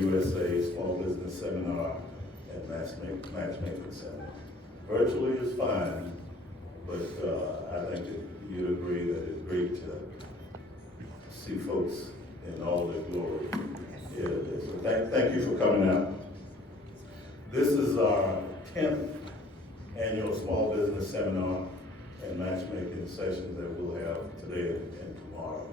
USA Small Business Seminar and Matchmaking Center. Virtually is fine, but I think that you'd agree that it's great to see folks in all their glory here today. So thank you for coming out. This is our 10th annual Small Business Seminar and Matchmaking sessions that we'll have today and tomorrow.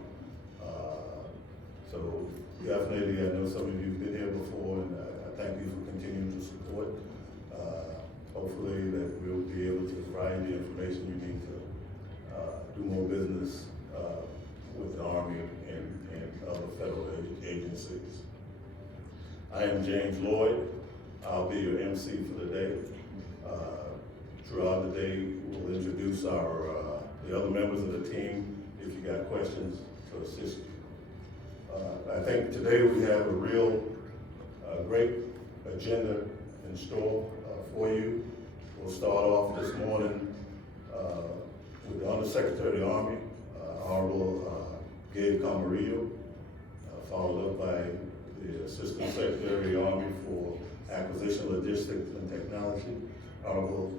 So definitely, I know some of you have been here before, and I thank you for continuing to support. Hopefully that we'll be able to provide the information you need to do more business with the Army and other federal agencies. I am James Lloyd. I'll be your MC for the day. Throughout the day, we'll introduce the other members of the team if you got questions to assist you. I think today we have a real great agenda in store for you. We'll start off this morning with the Undersecretary of the Army, Honorable Gabe Camarillo, followed up by the Assistant Secretary of the Army for Acquisition, Logistics, and Technology, Honorable,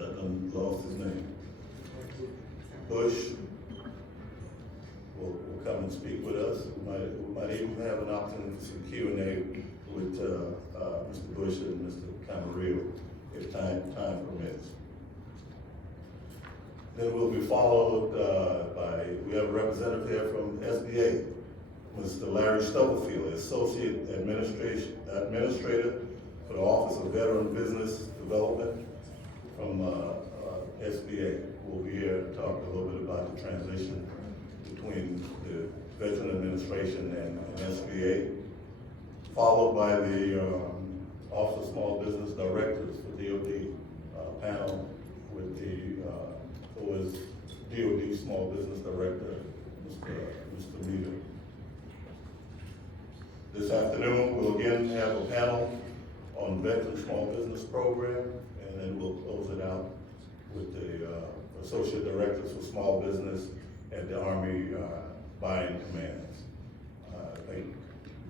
I lost his name, Bush. Will come and speak with us. We might even have an opportunity for some Q&A with Mr. Bush and Mr. Camarillo if time permits. Then we'll be followed we have a representative here from SBA, Mr. Larry Stubblefield, Associate Administrator for the Office of Veteran Business Development from SBA. We'll be here to talk a little bit about the transition between the Veteran Administration and SBA, followed by the Office of Small Business Directors for DOD panel with the DOD Small Business Director, Mr. Meader. This afternoon, we'll again have a panel on Veteran Small Business Program, and then we'll close it out with the Associate Directors for Small Business at the Army Buying Commands. I think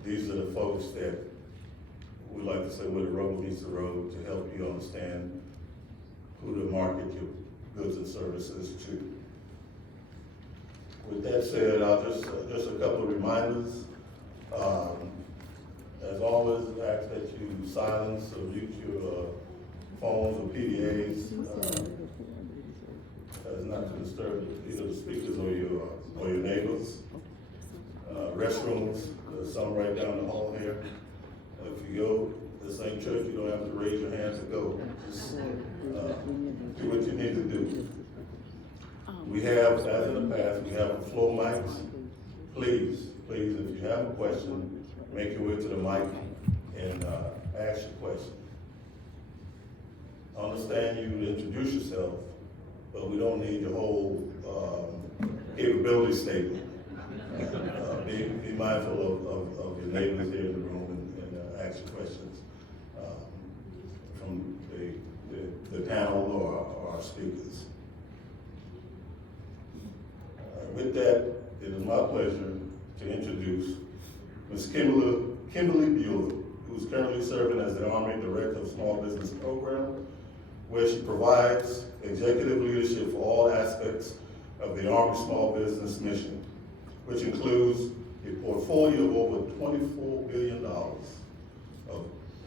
these are the folks that we like to say where the rubber meets the road to help you understand who to market your goods and services to. With that said, I'll just a couple of reminders. As always, I ask that you silence or mute your phones or PDAs. As not to disturb either the speakers or your neighbors. Restrooms, there's some right down the hall here. If you go to the same church, you don't have to raise your hand to go. Just do what you need to do. We have, as in the past, we have floor mics. Please, if you have a question, make your way to the mic and ask your question. I understand you introduce yourself, but we don't need your whole capability statement. Be mindful of your neighbors here in the room and ask your questions from the panel or our speakers. With that, it is my pleasure to introduce Ms. Kimberly Bueller, who is currently serving as the Army Director of Small Business Program, where she provides executive leadership for all aspects of the Army Small Business Mission, which includes a portfolio of over $24 billion of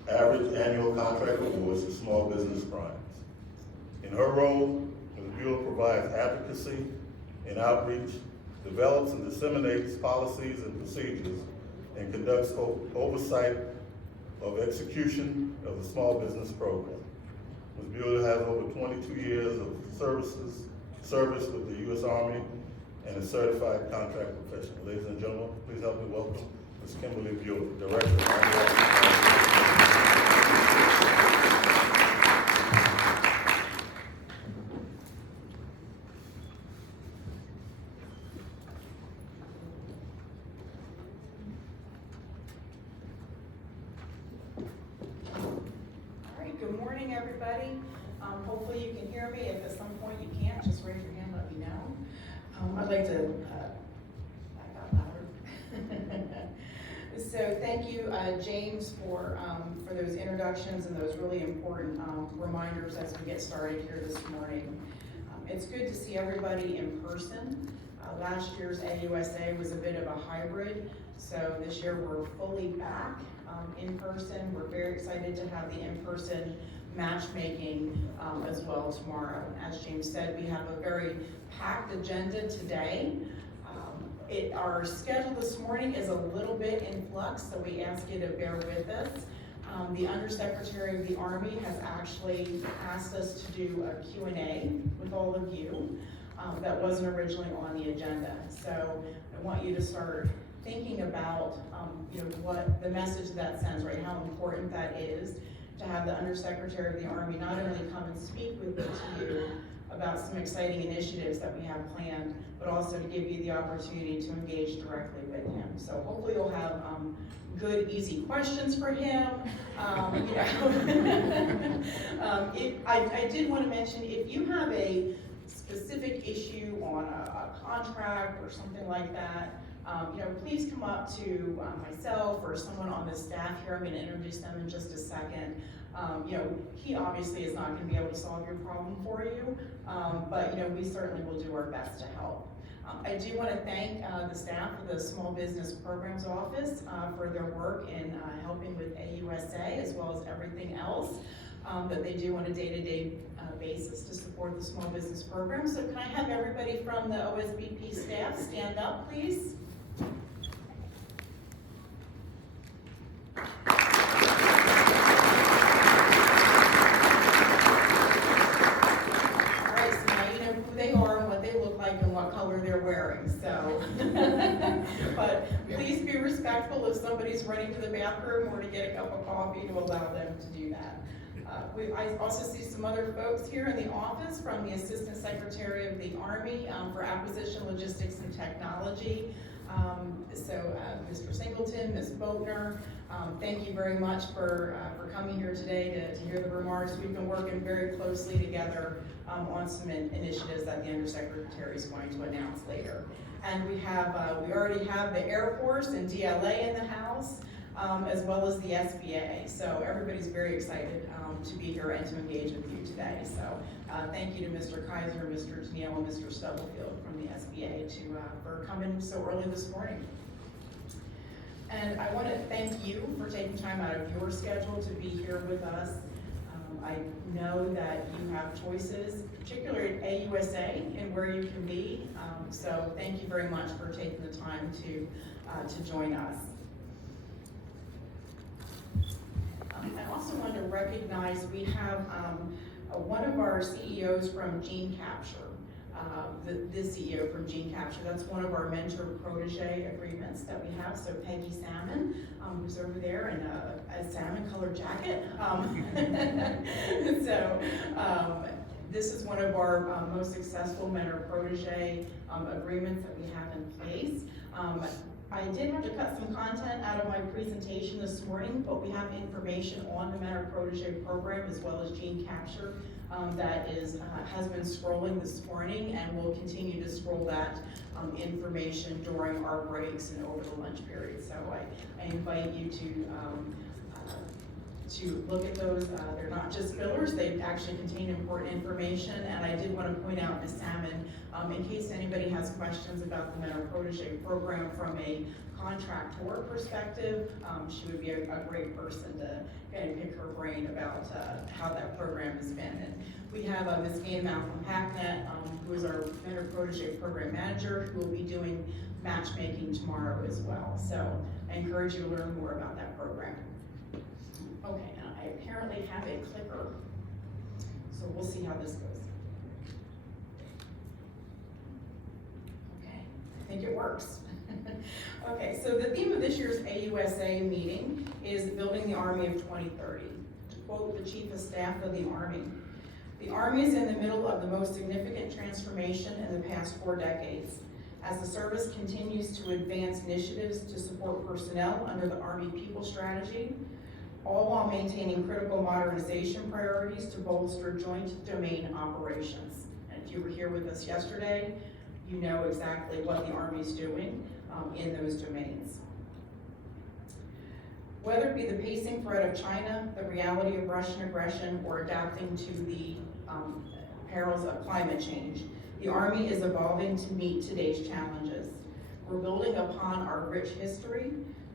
average annual contract awards to small business primes. In her role, Ms. Bueller provides advocacy and outreach, develops and disseminates policies and procedures, and conducts oversight of execution of the small business program. Ms. Bueller has over 22 years of service with the U.S. Army and a certified contract professional. Ladies and gentlemen, please help me welcome Ms. Kimberly Bueller, Director of the Army. Good morning, everybody. Hopefully you can hear me. If at some point you can't, just raise your hand, let me know. I'd like to back out louder. So thank you, James, for those introductions and those really important reminders as we get started here this morning. It's good to see everybody in person. Last year's AUSA was a bit of a hybrid, so this year we're fully back in person. We're very excited to have the in-person matchmaking as well tomorrow. As James said, we have a very packed agenda today. Our schedule this morning is a little bit in flux, so we ask you to bear with us. The Undersecretary of the Army has actually asked us to do a Q&A with all of you that wasn't originally on the agenda. So I want you to start thinking about what the message that sends, right? How important that is to have the Undersecretary of the Army not only come and speak with you about some exciting initiatives that we have planned, but also to give you the opportunity to engage directly with him. So hopefully you'll have good, easy questions for him. I did want to mention, if you have a specific issue on a contract or something like that, please come up to myself or someone on the staff here. I'm going to introduce them in just a second. He obviously is not going to be able to solve your problem for you, but we certainly will do our best to help. I do want to thank the staff of the Small Business Programs Office for their work in helping with AUSA, as well as everything else that they do on a day-to-day basis to support the small business program. So can I have everybody from the OSBP staff stand up, please? But please be respectful if somebody's running to the bathroom or to get a cup of coffee, to allow them to do that. I also see some other folks here in the office from the Assistant Secretary of the Army for Acquisition, Logistics, and Technology. Mr. Singleton, Ms. Boatner, thank you very much for coming here today to hear the remarks. We've been working very closely together on some initiatives that the Undersecretary is going to announce later. And we already have the Air Force and DLA in the house, as well as the SBA. So everybody's very excited to be here and to engage with you today. So thank you to Mr. Kaiser, Mr. Tennille, and Mr. Stubblefield from the SBA for coming so early this morning. And I want to thank you for taking time out of your schedule to be here with us. I know that you have choices, particularly at AUSA, and where you can be. So thank you very much for taking the time to join us. I also want to recognize we have one of our CEOs from Gene Capture. The CEO from Gene Capture, that's one of our mentor-protege agreements that we have. So Peggy Salmon, who's over there in a salmon-colored jacket. This is one of our most successful mentor-protege agreements that we have in place. I did have to cut some content out of my presentation this morning, but we have information on the mentor-protege program as well as Gene Capture that has been scrolling this morning, and we'll continue to scroll that information during our breaks and over the lunch period. So I invite you to look at those. They're not just fillers, they actually contain important information. And I did want to point out Ms. Salmon, in case anybody has questions about the mentor-protege program from a contractor perspective, she would be a great person to kind of pick her brain about how that program has been. And we have Ms. Gainmouth from Hacknet, who is our mentor-protege program manager, who will be doing matchmaking tomorrow as well. So I encourage you to learn more about that program. Okay, now I apparently have a clicker, so we'll see how this goes. Okay, I think it works. Okay, so the theme of this year's AUSA meeting is Building the Army of 2030. To quote the Chief of Staff of the Army, "The Army is in the middle of the most significant transformation in the past 4 decades. As the service continues to advance initiatives to support personnel under the Army People Strategy, all while maintaining critical modernization priorities to bolster joint domain operations." And if you were here with us yesterday, you know exactly what the Army is doing in those domains. Whether it be the pacing threat of China, the reality of Russian aggression, or adapting to the perils of climate change, the Army is evolving to meet today's challenges. We're building upon our rich history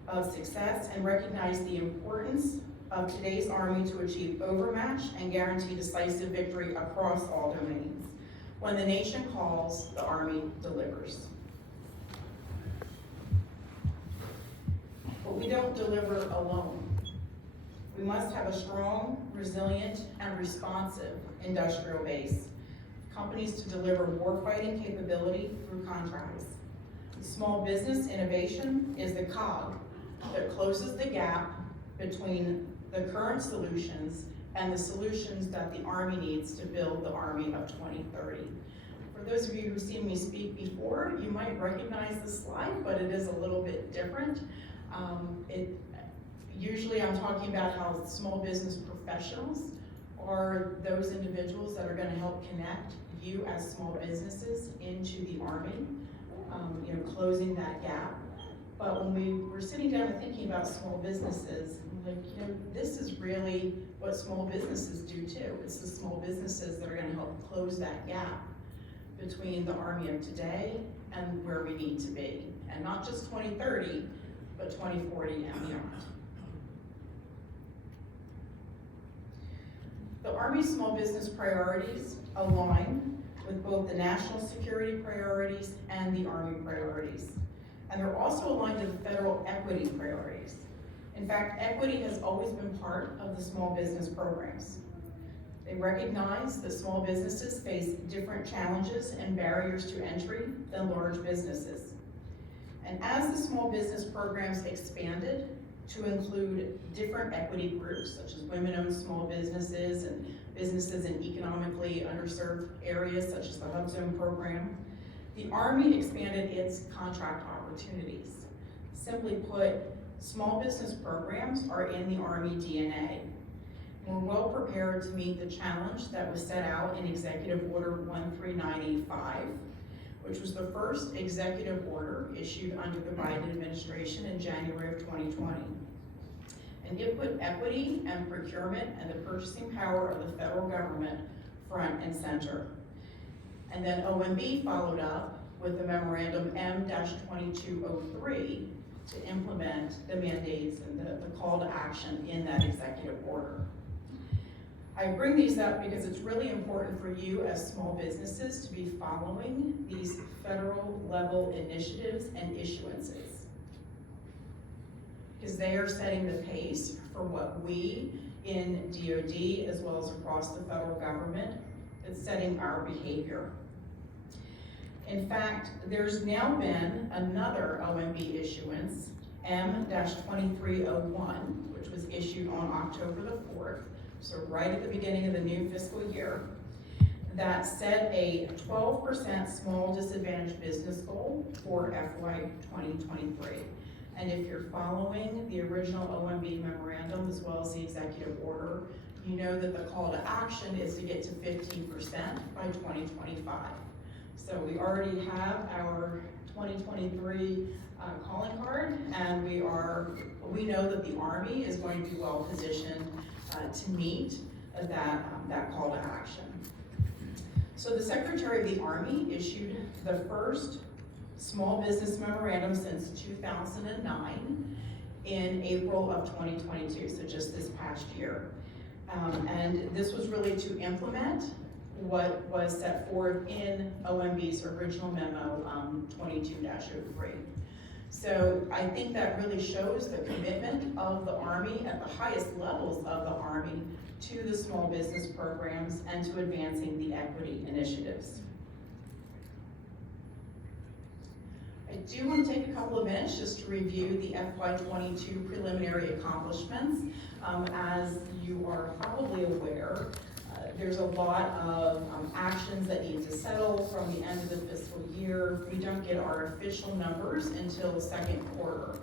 of success and recognize the importance of today's Army to achieve overmatch and guarantee decisive victory across all domains. When the nation calls, the Army delivers. But we don't deliver alone. We must have a strong, resilient, and responsive industrial base. Companies to deliver warfighting capability through contracts. Small business innovation is the cog that closes the gap between the current solutions and the solutions that the Army needs to build the Army of 2030. For those of you who've seen me speak before, you might recognize this slide, but it is a little bit different. Usually I'm talking about how small business professionals are those individuals that are going to help connect you as small businesses into the Army, closing that gap. But when we were sitting down and thinking about small businesses, I'm like, this is really what small businesses do too. It's the small businesses that are going to help close that gap between the Army of today and where we need to be. And not just 2030, but 2040 and beyond. The Army's small business priorities align with both the national security priorities and the Army priorities. And they're also aligned to the federal equity priorities. In fact, equity has always been part of the small business programs. They recognize that small businesses face different challenges and barriers to entry than large businesses. And as the small business programs expanded to include different equity groups, such as women-owned small businesses and businesses in economically underserved areas, such as the Hub Zone program, the Army expanded its contract opportunities. Simply put, small business programs are in the Army DNA. We're well prepared to meet the challenge that was set out in Executive Order 13985, which was the first executive order issued under the Biden administration in January of 2020. And it put equity and procurement and the purchasing power of the federal government front and center. And then OMB followed up with the memorandum M-2203 to implement the mandates and the call to action in that executive order. I bring these up because it's really important for you as small businesses to be following these federal level initiatives and issuances, because they are setting the pace for what we in DoD, as well as across the federal government, is setting our behavior. In fact, there's now been another OMB issuance, M-2301, which was issued on October the 4th, so right at the beginning of the new fiscal year, that set a 12% small disadvantaged business goal for FY 2023. And if you're following the original OMB memorandum as well as the executive order, you know that the call to action is to get to 15% by 2025. So we already have our 2023 calling card, and we know that the Army is going to be well positioned to meet that call to action. So the Secretary of the Army issued the first small business memorandum since 2009 in April of 2022, so just this past year. And this was really to implement what was set forth in OMB's original memo 22-03. So I think that really shows the commitment of the Army at the highest levels of the Army to the small business programs and to advancing the equity initiatives. I do want to take a couple of minutes just to review the FY22 preliminary accomplishments. As you are probably aware, there's a lot of actions that need to settle from the end of the fiscal year. We don't get our official numbers until the second quarter.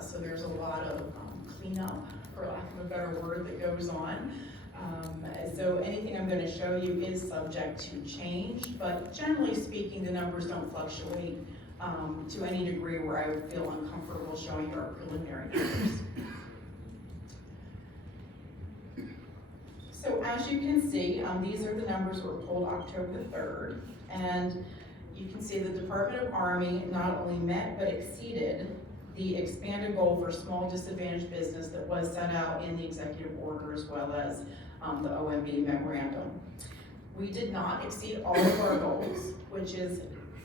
So there's a lot of cleanup, for lack of a better word, that goes on. So anything I'm going to show you is subject to change, but generally speaking, the numbers don't fluctuate to any degree where I would feel uncomfortable showing you our preliminary numbers. So as you can see, these are the numbers were pulled October 3rd, and you can see the Department of Army not only met but exceeded the expanded goal for small disadvantaged business that was set out in the executive order as well as the OMB memorandum. We did not exceed all of our goals, which is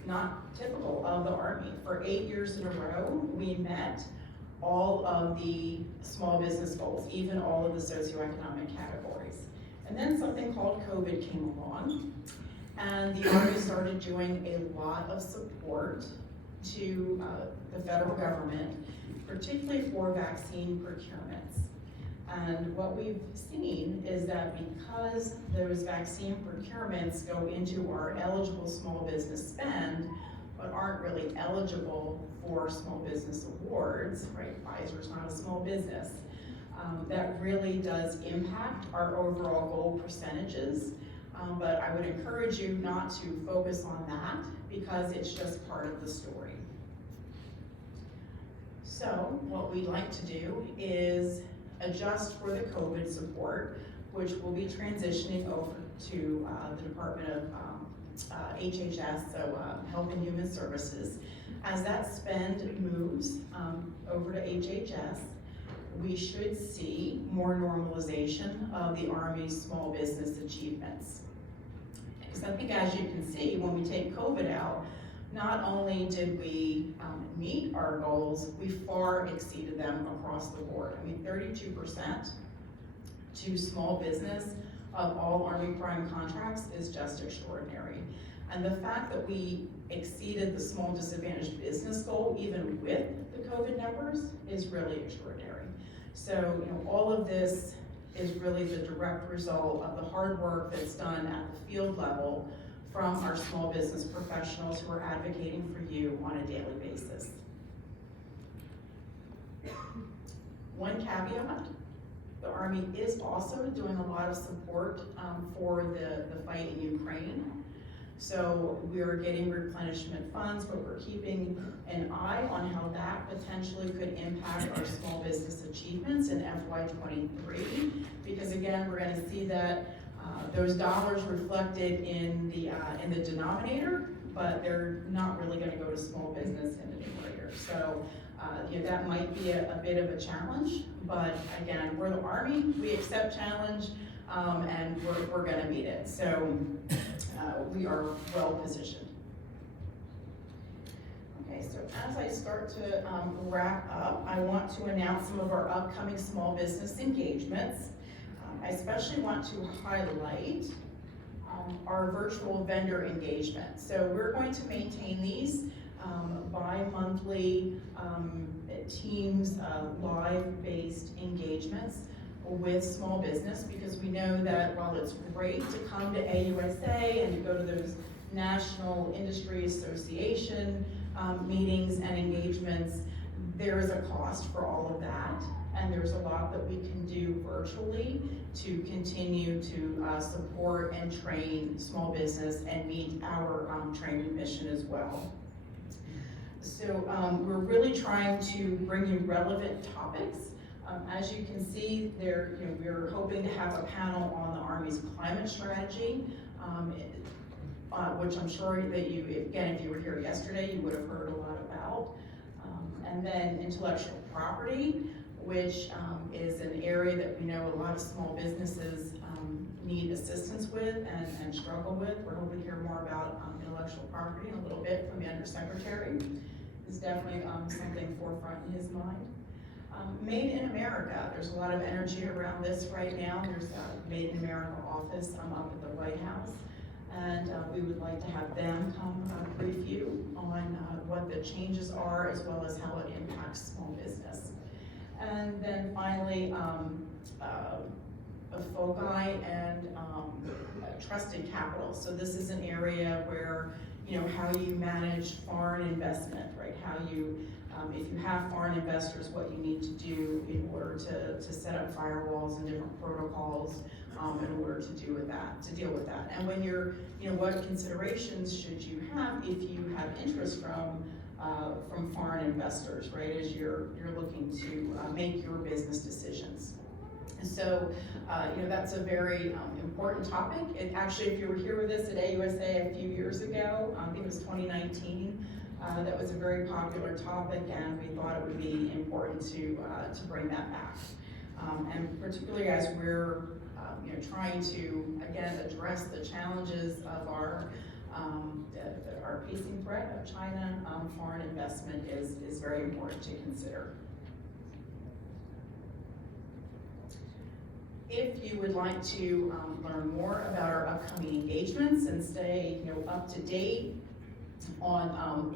not typical of the Army. For 8 years in a row, we met all of the small business goals, even all of the socioeconomic categories. And then something called COVID came along, and the Army started doing a lot of support to the federal government, particularly for vaccine procurements. And what we've seen is that because those vaccine procurements go into our eligible small business spend, but aren't really eligible for small business awards, right? Pfizer's not a small business. That really does impact our overall goal percentages. But I would encourage you not to focus on that because it's just part of the story. So what we'd like to do is adjust for the COVID support, which will be transitioning over to the Department of HHS, so Health and Human Services. As that spend moves over to HHS, we should see more normalization of the Army's small business achievements. Because I think as you can see, when we take COVID out, not only did we meet our goals, we far exceeded them across the board. I mean, 32% to small business of all Army prime contracts is just extraordinary. And the fact that we exceeded the small disadvantaged business goal, even with the COVID numbers, is really extraordinary. So, all of this is really the direct result of the hard work that's done at the field level from our small business professionals who are advocating for you on a daily basis. One caveat, the Army is also doing a lot of support for the fight in Ukraine. So we're getting replenishment funds, but we're keeping an eye on how that potentially could impact our small business achievements in FY23. Because again, we're gonna see that those dollars reflected in the denominator, but they're not really gonna go to small business in the numerator. So that might be a bit of a challenge, but again, we're the Army, we accept challenge, and we're gonna meet it. So we are well positioned. Okay, so as I start to wrap up, I want to announce some of our upcoming small business engagements. I especially want to highlight our virtual vendor engagement. So we're going to maintain these bi-monthly Teams live-based engagements with small business, because we know that while it's great to come to AUSA and to go to those National Industry Association meetings and engagements, there is a cost for all of that, and there's a lot that we can do virtually to continue to support and train small business and meet our training mission as well. So we're really trying to bring you relevant topics. As you can see there, we're hoping to have a panel on the Army's climate strategy, which I'm sure that you, again, if you were here yesterday, you would have heard a lot about. And then intellectual property, which is an area that we know a lot of small businesses need assistance with and struggle with. We're hoping to hear more about intellectual property in a little bit from the Undersecretary. It's definitely something forefront in his mind. Made in America, there's a lot of energy around this right now. There's a Made in America office up at the White House, and we would like to have them come brief you on what the changes are as well as how it impacts small business. And then finally, a foci and trusted capital. So this is an area where, how you manage foreign investment, right? How you, if you have foreign investors, what you need to do in order to set up firewalls and different protocols in order to deal with that. And when you're, what considerations should you have if you have interest from foreign investors, right? As you're looking to make your business decisions. So, that's a very important topic. It actually, if you were here with us at AUSA a few years ago, I think it was 2019, that was a very popular topic, and we thought it would be important to bring that back. And particularly as we're trying to, again, address the challenges of our pacing threat of China, foreign investment is very important to consider. If you would like to learn more about our upcoming engagements and stay up to date on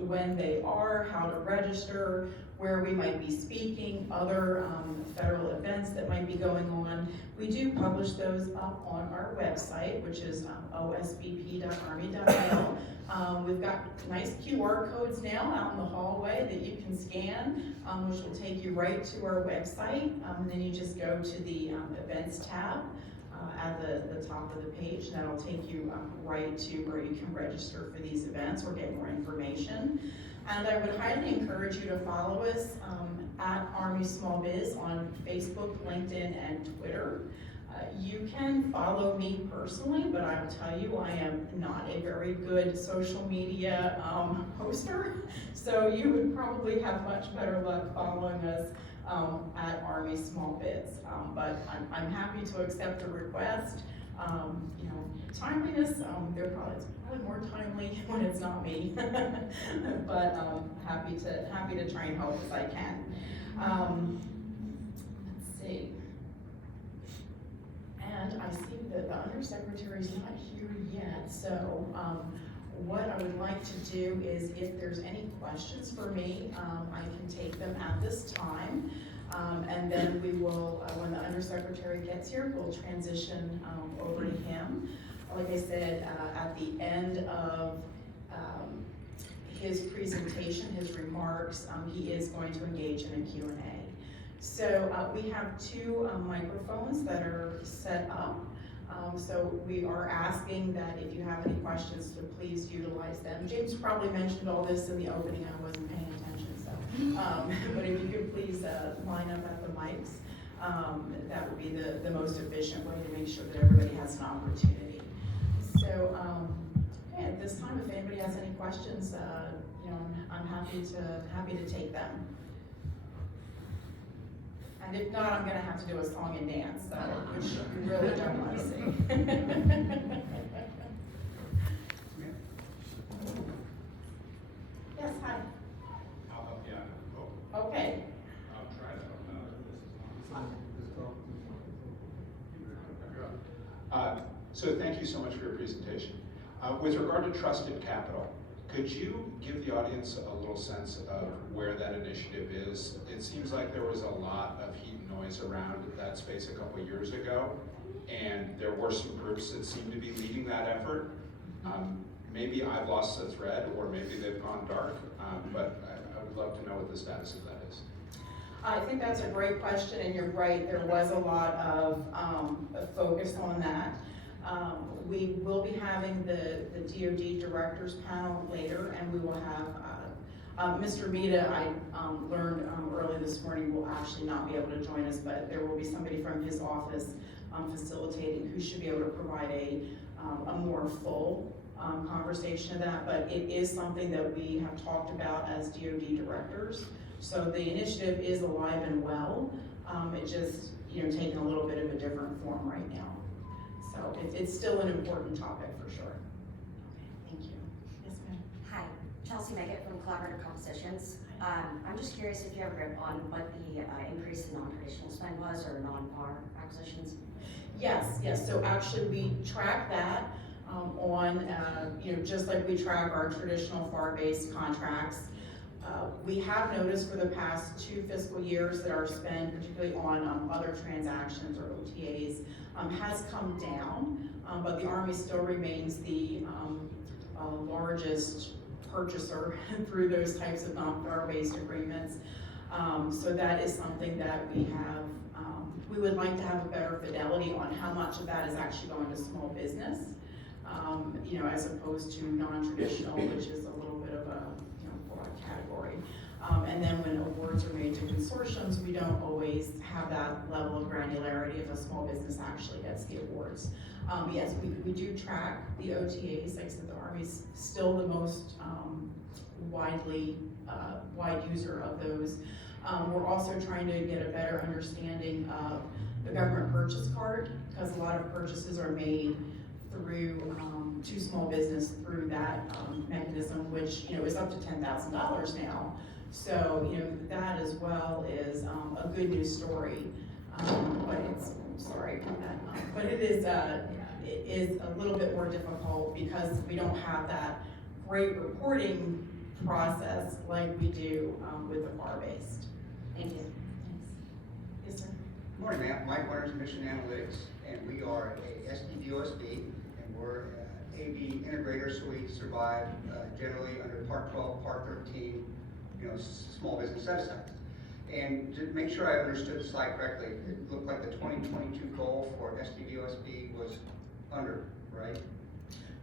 when they are, how to register, where we might be speaking, other federal events that might be going on, we do publish those up on our website, which is osbp.army.mil. We've got nice QR codes now out in the hallway that you can scan, which will take you right to our website. And then you just go to the events tab at the top of the page, and that'll take you right to where you can register for these events or get more information. And I would highly encourage you to follow us at Army Small Biz on Facebook, LinkedIn, and Twitter. You can follow me personally, but I will tell you I am not a very good social media poster, so you would probably have much better luck following us at Army Small Biz. But I'm happy to accept a request. Timeliness, it's probably more timely when it's not me, but happy to try and help as I can. Let's see. And I see that the undersecretary is not here yet, so what I would like to do is, if there's any questions for me, I can take them at this time. And then we will, when the undersecretary gets here, we'll transition over to him. Like I said, at the end of his presentation, his remarks, he is going to engage in a Q&A. So we have two microphones that are set up. So we are asking that if you have any questions, to please utilize them. James probably mentioned all this in the opening, I wasn't paying attention, so. But if you could please line up at the mics, that would be the most efficient way to make sure that everybody has an opportunity. So at this time, if anybody has any questions, I'm happy to take them. And if not, I'm going to have to do a song and dance, which we really don't want to see. Yes, hi. I'll help you out. Okay. I'll try that one. So thank you so much for your presentation. With regard to trusted capital, could you give the audience a little sense of where that initiative is? It seems like there was a lot of heat and noise around that space a couple of years ago, and there were some groups that seemed to be leading that effort. Maybe I've lost the thread, or maybe they've gone dark, but I would love to know what the status of that is. I think that's a great question, and you're right, there was a lot of focus on that. We will be having the DoD Directors Panel later, and we will have Mr. Mita, I learned early this morning, will actually not be able to join us, but there will be somebody from his office facilitating, who should be able to provide a more full conversation of that. But it is something that we have talked about as DoD directors. So the initiative is alive and well. It just taking a little bit of a different form right now. So it's still an important topic for sure. Okay, thank you. Yes, ma'am. Hi, Chelsea Meggett from Collaborative Compositions. I'm just curious if you have a grip on what the increase in non-traditional spend was, or non-par acquisitions? Yes. So actually we track that on, just like we track our traditional FAR-based contracts. We have noticed for the past 2 fiscal years that our spend, particularly on other transactions or OTAs, has come down, but the Army still remains the largest purchaser through those types of non-FAR-based agreements. So that is something that we have, we would like to have a better fidelity on how much of that is actually going to small business, as opposed to non-traditional, which is a little bit of a broad category. And then when awards are made to consortiums, we don't always have that level of granularity if a small business actually gets the awards. Yes, we do track the OTAs. Like I said, the Army's still the most wide user of those. We're also trying to get a better understanding of the government purchase card, because a lot of purchases are made through to small business through that mechanism, which is up to $10,000 now. So that as well is a good news story, but it's but it is a little bit more difficult because we don't have that great reporting process like we do with the FAR-based. Thank you. Yes, sir. Good morning, ma'am. Mike Winters, Mission Analytics, and we are a SDVOSB, and we're AV integrator, so we survive generally under Part 12, Part 13, small business set-asides. And to make sure I understood the slide correctly, it looked like the 2022 goal for SDVOSB was under, right?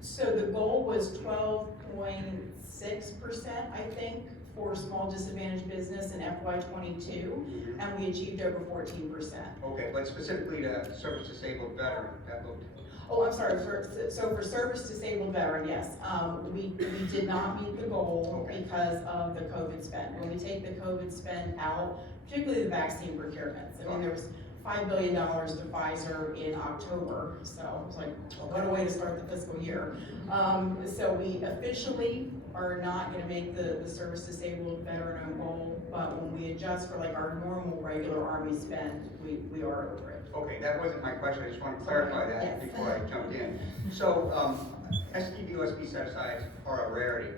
So the goal was 12.6%, I think, for small disadvantaged business in FY22, and we achieved over 14%. Okay, but specifically to service disabled veteran, that looked. Oh, I'm sorry, so for service disabled veteran, yes, we did not meet the goal Okay. because of the COVID spend. When we take the COVID spend out, particularly the vaccine procurements, I mean, there was $5 billion to Pfizer in October, so it was like, well, what a way to start the fiscal year. So we officially are not gonna make the service disabled veteran goal, but when we adjust for like our normal regular Army spend, we are over it. Okay, that wasn't my question, I just want to clarify that Yes. before I jumped in. So, SDVOSB set-asides are a rarity.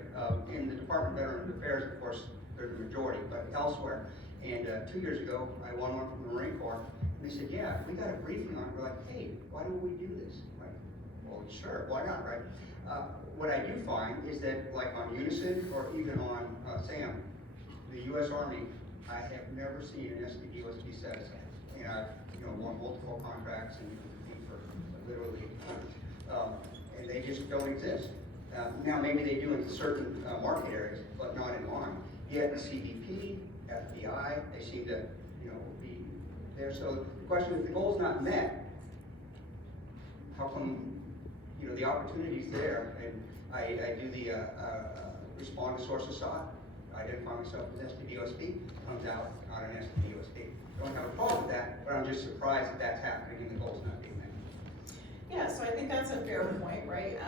In the Department of Veterans Affairs, of course, they're the majority, but elsewhere. And 2 years ago, I won one from the Marine Corps, and they said, yeah, we got a briefing on it. We're like, hey, why don't we do this? I'm like, well, sure, why not, right? What I do find is that, like on Unison or even on SAM, the U.S. Army, I have never seen an SDVOSB set-aside. And I've won multiple contracts and compete for literally and they just don't exist. Now maybe they do in certain market areas, but not in line. Yet CBP, FBI, they seem to be there. So the question is, if the goal's not met, how come the opportunity's there? And I do the respond to sources sought, identify myself as SDVOSB, comes out on an SDVOSB. Don't have a problem with that, but I'm just surprised that that's happening and the goal's not being met. Yeah, so I think that's a fair point, right?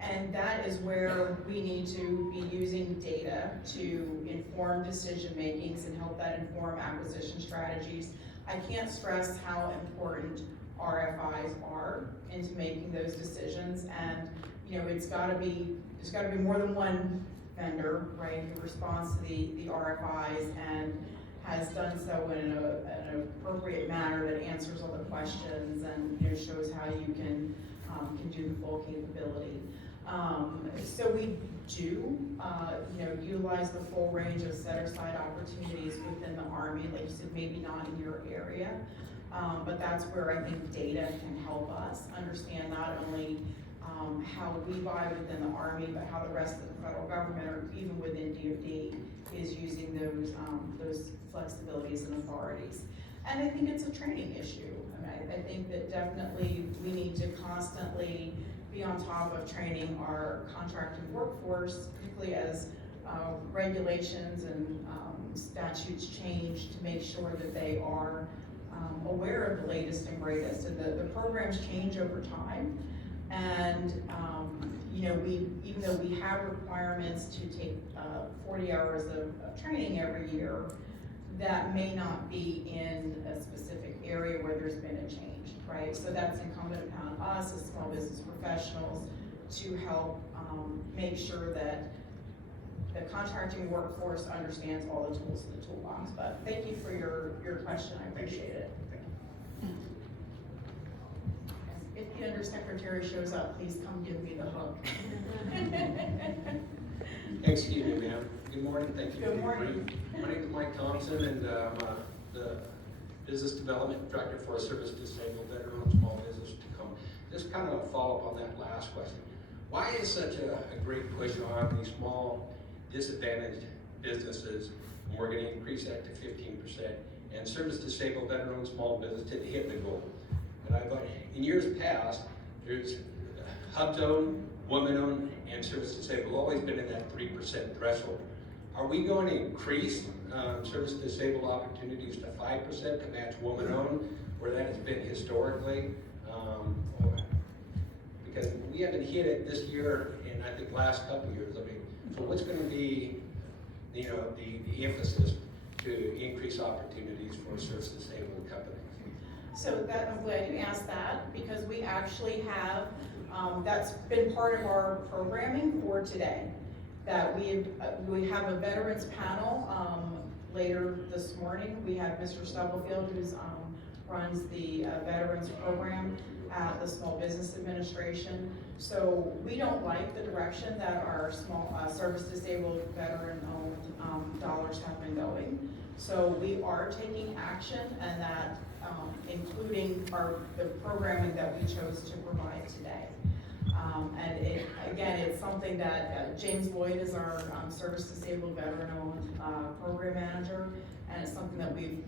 And that is where we need to be using data to inform decision makings and help that inform acquisition strategies. I can't stress how important RFIs are into making those decisions, and there's got to be more than one vendor, right, who responds to the RFIs and has done so in an appropriate manner that answers all the questions and shows how you can do the full capability. So we do utilize the full range of set-aside opportunities within the Army, like you said, maybe not in your area, but that's where I think data can help us understand not only how we buy within the Army, but how the rest of the federal government, or even within DoD, is using those flexibilities and authorities. And I think it's a training issue. I mean, I think that definitely we need to constantly be on top of training our contracting workforce, particularly as regulations and statutes change, to make sure that they are aware of the latest and greatest. And the programs change over time. And even though we have requirements to take 40 hours of training every year, that may not be in a specific area where there's been a change, right? So that's incumbent upon us as small business professionals to help make sure that the contracting workforce understands all the tools in the toolbox. But thank you for your question, I appreciate it. If the undersecretary shows up, please come give me the hug. Excuse me, ma'am. Good morning, thank you. Good morning. My name is Mike Thompson, and I'm the Business Development Director for a Service Disabled Veteran Small Business Tacoma. Just kind of a follow-up on that last question. Why is such a great push on these small disadvantaged businesses, and we're gonna increase that to 15%. And service disabled, veteran-owned small business didn't hit the goal. And in years past, there's HUD-owned, women-owned, and service disabled always been in that 3% threshold. Are we going to increase service disabled opportunities to 5% to match woman-owned, where that has been historically? Because we haven't hit it this year, and I think last couple of years. I mean, so what's going to be, you know, the emphasis to increase opportunities for service disabled companies? So that, I'm glad you asked that, because we actually have, that's been part of our programming for today. That we have a veterans panel, later this morning. We have Mr. Stubblefield, who's, runs the veterans program at the Small Business Administration. So we don't like the direction that our small, service disabled veteran-owned, dollars have been going. So we are taking action, and that, including the programming that we chose to provide today. And again, it's something that James Lloyd is our service disabled veteran-owned program manager, and it's something that we've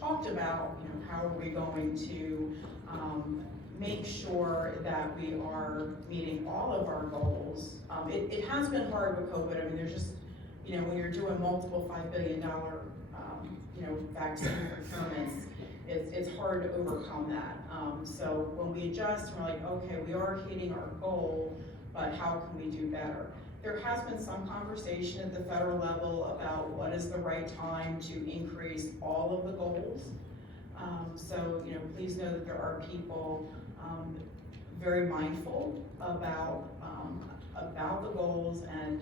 talked about. How are we going to make sure that we are meeting all of our goals? It has been hard with COVID. I mean, there's just when you're doing multiple $5 billion vaccine procurements, it's hard to overcome that. So when we adjust, we're like, okay, we are hitting our goal, but how can we do better? There has been some conversation at the federal level about what is the right time to increase all of the goals. So please know that there are people very mindful about the goals, and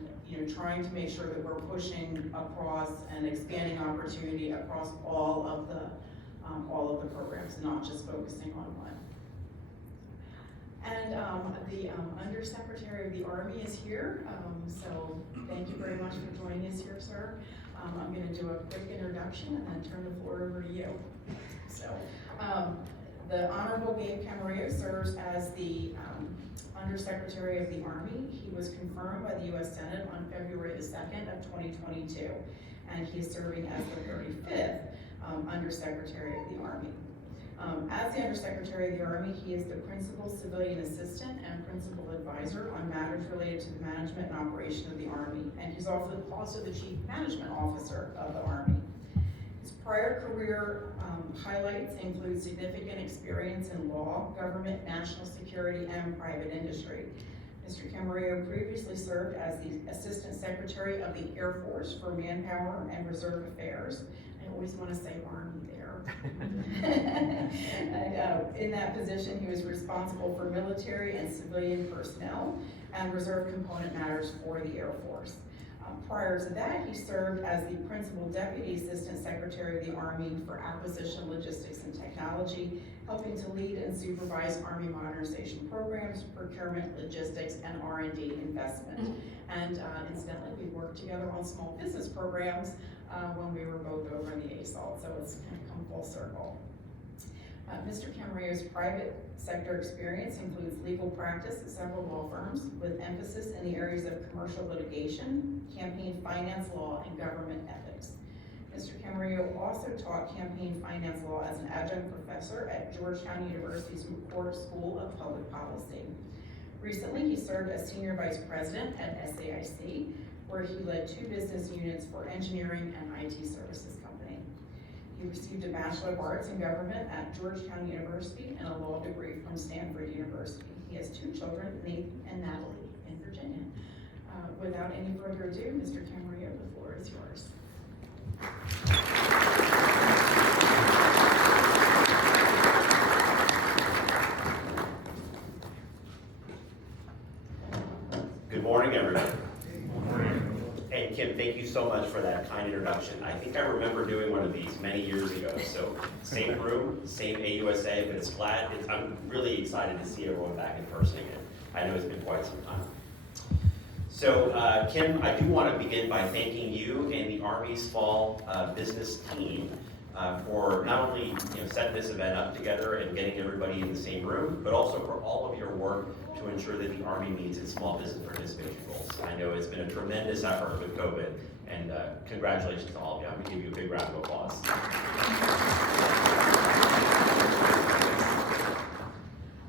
trying to make sure that we're pushing across and expanding opportunity across all of the programs, not just focusing on one. And the Undersecretary of the Army is here, so thank you very much for joining us here, sir. I'm going to do a quick introduction and then turn the floor over to you. So, the Honorable Gabe Camarillo serves as the Undersecretary of the Army. He was confirmed by the U.S. Senate on February the 2nd of 2022, and he is serving as the 35th Undersecretary of the Army. As the Undersecretary of the Army, he is the Principal Civilian Assistant and Principal Advisor on matters related to the management and operation of the Army, and he's also the Chief Management Officer of the Army. His prior career highlights include significant experience in law, government, national security, and private industry. Mr. Camarillo previously served as the Assistant Secretary of the Air Force for Manpower and Reserve Affairs. I always want to say Army there. And, in that position, he was responsible for military and civilian personnel and reserve component matters for the Air Force. Prior to that, he served as the Principal Deputy Assistant Secretary of the Army for Acquisition, Logistics, and Technology, helping to lead and supervise Army modernization programs, procurement, logistics, and R&D investment. And incidentally, we worked together on small business programs when we were both over in the ASALT, so it's kind of come full circle. Mr. Camarillo's private sector experience includes legal practice at several law firms with emphasis in the areas of commercial litigation, campaign finance law, and government ethics. Mr. Camarillo also taught campaign finance law as an adjunct professor at Georgetown University's McCourt School of Public Policy. Recently, he served as Senior Vice President at SAIC, where he led 2 business units for engineering and IT services company. He received a Bachelor of Arts in Government at Georgetown University and a law degree from Stanford University. He has 2 children, Nathan and Natalie, in Virginia. Without any further ado, Mr. Camarillo, the floor is yours. Good morning, everyone. Good morning. And Kim, thank you so much for that kind introduction. I think I remember doing one of these many years ago. So same room, same AUSA, but I'm really excited to see everyone back in person again. I know it's been quite some time. So Kim, I do want to begin by thanking you and the Army's Fall Business team for not only setting this event up together and getting everybody in the same room, but also for all of your work to ensure that the Army meets its small business participation goals. I know it's been a tremendous effort with COVID, And congratulations to all of you. I'm gonna give you a big round of applause.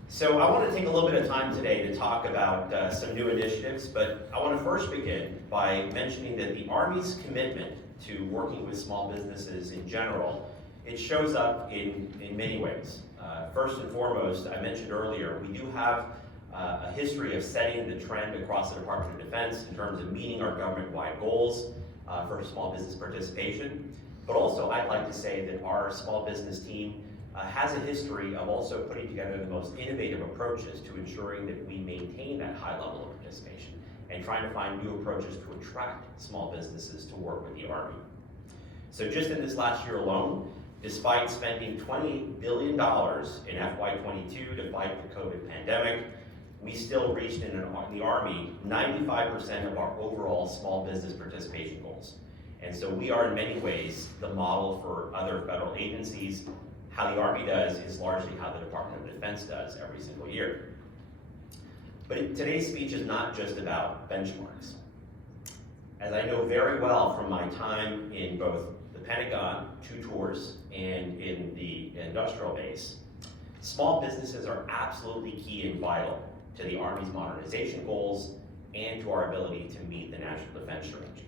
So I want to take a little bit of time today to talk about some new initiatives, but I want to first begin by mentioning that the Army's commitment to working with small businesses in general, it shows up in many ways. First and foremost, I mentioned earlier, we do have a history of setting the trend across the Department of Defense in terms of meeting our government-wide goals for small business participation. But also, I'd like to say that our small business team has a history of also putting together the most innovative approaches to ensuring that we maintain that high level of participation and trying to find new approaches to attract small businesses to work with the Army. So just in this last year alone, despite spending $20 billion in FY22 to fight the COVID pandemic, we still reached in the Army 95% of our overall small business participation goals. And so we are in many ways the model for other federal agencies. How the Army does is largely how the Department of Defense does every single year. But today's speech is not just about benchmarks. As I know very well from my time in both the Pentagon, 2 tours, and in the industrial base, small businesses are absolutely key and vital to the Army's modernization goals and to our ability to meet the National Defense Strategy.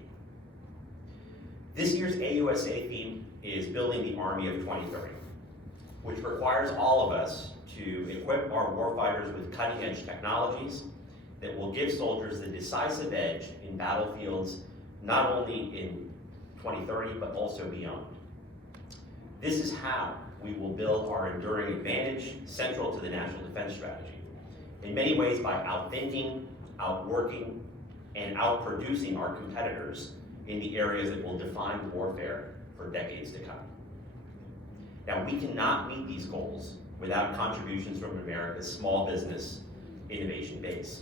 This year's AUSA theme is Building the Army of 2030, which requires all of us to equip our warfighters with cutting-edge technologies that will give soldiers the decisive edge in battlefields, not only in 2030, but also beyond. This is how we will build our enduring advantage central to the National Defense Strategy, in many ways by outthinking, outworking, and outproducing our competitors in the areas that will define warfare for decades to come. Now, we cannot meet these goals without contributions from America's small business innovation base.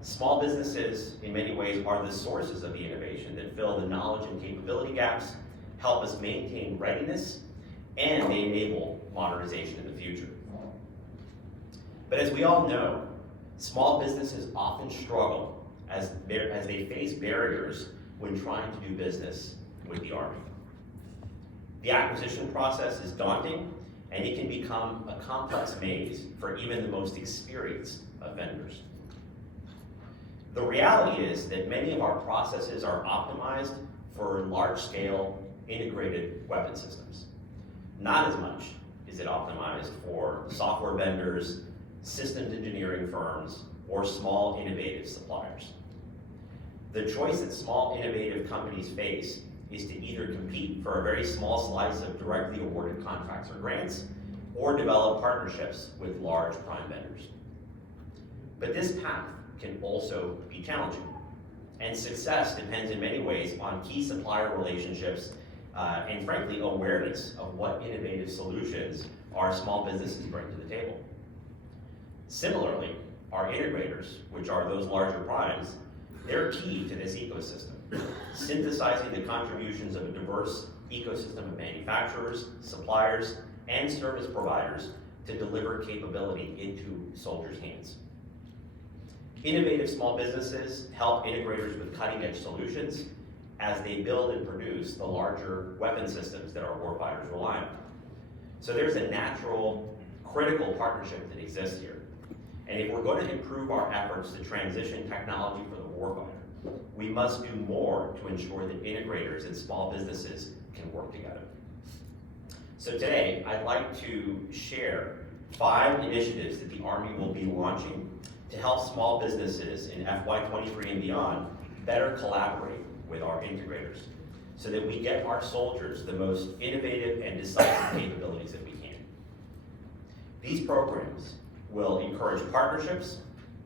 Small businesses, in many ways, are the sources of the innovation that fill the knowledge and capability gaps, help us maintain readiness, and they enable modernization in the future. But as we all know, small businesses often struggle as they face barriers when trying to do business with the Army. The acquisition process is daunting, and it can become a complex maze for even the most experienced of vendors. The reality is that many of our processes are optimized for large-scale integrated weapon systems. Not as much is it optimized for software vendors, systems engineering firms, or small innovative suppliers. The choice that small innovative companies face is to either compete for a very small slice of directly awarded contracts or grants, or develop partnerships with large prime vendors. But this path can also be challenging, and success depends in many ways on key supplier relationships and frankly awareness of what innovative solutions our small businesses bring to the table. Similarly, our integrators, which are those larger primes, they're key to this ecosystem, synthesizing the contributions of a diverse ecosystem of manufacturers, suppliers, and service providers to deliver capability into soldiers' hands. Innovative small businesses help integrators with cutting-edge solutions as they build and produce the larger weapon systems that our warfighters rely on. So there's a natural, critical partnership that exists here. And if we're going to improve our efforts to transition technology for the warfighter, we must do more to ensure that integrators and small businesses can work together. So today, I'd like to share 5 initiatives that the Army will be launching to help small businesses in FY23 and beyond better collaborate with our integrators so that we get our soldiers the most innovative and decisive capabilities that we can. These programs will encourage partnerships,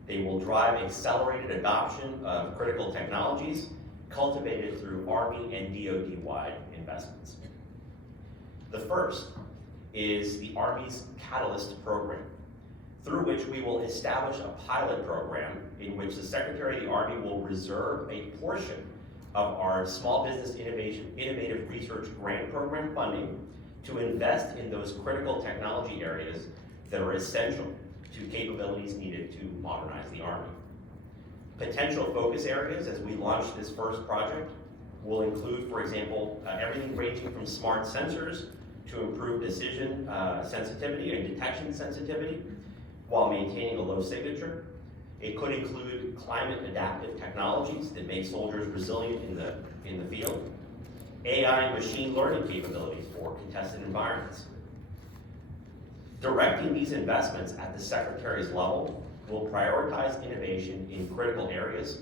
they will drive accelerated adoption of critical technologies cultivated through Army and DoD-wide investments. The first is the Army's Catalyst program, through which we will establish a pilot program in which the Secretary of the Army will reserve a portion of our Small Business Innovative Research Grant Program funding to invest in those critical technology areas that are essential to capabilities needed to modernize the Army. Potential focus areas as we launch this first project will include, for example, everything ranging from smart sensors to improve decision sensitivity and detection sensitivity while maintaining a low signature. It could include climate adaptive technologies that make soldiers resilient in the field, AI and machine learning capabilities for contested environments. Directing these investments at the Secretary's level will prioritize innovation in critical areas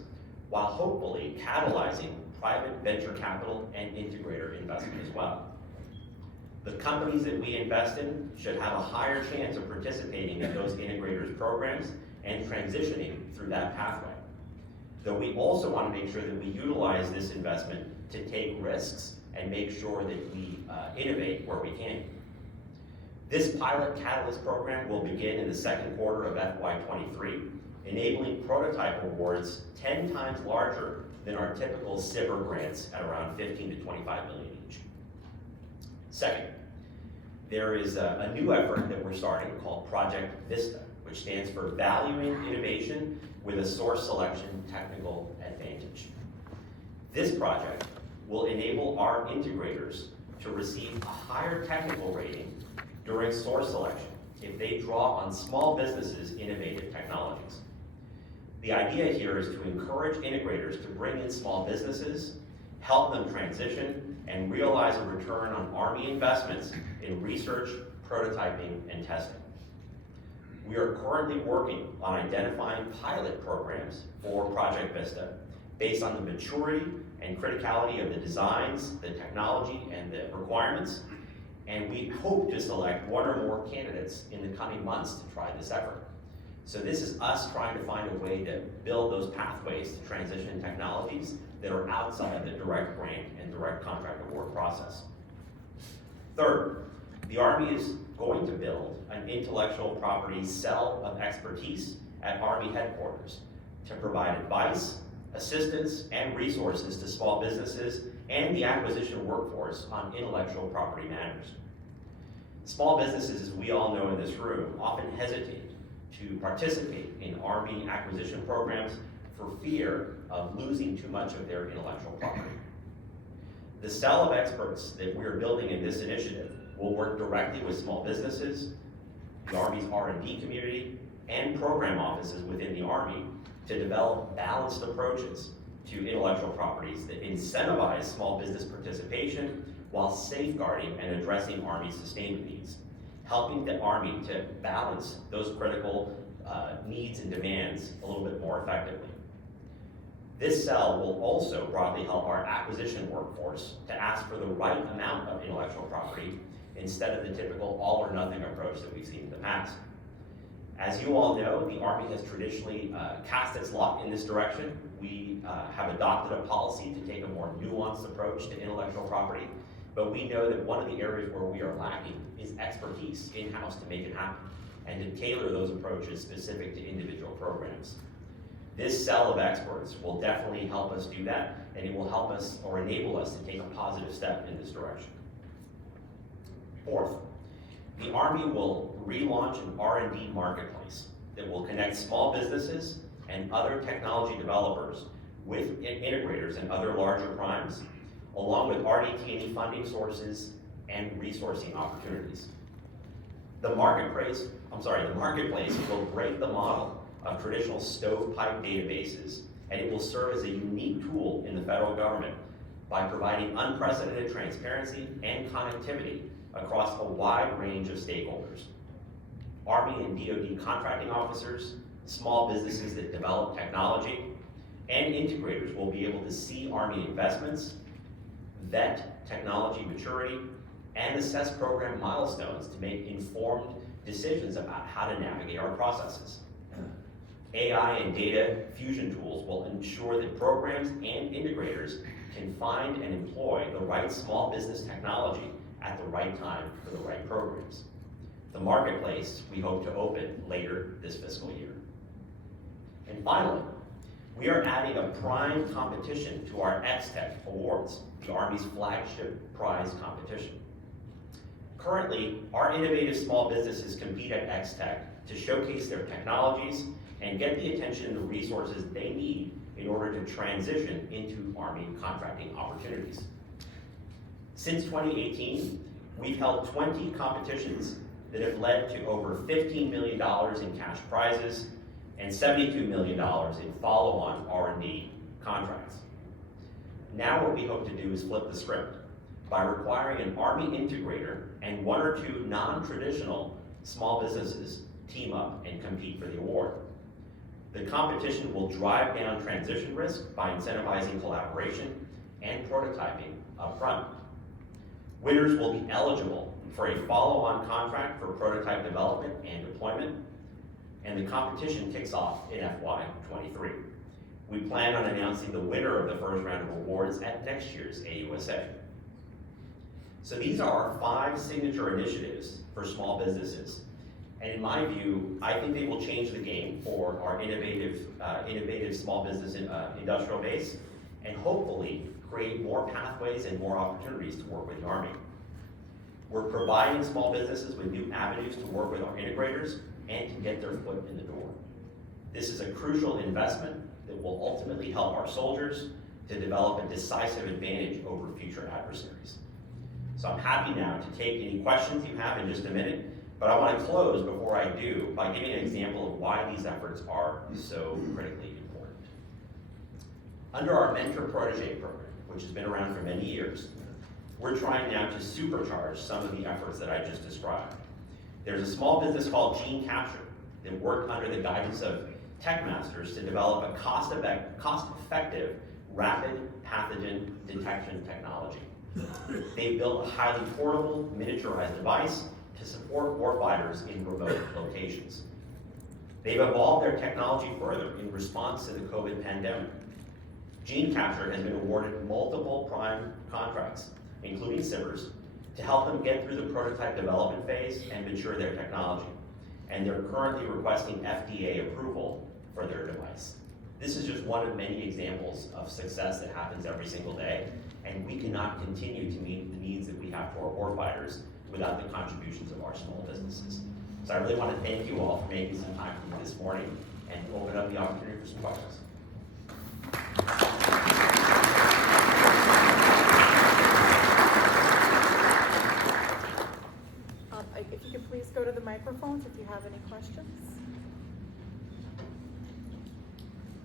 while hopefully catalyzing private venture capital and integrator investment as well. The companies that we invest in should have a higher chance of participating in those integrators programs and transitioning through that pathway. Though we also want to make sure that we utilize this investment to take risks and make sure that we innovate where we can. This pilot catalyst program will begin in the second quarter of FY23, enabling prototype awards 10 times larger than our typical SBIR grants at around 15 to 25 million each. Second, there is a new effort that we're starting called Project Vista, which stands for Valuing Innovation with a Source Selection Technical Advantage. This project will enable our integrators to receive a higher technical rating during source selection if they draw on small businesses' innovative technologies. The idea here is to encourage integrators to bring in small businesses, help them transition, and realize a return on Army investments in research, prototyping, and testing. We are currently working on identifying pilot programs for Project Vista based on the maturity and criticality of the designs, the technology, and the requirements, and we hope to select one or more candidates in the coming months to try this effort. So this is us trying to find a way to build those pathways to transition technologies that are outside the direct grant and direct contract award process. Third, the Army is going to build an intellectual property cell of expertise at Army headquarters to provide advice, assistance, and resources to small businesses and the acquisition workforce on intellectual property matters. Small businesses, as we all know in this room, often hesitate to participate in Army acquisition programs for fear of losing too much of their intellectual property. The cell of experts that we're building in this initiative will work directly with small businesses, the Army's R&D community, and program offices within the Army to develop balanced approaches to intellectual properties that incentivize small business participation while safeguarding and addressing Army sustainment needs, helping the Army to balance those critical needs and demands a little bit more effectively. This cell will also broadly help our acquisition workforce to ask for the right amount of intellectual property instead of the typical all or nothing approach that we've seen in the past. As you all know, the Army has traditionally cast its lot in this direction. We have adopted a policy to take a more nuanced approach to intellectual property, but we know that one of the areas where we are lacking is expertise in-house to make it happen and to tailor those approaches specific to individual programs. This cell of experts will definitely help us do that, and it will help us or enable us to take a positive step in this direction. Fourth, the Army will relaunch an R&D marketplace that will connect small businesses and other technology developers with integrators and other larger primes, along with RDT&E funding sources and resourcing opportunities. The marketplace will break the model of traditional stovepipe databases, and it will serve as a unique tool in the federal government by providing unprecedented transparency and connectivity across a wide range of stakeholders. Army and DoD contracting officers, small businesses that develop technology, and integrators will be able to see Army investments, vet technology maturity, and assess program milestones to make informed decisions about how to navigate our processes. AI and data fusion tools will ensure that programs and integrators can find and employ the right small business technology at the right time for the right programs. The marketplace we hope to open later this fiscal year. And finally, we are adding a prime competition to our X-Tech Awards, the Army's flagship prize competition. Currently, our innovative small businesses compete at X-Tech to showcase their technologies and get the attention and the resources they need in order to transition into Army contracting opportunities. Since 2018, we've held 20 competitions that have led to over $15 million in cash prizes and $72 million in follow-on R&D contracts. Now what we hope to do is flip the script by requiring an Army integrator and 1 or 2 non-traditional small businesses team up and compete for the award. The competition will drive down transition risk by incentivizing collaboration and prototyping upfront. Winners will be eligible for a follow-on contract for prototype development and deployment, and the competition kicks off in FY23. We plan on announcing the winner of the first round of awards at next year's AUSA. So these are our 5 signature initiatives for small businesses. And in my view, I think they will change the game for our innovative small business industrial base, and hopefully create more pathways and more opportunities to work with the Army. We're providing small businesses with new avenues to work with our integrators and to get their foot in the door. This is a crucial investment that will ultimately help our soldiers to develop a decisive advantage over future adversaries. So I'm happy now to take any questions you have in just a minute, but I want to close before I do by giving an example of why these efforts are so critically important. Under our Mentor Protege program, which has been around for many years, we're trying now to supercharge some of the efforts that I just described. There's a small business called Gene Capture that worked under the guidance of tech masters to develop a cost-effective rapid pathogen detection technology. They built a highly portable, miniaturized device to support warfighters in remote locations. They've evolved their technology further in response to the COVID pandemic. Gene Capture has been awarded multiple prime contracts, including SIVRs, to help them get through the prototype development phase and mature their technology. And they're currently requesting FDA approval for their device. This is just one of many examples of success that happens every single day, and we cannot continue to meet the needs that we have for our warfighters without the contributions of our small businesses. So I really want to thank you all for making some time for me this morning and open up the opportunity for some questions. If you could please go to the microphones if you have any questions.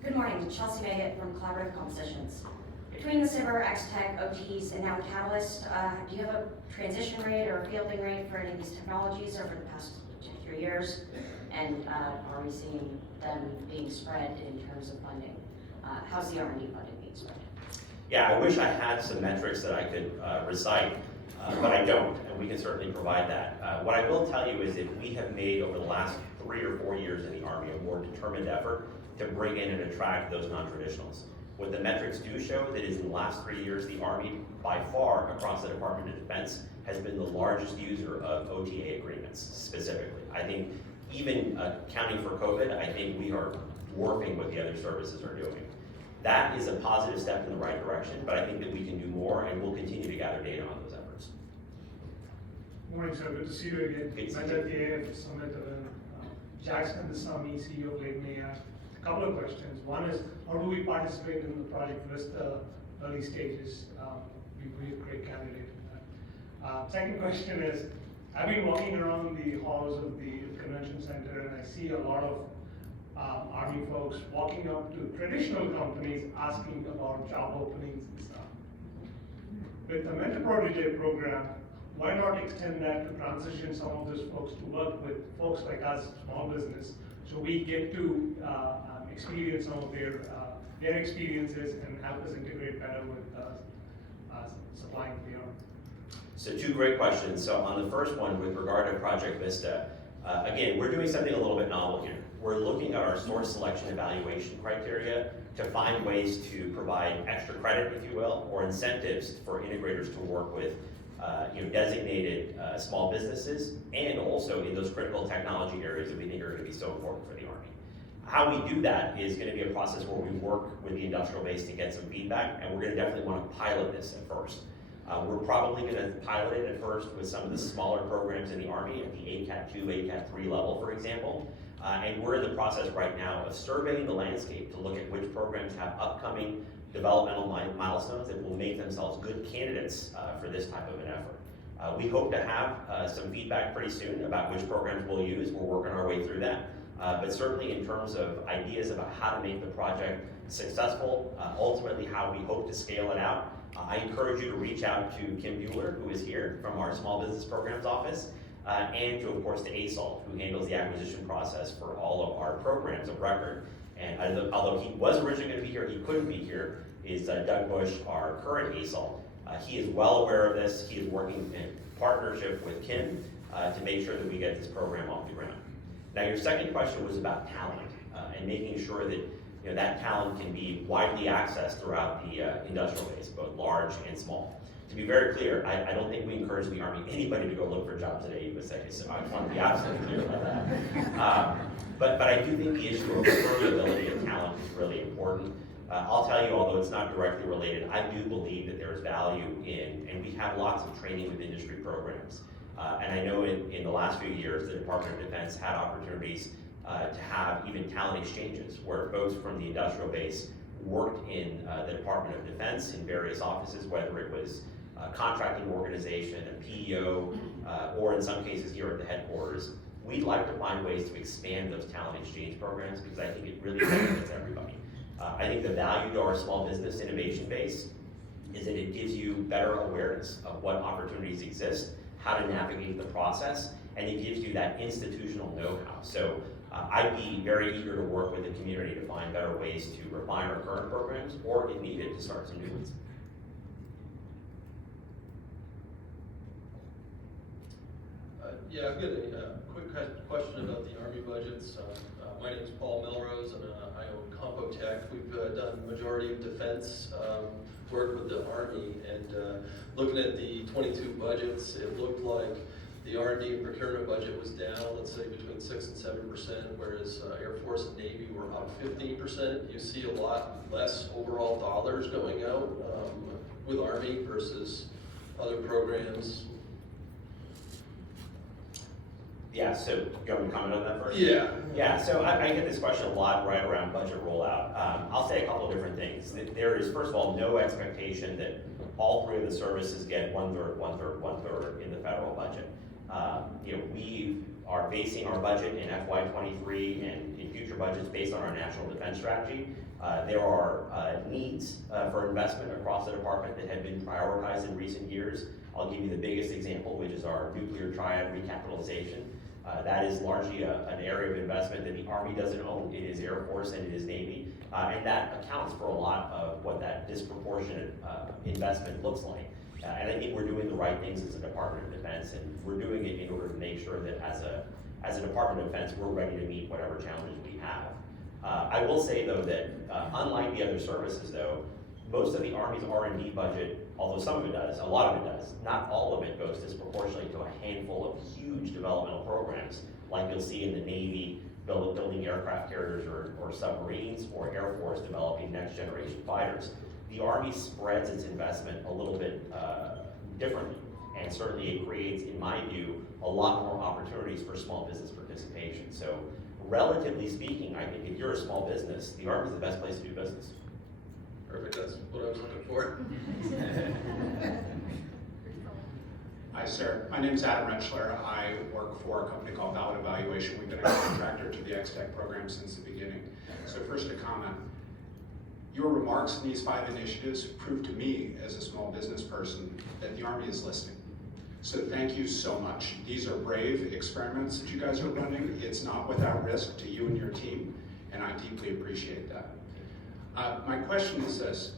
Good morning, Chelsea Meggett from Collaborative Compositions. Between the SIVR, X-Tech, OTs, and now Catalyst, do you have a transition rate or a fielding rate for any of these technologies over the past 2 to 3 years? And are we seeing them being spread in terms of funding? How's the R&D funding being spread? Yeah, I wish I had some metrics that I could recite, but I don't, and we can certainly provide that. What I will tell you is that we have made over the last 3 or 4 years in the Army a more determined effort to bring in and attract those non-traditionals. What the metrics do show that is in the last 3 years, the Army, by far, across the Department of Defense, has been the largest user of OTA agreements, specifically. I think even accounting for COVID, I think we are dwarfing what the other services are doing. That is a positive step in the right direction, but I think that we can do more, and we'll continue to gather data on those efforts. Morning, sir. Good to see you again. Good to see Met you. at the AF Summit. Jackson Desami, CEO of Lake Maya. A couple of questions. One is, how do we participate in the Project Vista early stages? We're a great candidate for that. Second question is, I've been walking around the halls of the convention center, and I see a lot of Army folks walking up to traditional companies asking about job openings and stuff. With the Mentor Protege program, why not extend that to transition some of those folks to work with folks like us, small business, so we get to experience some of their experiences and help us integrate better with supplying the Army. So 2 great questions. So on the first one, with regard to Project Vista, again, we're doing something a little bit novel here. We're looking at our source selection evaluation criteria to find ways to provide extra credit, if you will, or incentives for integrators to work with designated small businesses, and also in those critical technology areas that we think are going to be so important for the Army. How we do that is going to be a process where we work with the industrial base to get some feedback, and we're going to definitely want to pilot this at first. We're probably going to pilot it at first with some of the smaller programs in the Army at the ACAT 2, ACAT 3 level, for example. And we're in the process right now of surveying the landscape to look at which programs have upcoming developmental milestones that will make themselves good candidates for this type of an effort. We hope to have some feedback pretty soon about which programs we'll use. We're working our way through that. But certainly in terms of ideas about how to make the project successful, ultimately how we hope to scale it out, I encourage you to reach out to Kim Bueller, who is here from our Small Business Programs Office, and to, of course, to ASALT, who handles the acquisition process for all of our programs of record. And although he was originally going to be here, he couldn't be here, is Doug Bush, our current ASALT. He is well aware of this. He is working in partnership with Kim to make sure that we get this program off the ground. Now, your second question was about talent and making sure that that talent can be widely accessed throughout the industrial base, both large and small. To be very clear, I don't think we encourage the Army, anybody to go look for jobs at AUSA, so I want to be absolutely clear about that. But I do think the issue of permeability of talent is really important. I'll tell you, although it's not directly related, I do believe that there's value in, and we have lots of training with industry programs. And I know in the last few years, the Department of Defense had opportunities to have even talent exchanges where folks from the industrial base worked in the Department of Defense in various offices, whether it was a contracting organization, a PEO, or in some cases here at the headquarters. We'd like to find ways to expand those talent exchange programs because I think it really benefits everybody. I think the value to our small business innovation base is that it gives you better awareness of what opportunities exist, how to navigate the process, and it gives you that institutional know-how. So I'd be very eager to work with the community to find better ways to refine our current programs, or if needed, to start some new ones. Yeah, I've got a quick question about the Army budgets. My name is Paul Melrose, and I own Compotech. We've done majority of defense work with the Army, and looking at the 22 budgets, it looked like the R&D and procurement budget was down, let's say between 6 and 7%, whereas Air Force and Navy were up 15%. You see a lot less overall dollars going out with Army versus other programs. Yeah, so you want me to comment on that first? Yeah. Yeah, so I get this question a lot right around budget rollout. I'll say a couple of different things. There is, first of all, no expectation that all three of the services get 1/3, 1/3, 1/3 in the federal budget. We are basing our budget in FY23 and in future budgets based on our national defense strategy. There are needs for investment across the department that have been prioritized in recent years. I'll give you the biggest example, which is our nuclear triad recapitalization. That is largely an area of investment that the Army doesn't own. It is Air Force and it is Navy. And that accounts for a lot of what that disproportionate investment looks like. And I think we're doing the right things as a Department of Defense, and we're doing it in order to make sure that as a Department of Defense, we're ready to meet whatever challenges we have. I will say though that unlike the other services though, most of the Army's R&D budget, although some of it does, a lot of it does, not all of it goes disproportionately to a handful of huge developmental programs like you'll see in the Navy building aircraft carriers or submarines, or Air Force developing next generation fighters. The Army spreads its investment a little bit differently, and certainly it creates, in my view, a lot more opportunities for small business participation. So relatively speaking, I think if you're a small business, the Army is the best place to do business. Perfect, that's what I was looking for. Hi, sir. My name is Adam Retschler. I work for a company called Valid Evaluation. We've been a contractor to the X-Tech program since the beginning. So first a comment. Your remarks in these 5 initiatives prove to me, as a small business person, that the Army is listening. So thank you so much. These are brave experiments that you guys are running. It's not without risk to you and your team, and I deeply appreciate that. My question is this.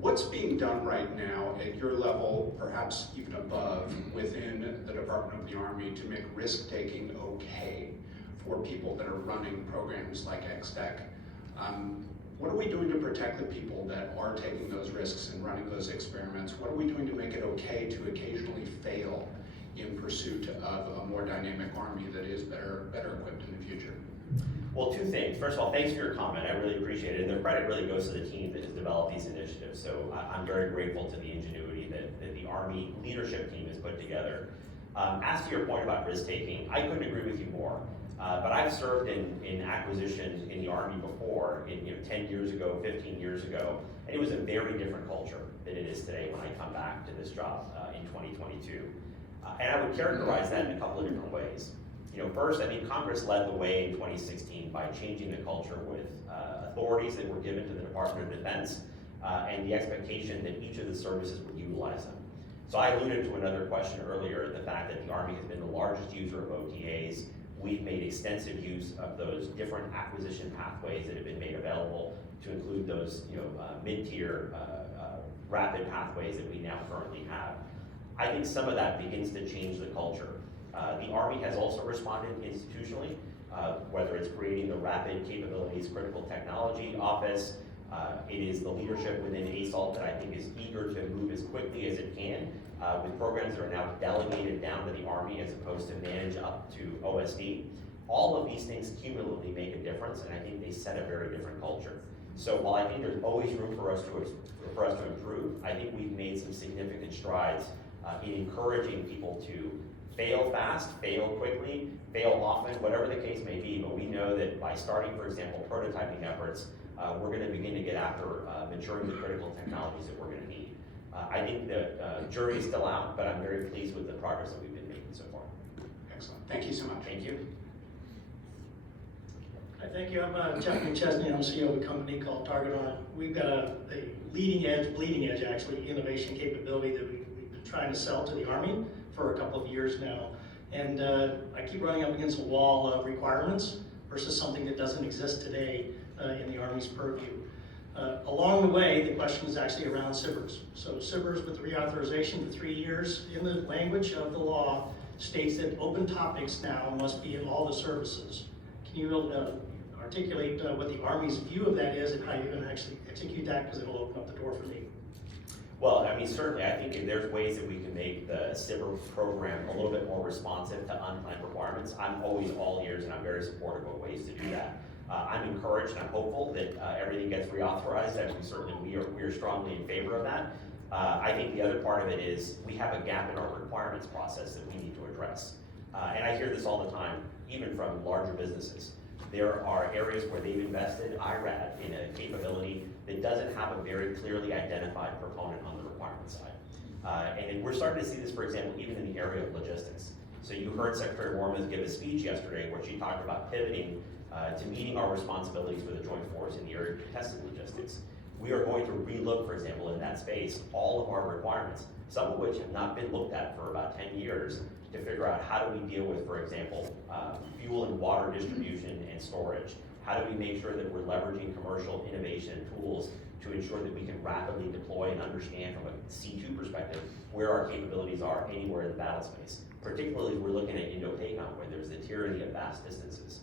What's being done right now at your level, perhaps even above, within the Department of the Army to make risk-taking okay for people that are running programs like X-Tech? What are we doing to protect the people that are taking those risks and running those experiments? What are we doing to make it okay to occasionally fail in pursuit of a more dynamic Army that is better equipped in the future? Well, 2 things. First of all, thanks for your comment. I really appreciate it. And the credit really goes to the team that has developed these initiatives. So I'm very grateful to the ingenuity that the Army leadership team has put together. As to your point about risk taking, I couldn't agree with you more. But I've served in acquisitions in the Army before, 10 years ago, 15 years ago, and it was a very different culture than it is today when I come back to this job in 2022. And I would characterize that in a couple of different ways. First, I think Congress led the way in 2016 by changing the culture with authorities that were given to the Department of Defense and the expectation that each of the services would utilize them. So I alluded to another question earlier, the fact that the Army has been the largest user of OTAs. We've made extensive use of those different acquisition pathways that have been made available to include those mid-tier rapid pathways that we now currently have. I think some of that begins to change the culture. The Army has also responded institutionally, whether it's creating the Rapid Capabilities Critical Technology Office. It is the leadership within ASALT that I think is eager to move as quickly as it can with programs that are now delegated down to the Army as opposed to managed up to OSD. All of these things cumulatively make a difference, and I think they set a very different culture. So while I think there's always room for us to improve, I think we've made some significant strides in encouraging people to fail fast, fail quickly, fail often, whatever the case may be. But we know that by starting, for example, prototyping efforts, we're going to begin to get after maturing the critical technologies that we're going to need. I think the jury is still out, but I'm very pleased with the progress that we've been making so far. Excellent. Thank you so much. Thank you. Hi, thank you. I'm Jeff McChesney. I'm CEO of a company called Targeton. We've got a bleeding edge actually, innovation capability that we've been trying to sell to the Army for a couple of years now. And I keep running up against a wall of requirements versus something that doesn't exist today in the Army's purview. Along the way, the question is actually around SBIRs. So SBIRs with the reauthorization for 3 years in the language of the law states that open topics now must be in all the services. Can you articulate what the Army's view of that is and how you're going to actually execute that, because it'll open up the door for me? Well, I mean, certainly, I think if there's ways that we can make the SBIR program a little bit more responsive to unplanned requirements, I'm always all ears and I'm very supportive of ways to do that. I'm encouraged and I'm hopeful that everything gets reauthorized, and we are strongly in favor of that. I think the other part of it is we have a gap in our requirements process that we need to address. And I hear this all the time, even from larger businesses. There are areas where they've invested IRAD in a capability that doesn't have a very clearly identified proponent on the requirement side. And we're starting to see this, for example, even in the area of logistics. So you heard Secretary Wormuth give a speech yesterday where she talked about pivoting to meeting our responsibilities for the Joint Force in the area of contested logistics. We are going to relook, for example, in that space, all of our requirements, some of which have not been looked at for about 10 years, to figure out how do we deal with, for example, fuel and water distribution and storage. How do we make sure that we're leveraging commercial innovation and tools to ensure that we can rapidly deploy and understand from a C2 perspective where our capabilities are anywhere in the battle space. Particularly, we're looking at Indo-PACOM, where there's the tyranny of vast distances.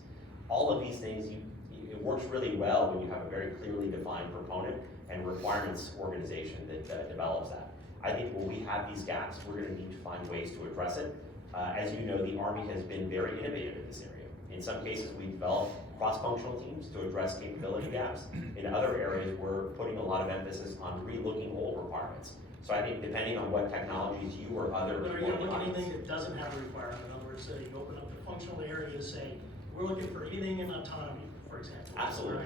All of these things, it works really well when you have a very clearly defined proponent and requirements organization that develops that. I think when we have these gaps, we're going to need to find ways to address it. As you know, the Army has been very innovative in this area. In some cases, we've developed cross-functional teams to address capability gaps. In other areas, we're putting a lot of emphasis on relooking old requirements. So I think depending on what technologies you or other But are you people looking at in anything that doesn't have a requirement? In other words, you open up the functional area and say, we're looking for anything in autonomy, for example. Absolutely.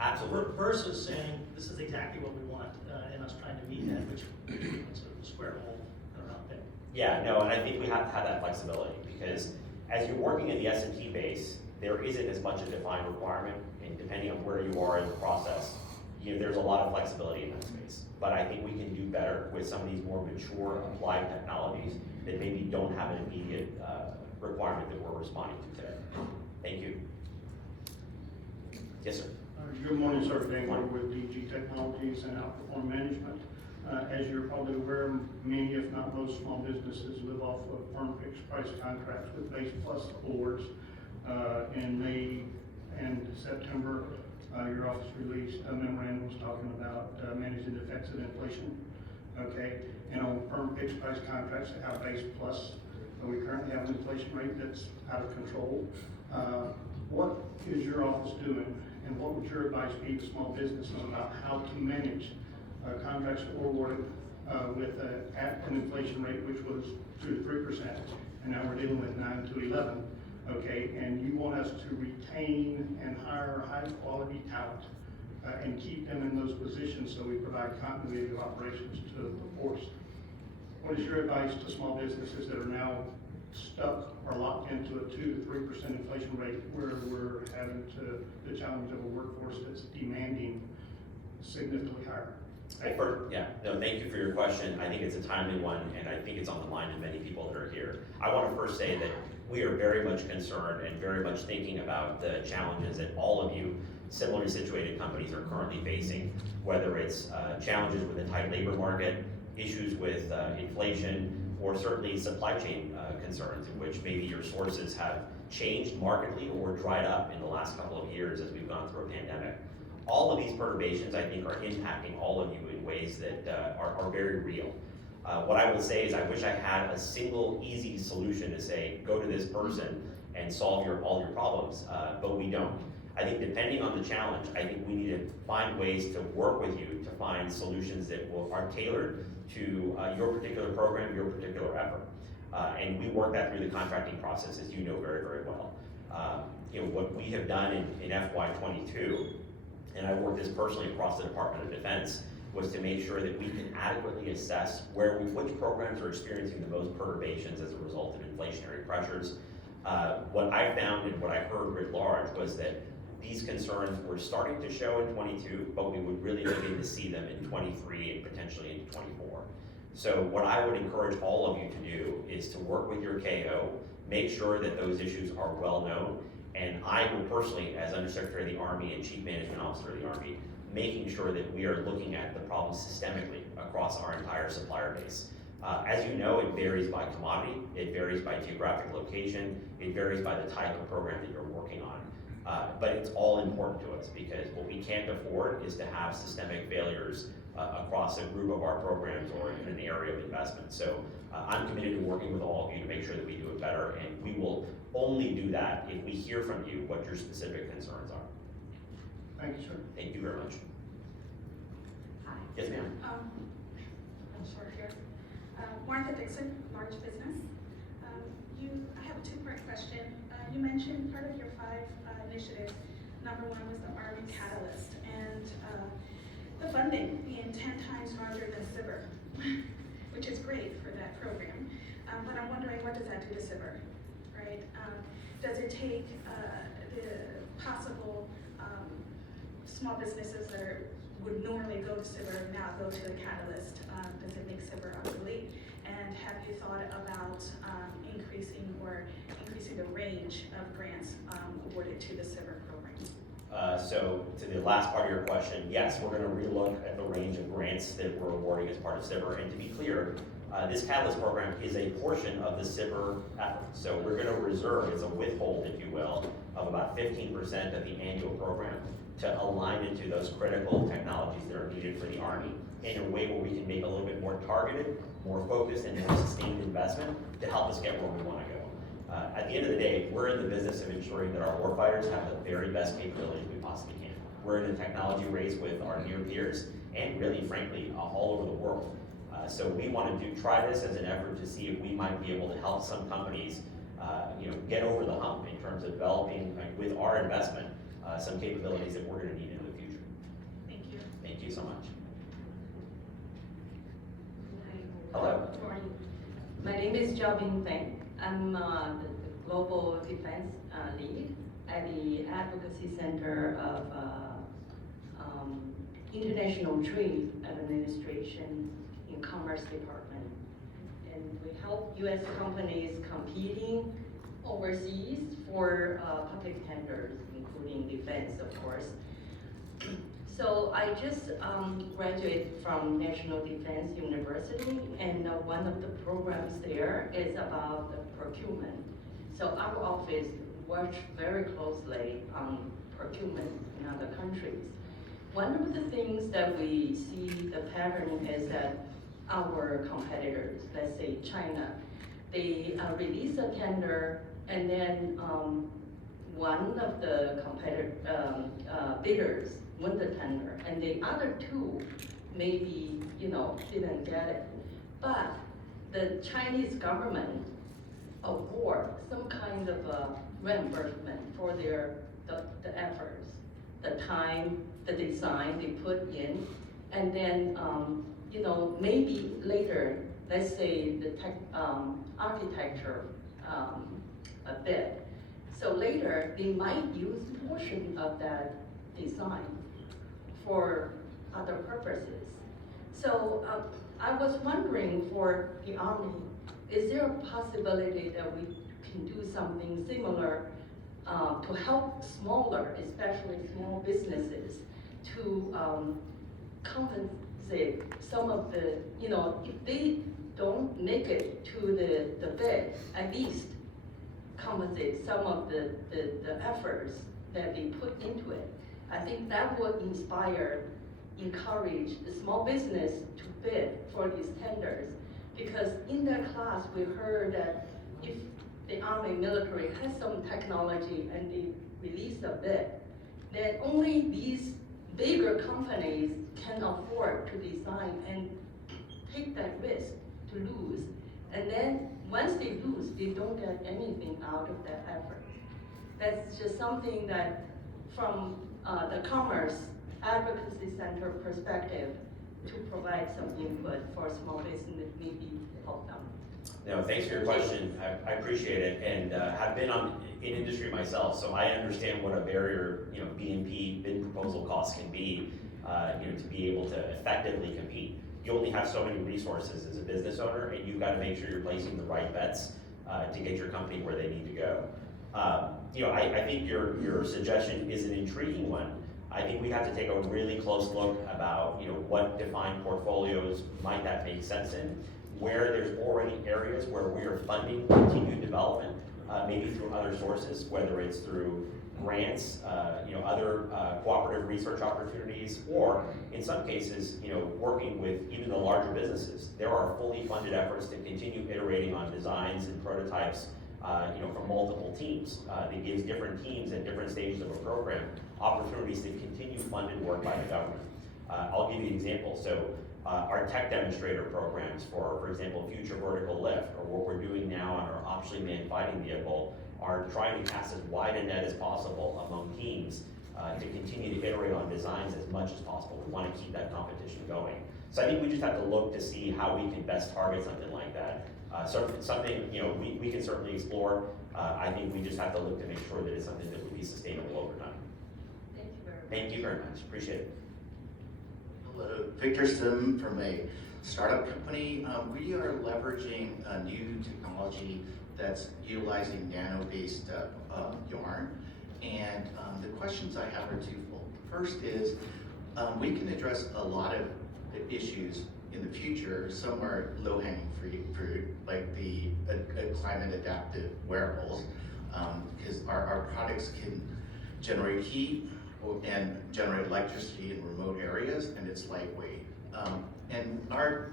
Absolutely. Versus saying, this is exactly what we want, and us trying to meet that, which is a square hole around there. Yeah, no, and I think we have to have that flexibility, because as you're working in the S&T base, there isn't as much a defined requirement, and depending on where you are in the process, there's a lot of flexibility in that space. But I think we can do better with some of these more mature applied technologies that maybe don't have an immediate requirement that we're responding to today. Thank you. Yes, sir. Good morning, sir. Dan We're with DG Technologies and Outperform Management. As you're probably aware, many, if not most, small businesses live off of firm fixed price contracts with base plus awards. In May and September, your office released a memorandum talking about managing the effects of inflation. Okay, and on firm fixed price contracts that have base plus, we currently have an inflation rate that's out of control. What is your office doing, and what would your advice be to small businesses about how to manage contracts awarded with an inflation rate which was 2 to 3%, and now we're dealing with 9 to 11. okay? And you want us to retain and hire high-quality talent and keep them in those positions so we provide continuity of operations to the force. What is your advice to small businesses that are now stuck or locked into a 2 to 3% inflation rate where we're having the challenge of a workforce that's demanding significantly higher? Thank you for your question. I think it's a timely one, and I think it's on the mind of many people that are here. I want to first say that we are very much concerned and very much thinking about the challenges that all of you similarly situated companies are currently facing, whether it's challenges with a tight labor market, issues with inflation, or certainly supply chain concerns in which maybe your sources have changed markedly or dried up in the last couple of years as we've gone through a pandemic. All of these perturbations, I think, are impacting all of you in ways that are very real. What I will say is I wish I had a single easy solution to say, go to this person and solve all your problems, but we don't. I think depending on the challenge, I think we need to find ways to work with you to find solutions that are tailored to your particular program, your particular effort. And we work that through the contracting process, as you know very, very well. What we have done in FY22, and I worked this personally across the Department of Defense, was to make sure that we can adequately assess which programs are experiencing the most perturbations as a result of inflationary pressures. What I found and what I heard writ large was that these concerns were starting to show in 22, but we would really begin to see them in 23 and potentially into 24. So what I would encourage all of you to do is to work with your KO, make sure that those issues are well known, and I will personally, as Undersecretary of the Army and Chief Management Officer of the Army, making sure that we are looking at the problem systemically across our entire supplier base. As you know, it varies by commodity, it varies by geographic location, it varies by the type of program that you're working on. But it's all important to us because what we can't afford is to have systemic failures across a group of our programs or in an area of investment. So I'm committed to working with all of you to make sure that we do it better, and we will only do that if we hear from you what your specific concerns are. Thank you, sir. Thank you very much. Hi. Yes, ma'am. I'm short here. Martha Dixon, large business. I have a two-part question. You mentioned part of your 5 initiatives. Number 1 was the Army Catalyst, and the funding being 10 times larger than SBIR, which is great for that program. But I'm wondering, what does that do to SBIR, right? Does it take the possible small businesses that would normally go to SBIR now go to the Catalyst? Does it make SBIR obsolete? And have you thought about increasing the range of grants awarded to the SBIR program? So to the last part of your question, yes, we're going to relook at the range of grants that we're awarding as part of SBIR. And to be clear, this Catalyst program is a portion of the SBIR effort. So we're going to reserve, as a withhold, if you will, of about 15% of the annual program to align into those critical technologies that are needed for the Army in a way where we can make a little bit more targeted, more focused, and more sustained investment to help us get where we want to go. At the end of the day, we're in the business of ensuring that our warfighters have the very best capabilities we possibly can. We're in a technology race with our near peers, and really, frankly, all over the world. So we want to try this as an effort to see if we might be able to help some companies get over the hump in terms of developing, with our investment, some capabilities that we're going to need in the future. Thank you. Thank you so much. Hi. Hello. Good morning. My name is Jiabin Feng. I'm the Global Defense Lead at the Advocacy Center of International Trade Administration in Commerce Department. And we help U.S. companies competing overseas for public tenders, including defense, of course. So I just graduated from National Defense University, and one of the programs there is about the procurement. So our office works very closely on procurement in other countries. One of the things that we see the pattern is that our competitors, let's say China, they release a tender, and then one of the bidders won the tender, and the other 2 maybe didn't get it. But the Chinese government award some kind kind of reimbursement for the efforts, the time, the design they put in, and then, maybe later, let's say the architecture a bit. So later, they might use portion of that design for other purposes. So I was wondering for the Army, is there a possibility that we can do something similar to help smaller, especially small businesses, to compensate some of the, if they don't make it to the bid, at least compensate some of the efforts that they put into it. I think that would encourage the small business to bid for these tenders. Because in that class, we heard that if the Army military has some technology and they release a bid, then only these bigger companies can afford to design and take that risk to lose. And then once they lose, they don't get anything out of that effort. That's just something that from the Commerce Advocacy Center perspective, to provide some input for small business, maybe help them. No, thanks for your question. I appreciate it, and have been in industry myself, so I understand what a barrier, BNP, bid proposal costs can be, to be able to effectively compete. You only have so many resources as a business owner, and you've got to make sure you're placing the right bets to get your company where they need to go. I think your suggestion is an intriguing one. I think we have to take a really close look about, what defined portfolios might that make sense in, where there's already areas where we are funding continued development, maybe through other sources, whether it's through grants, other cooperative research opportunities, or in some cases, working with even the larger businesses. There are fully funded efforts to continue iterating on designs and prototypes, from multiple teams. That gives different teams at different stages of a program opportunities to continue funded work by the government. I'll give you an example. So our tech demonstrator programs for example, future vertical lift, or what we're doing now on our optionally manned fighting vehicle, are trying to cast as wide a net as possible among teams to continue to iterate on designs as much as possible. We want to keep that competition going. So I think we just have to look to see how we can best target something like that. Something we can certainly explore. I think we just have to look to make sure that it's something that would be sustainable over time. Thank you very much. Thank you very much. Appreciate it. Hello, Victor Sim from a startup company. We are leveraging a new technology that's utilizing nano-based yarn. And the questions I have are twofold. The first is, we can address a lot of issues in the future. Some are low-hanging fruit, like the climate adaptive wearables, because our products can generate heat and generate electricity in remote areas, and it's lightweight. And our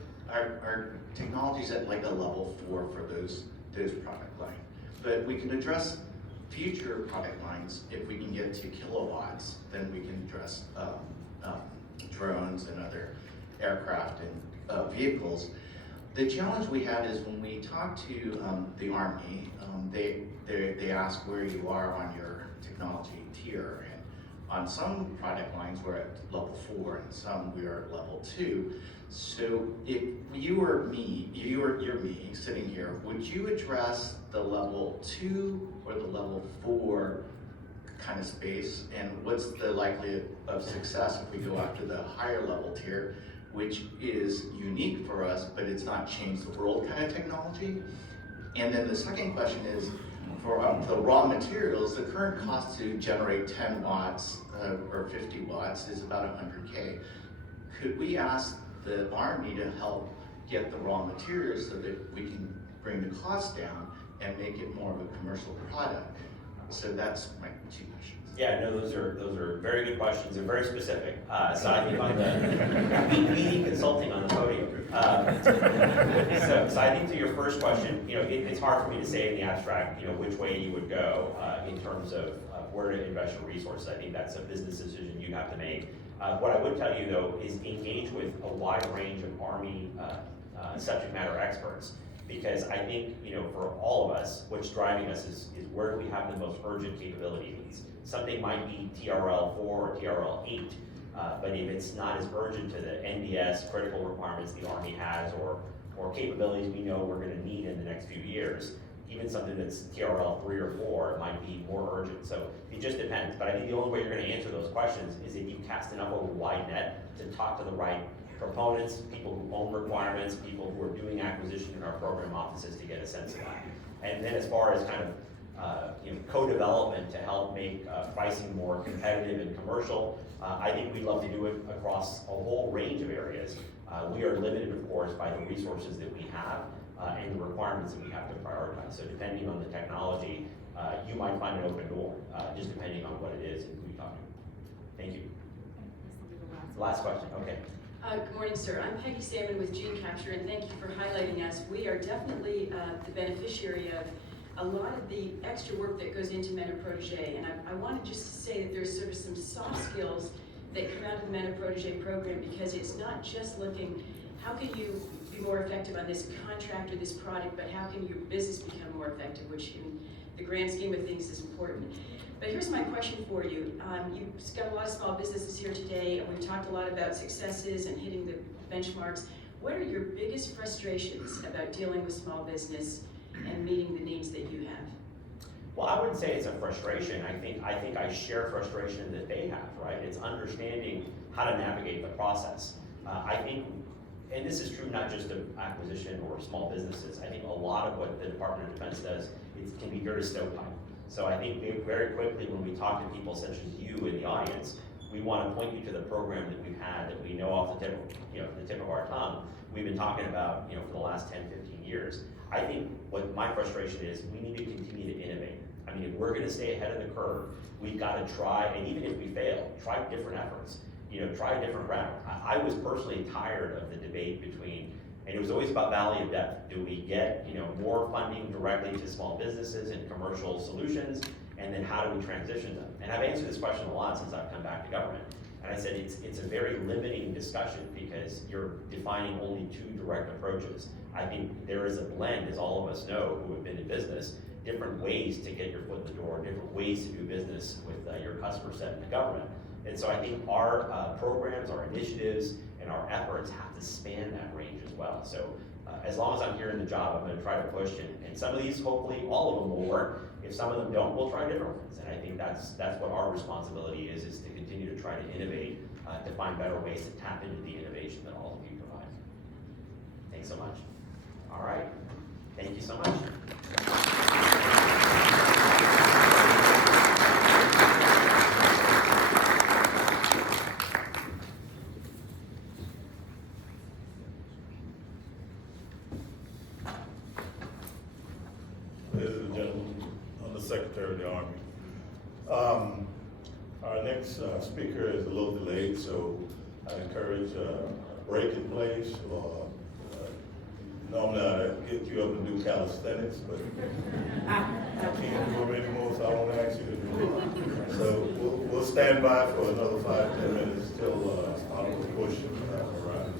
technology's at like a level 4 for those product lines. But we can address future product lines. If we can get to kilowatts, then we can address drones and other aircraft and vehicles. The challenge we have is when we talk to the Army, they ask where you are on your technology tier. And on some product lines, we're at level 4, and some we are at level 2. So if you were me, you're me sitting here, would you address the level 2 or the level 4 kind of space? And what's the likelihood of success if we go after the higher level tier, which is unique for us, but it's not change the world kind of technology? And then the second question is, for the raw materials, the current cost to generate 10 watts or 50 watts is about $100K. Could we ask the Army to help get the raw materials so that we can bring the cost down and make it more of a commercial product? So that's my 2 questions. Yeah, no, those are very good questions. They're very specific. So I think on the we need consulting on the podium. So I think to your first question, it's hard for me to say in the abstract, which way you would go in terms of where to invest your resources. I think that's a business decision you have to make. What I would tell you though is engage with a wide range of Army subject matter experts. Because I think, for all of us, what's driving us is where do we have the most urgent capability needs? Something might be TRL 4 or TRL 8, but if it's not as urgent to the NDS critical requirements the Army has or capabilities we know we're gonna need in the next few years, even something that's TRL 3 or 4 might be more urgent. So it just depends. But I think the only way you're gonna answer those questions is if you cast enough of a wide net to talk to the right proponents, people who own requirements, people who are doing acquisition in our program offices to get a sense of that. And then as far as kind of co-development to help make pricing more competitive and commercial, I think we'd love to do it across a whole range of areas. We are limited, of course, by the resources that we have and the requirements that we have to prioritize. So depending on the technology, you might find an open door, just depending on what it is and who you talk to. Thank you. Last question, okay. Good morning, sir. I'm Peggy Salmon with Gene Capture, and thank you for highlighting us. We are definitely the beneficiary of a lot of the extra work that goes into Mentor Protege, and I wanted just to say that there's sort of some soft skills that come out of the Mentor Protege program, because it's not just looking, how can you be more effective on this contract or this product, but how can your business become more effective, which in the grand scheme of things is important. But here's my question for you. You've got a lot of small businesses here today, and we've talked a lot about successes and hitting the benchmarks. What are your biggest frustrations about dealing with small business and meeting the needs that you have? Well, I wouldn't say it's a frustration. I think I share frustration that they have, right? It's understanding how to navigate the process. I think, and this is true not just of acquisition or small businesses, I think a lot of what the Department of Defense does, it can be very stovepipe. So I think very quickly when we talk to people such as you in the audience, we want to point you to the program that we've had that we know off the tip of our tongue. We've been talking about, for the last 10, 15 years. I think what my frustration is, we need to continue to innovate. I mean, if we're going to stay ahead of the curve, we've got to try, and even if we fail, try different efforts. Try a different route. I was personally tired of the debate between, and it was always about valley of death. Do we get, more funding directly to small businesses and commercial solutions, and then how do we transition them? And I've answered this question a lot since I've come back to government. And I said it's a very limiting discussion because you're defining only two direct approaches. I think there is a blend, as all of us know who have been in business, different ways to get your foot in the door, different ways to do business with your customer set in the government. And so I think our programs, our initiatives, and our efforts have to span that range as well. So as long as I'm here in the job, I'm going to try to push, and some of these, hopefully all of them will work. If some of them don't, we'll try different ones. And I think that's what our responsibility is to continue to try to innovate, to find better ways to tap into the innovation that all of you provide. Thanks so much. All right. Thank you so much. Ladies and gentlemen, I'm the Secretary of the Army. Our next speaker is a little delayed, so I encourage a break in place, or normally I get you up and do calisthenics, but I can't do it anymore, so I won't ask you to do it. So we'll stand by for another 5-10 minutes till I will push around.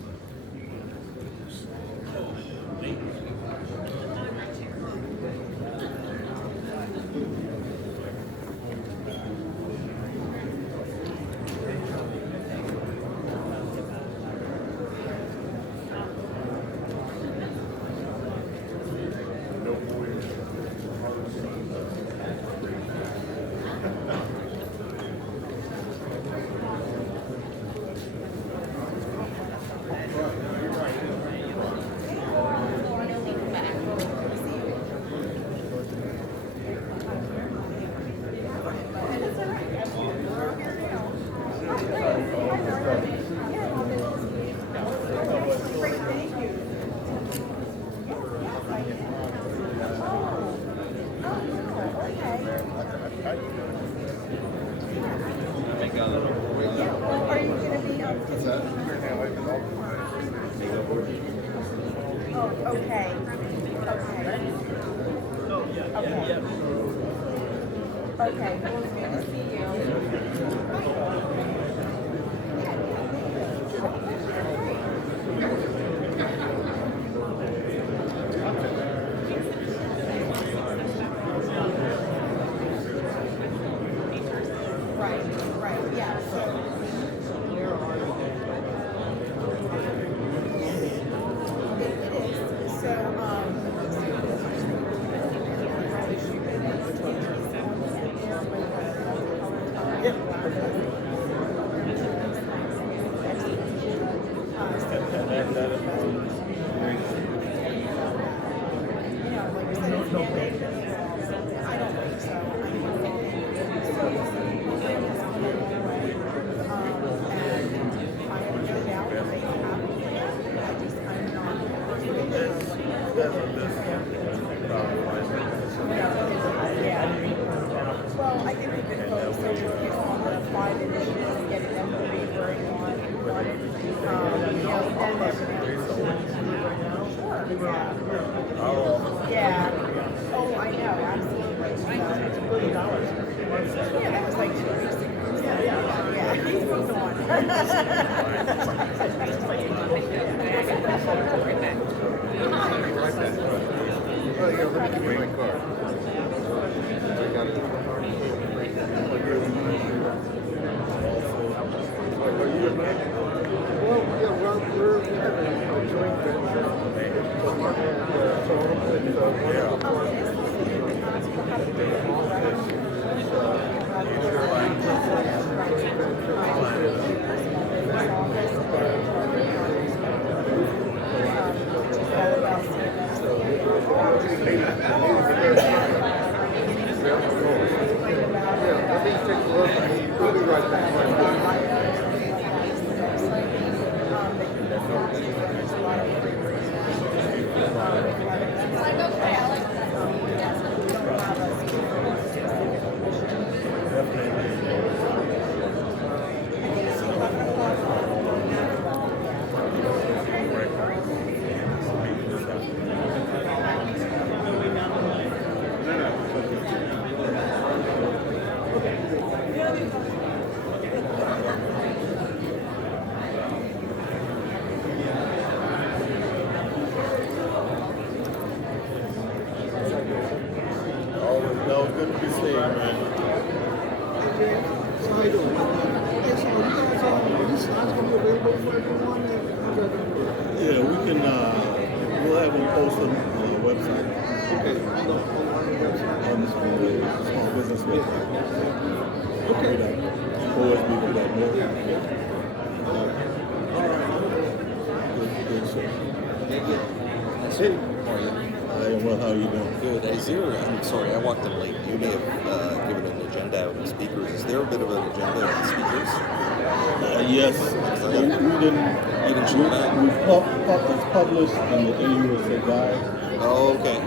Okay, well, it's good to see you. Well, I think we've been focused on the 5 initiatives and getting them moving where you want it. Yeah. Oh, I know, absolutely. Yeah, that was like 2 weeks ago. Yeah, he's moved on. Oh, yeah, let me give you my card. I got it. Well, yeah, well, we're having a joint venture. Let me take a look. We'll be right back. No, good to be seen, man. So how you doing? Hey, so you guys, these slides gonna be available for everyone? Yeah, we can, we'll have them posted on the website. Okay, on the website. On the small business website. Okay. OSBP.org. All right. Good, sir. Thank you. Hey. How are you? I am well. How are you doing? Good. Is there, I'm sorry, I walked in late. You may have given an agenda out on speakers. Is there a bit of an agenda on speakers? Yes. We didn't. You didn't show that? It's published in the AUSA guide. Oh, okay. I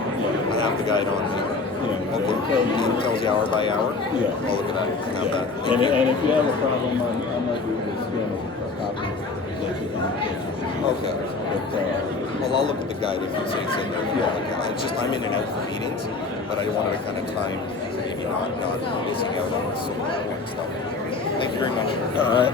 have the guide on here. Yeah. Okay. It tells you hour by hour? Yeah. I'll look at that. Have that. And if you have a problem, I might be able to scan a copy that you can. Okay. But, well, I'll look at the guide if it's in there. Yeah. It's just I'm in and out for meetings, but I wanted to kind of time maybe not missing out on some important stuff. Thank you very much. All right.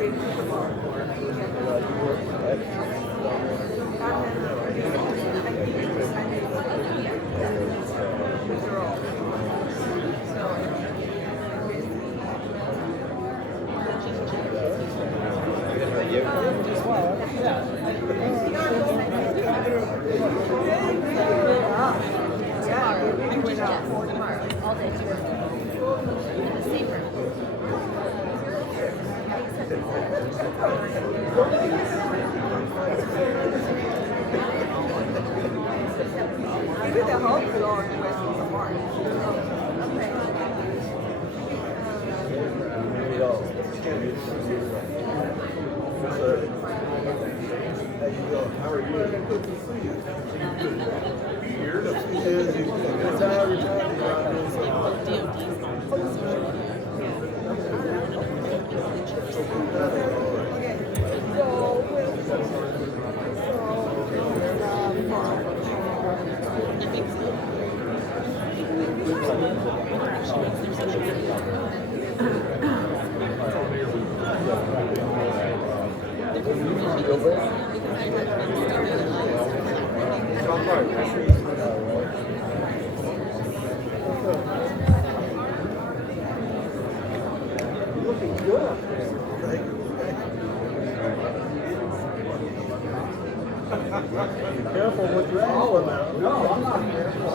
Maybe the hope is on the rest of the march. How are you? Good to see you. Weird. That's how you're looking good. Be careful what you're doing now. No, I'm not careful.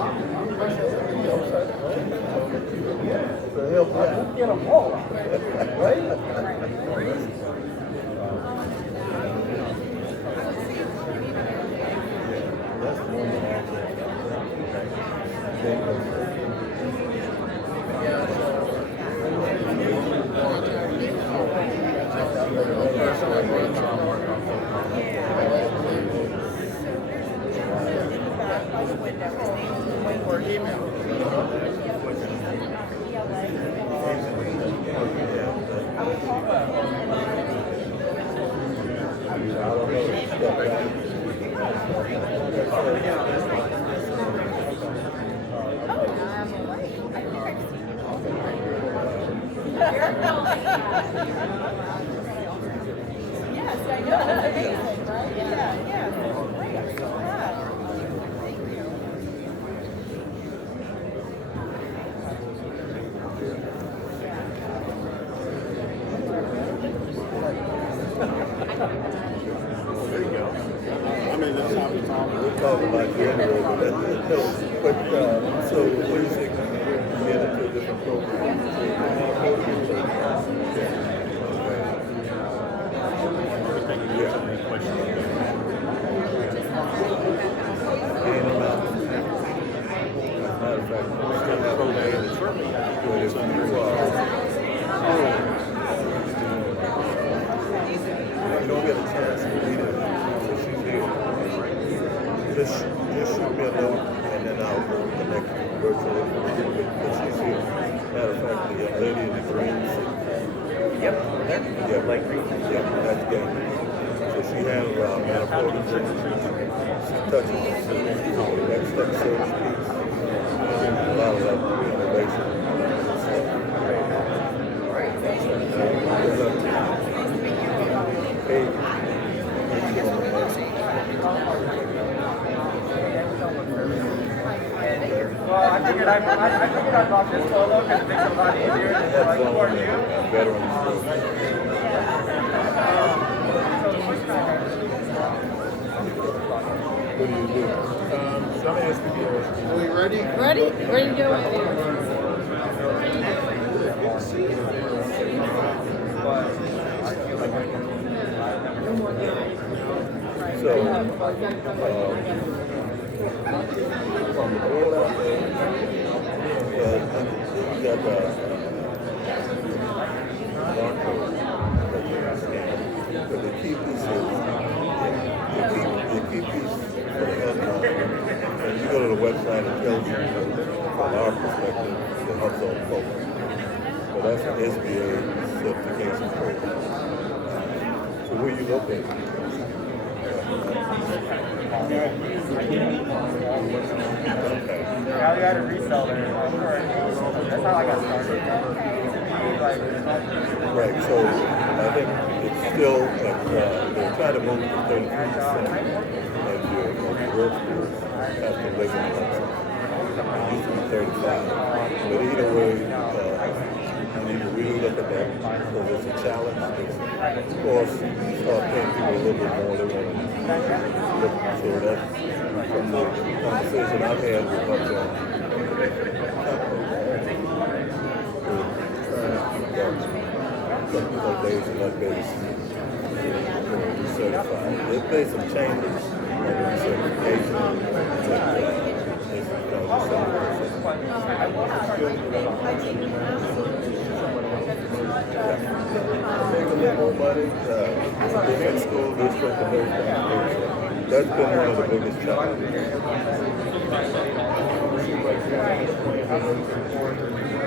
To help you out. Get them all. Right? Yes, I know. That's amazing, right? Yeah, yeah. Great. Yeah. Thank you. There you go. I mean, that's how we talk. We'll talk about January, but so what do you think when you get into a different program? Matter of fact, we still have a day in the certainly if you don't get a chance to read it, so she's here. Just shoot me a note and then I'll connect virtually. But she's here. Matter of fact, the young lady in the green suit. Yep, there. Yeah, like green. Yeah, that's game. So she handles manifold injection. She touches that step service piece. A lot of that innovation. Hey. Well, I figured I'd bought this polo because it makes it a lot easier to like support you. What do you do? Some SPP. Are we ready? Ready? Ready to go. So, from the board out there, you got the barcode that you can scan. But the key piece is, the key piece for the health and you go to the website, it tells you, from our perspective, the health zone program. So that's an SBA certification program. So where you located? I got a reseller. That's how I got started. Right, so I think it's still, they're trying to move to 33% of your workforce after labor laws. It used to be 35. But either way, we need to really look at that because it's a challenge. Of course, start paying people a little bit more. They want to look, so that's from the conversation I've had with much some people days and not days recertified. They've made some changes on the recertification. Make a little more money, different school district and those kind of things. That's been one of the biggest challenges.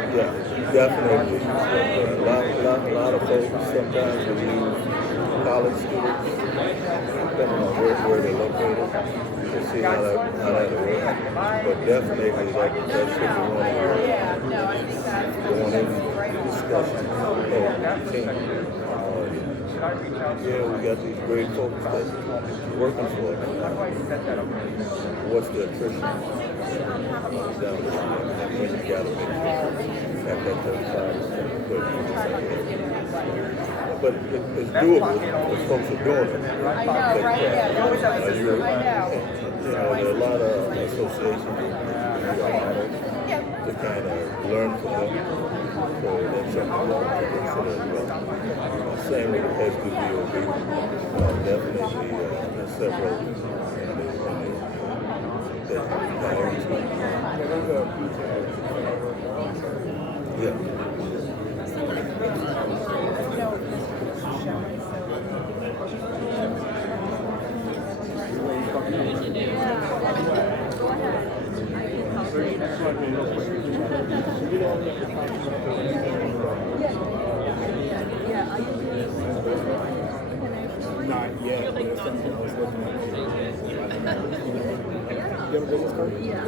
Yeah, definitely. A lot of folks sometimes will use college students, depending on where they're located, to see how that works. But definitely that should be one of our discussion. Yeah, we got these great folks that working for us. What's the attrition? When you got to have that 35%. But it's doable if folks are doing it. I know, right? Yeah, you always have a system. I know. There are a lot of associations to kind of learn from them. So that's something that I consider as well. Same with the SBDOB. Definitely several Not yet, but it's something I was looking at. You have a business card? Yeah.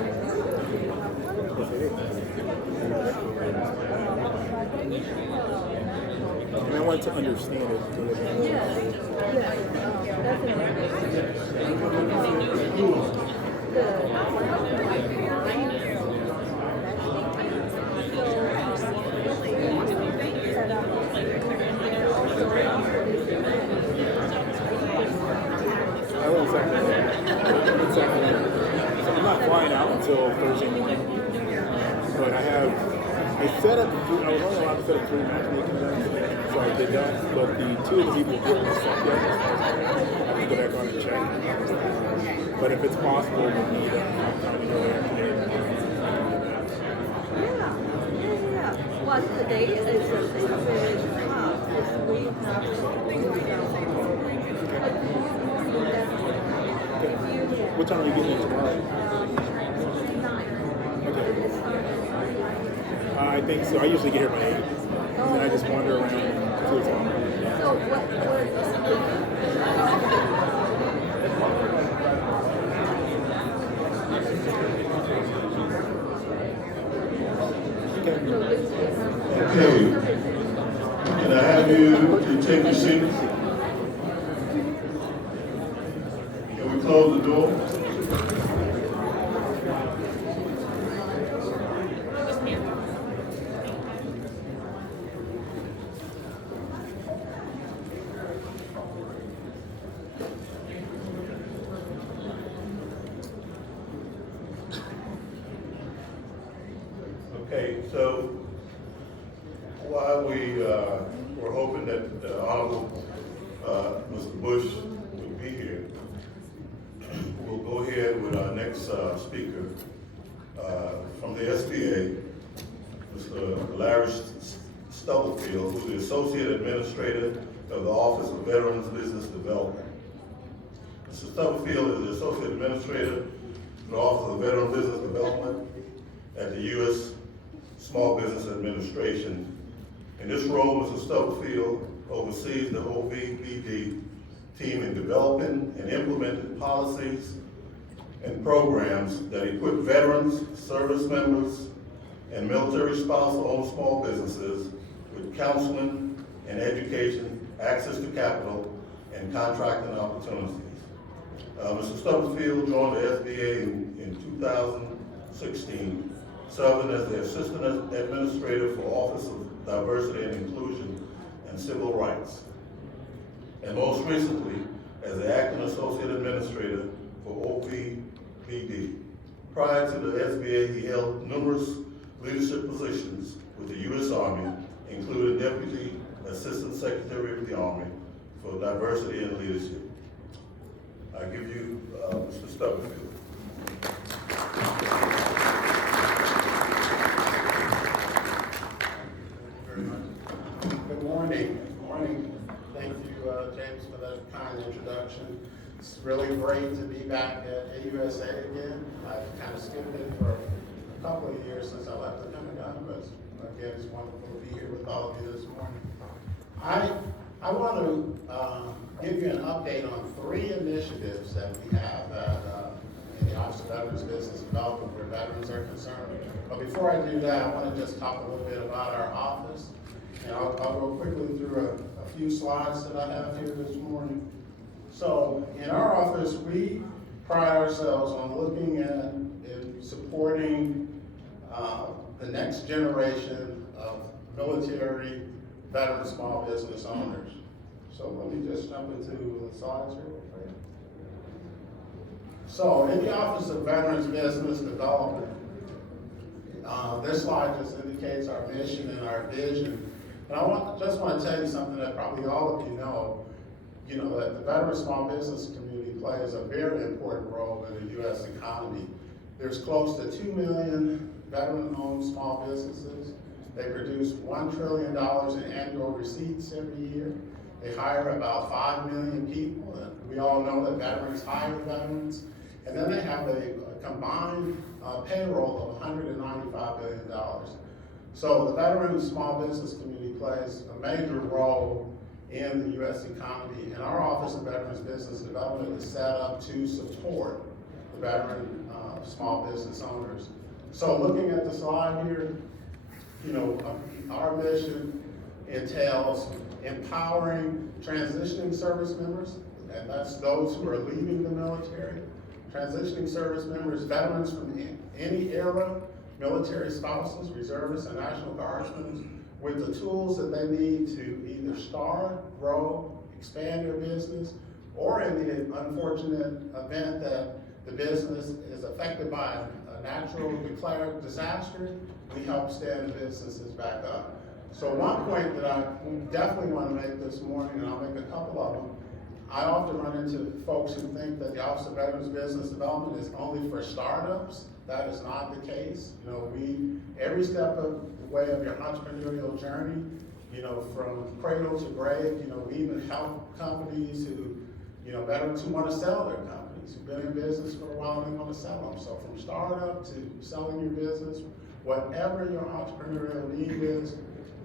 And I wanted to understand it. So I'm not flying out until Thursday morning, but I set up, I was only allowed to set up 3 matchmaking events, so I did that, but the 2 of the people who didn't set yet, I have to go back on and check. But if it's possible with me, then I'm going to go there today. Well, today is a very tough. We have What time are you getting in tomorrow? 9. Okay. I think so. I usually get here by 8. And then I just wander around until it's on. So what Okay, can I have you take your seats? Can we close the door? Okay, so while we were hoping that the Honorable Mr. Bush would be here, we'll go ahead with our next speaker from the SBA, Mr. Larry Stubblefield, who's the Associate Administrator of the Office of Veterans Business Development. Mr. Stubblefield is the Associate Administrator of the Office of Veterans Business Development at the U.S. Small Business Administration. In this role, Mr. Stubblefield oversees the OSBP team in developing and implementing policies and programs that equip veterans, service members, and military spouse-owned small businesses with counseling and education access to capital, and contracting opportunities. Mr. Stubblefield joined the SBA in 2016, serving as the Assistant Administrator for Office of Diversity and Inclusion and Civil Rights, and most recently as the Acting Associate Administrator for OSBP. Prior to the SBA, he held numerous leadership positions with the U.S. Army, including Deputy Assistant Secretary of the Army for Diversity and Leadership. I give you Mr. Stubblefield. Good morning. Good morning. Thank you, James, for that kind introduction. It's really great to be back at AUSA again. I've kind of skipped it for a couple of years since I left the Pentagon, but again, it's wonderful to be here with all of you this morning. I want to give you an update on 3 initiatives that we have in the Office of Veterans Business Development where veterans are concerned. But before I do that, I want to just talk a little bit about our office. And I'll go quickly through a few slides that I have here this morning. So in our office, we pride ourselves on looking at and supporting the next generation of military veteran small business owners. So let me just jump into the slides here real quick. So in the Office of Veterans Business Development, this slide just indicates our mission and our vision. And I just want to tell you something that probably all of you know that the veteran small business community plays a very important role in the U.S. economy. There's close to 2 million veteran-owned small businesses. They produce $1 trillion in annual receipts every year. They hire about 5 million people, and we all know that veterans hire veterans. And then they have a combined payroll of $195 billion. So the veteran small business community plays a major role in the U.S. economy, and our Office of Veterans Business Development is set up to support the veteran small business owners. So looking at the slide here, our mission entails empowering transitioning service members, and that's those who are leaving the military, transitioning service members, veterans from any era, military spouses, reservists, and National Guardsmen, with the tools that they need to either start, grow, expand their business, or in the unfortunate event that the business is affected by a natural declared disaster, we help stand the businesses back up. So one point that I definitely want to make this morning, and I'll make a couple of them, I often run into folks who think that the Office of Veterans Business Development is only for startups. That is not the case. Every step of the way of your entrepreneurial journey, from cradle to grave, we even help companies who, veterans who want to sell their companies, who've been in business for a while and they want to sell them. So from startup to selling your business, whatever your entrepreneurial need is,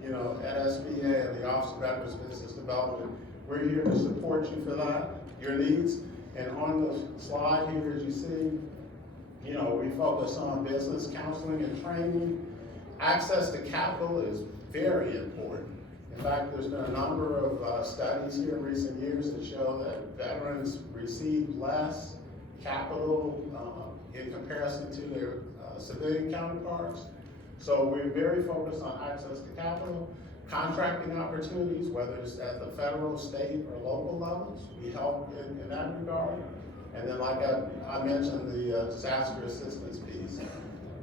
at SVA and the Office of Veterans Business Development, we're here to support you for that, your needs. And on the slide here, as you see, we focus on business counseling and training. Access to capital is very important. In fact, there's been a number of studies here in recent years that show that veterans receive less capital in comparison to their civilian counterparts. So we're very focused on access to capital, contracting opportunities, whether it's at the federal, state, or local levels. We help in that regard. And then like I mentioned, the disaster assistance piece.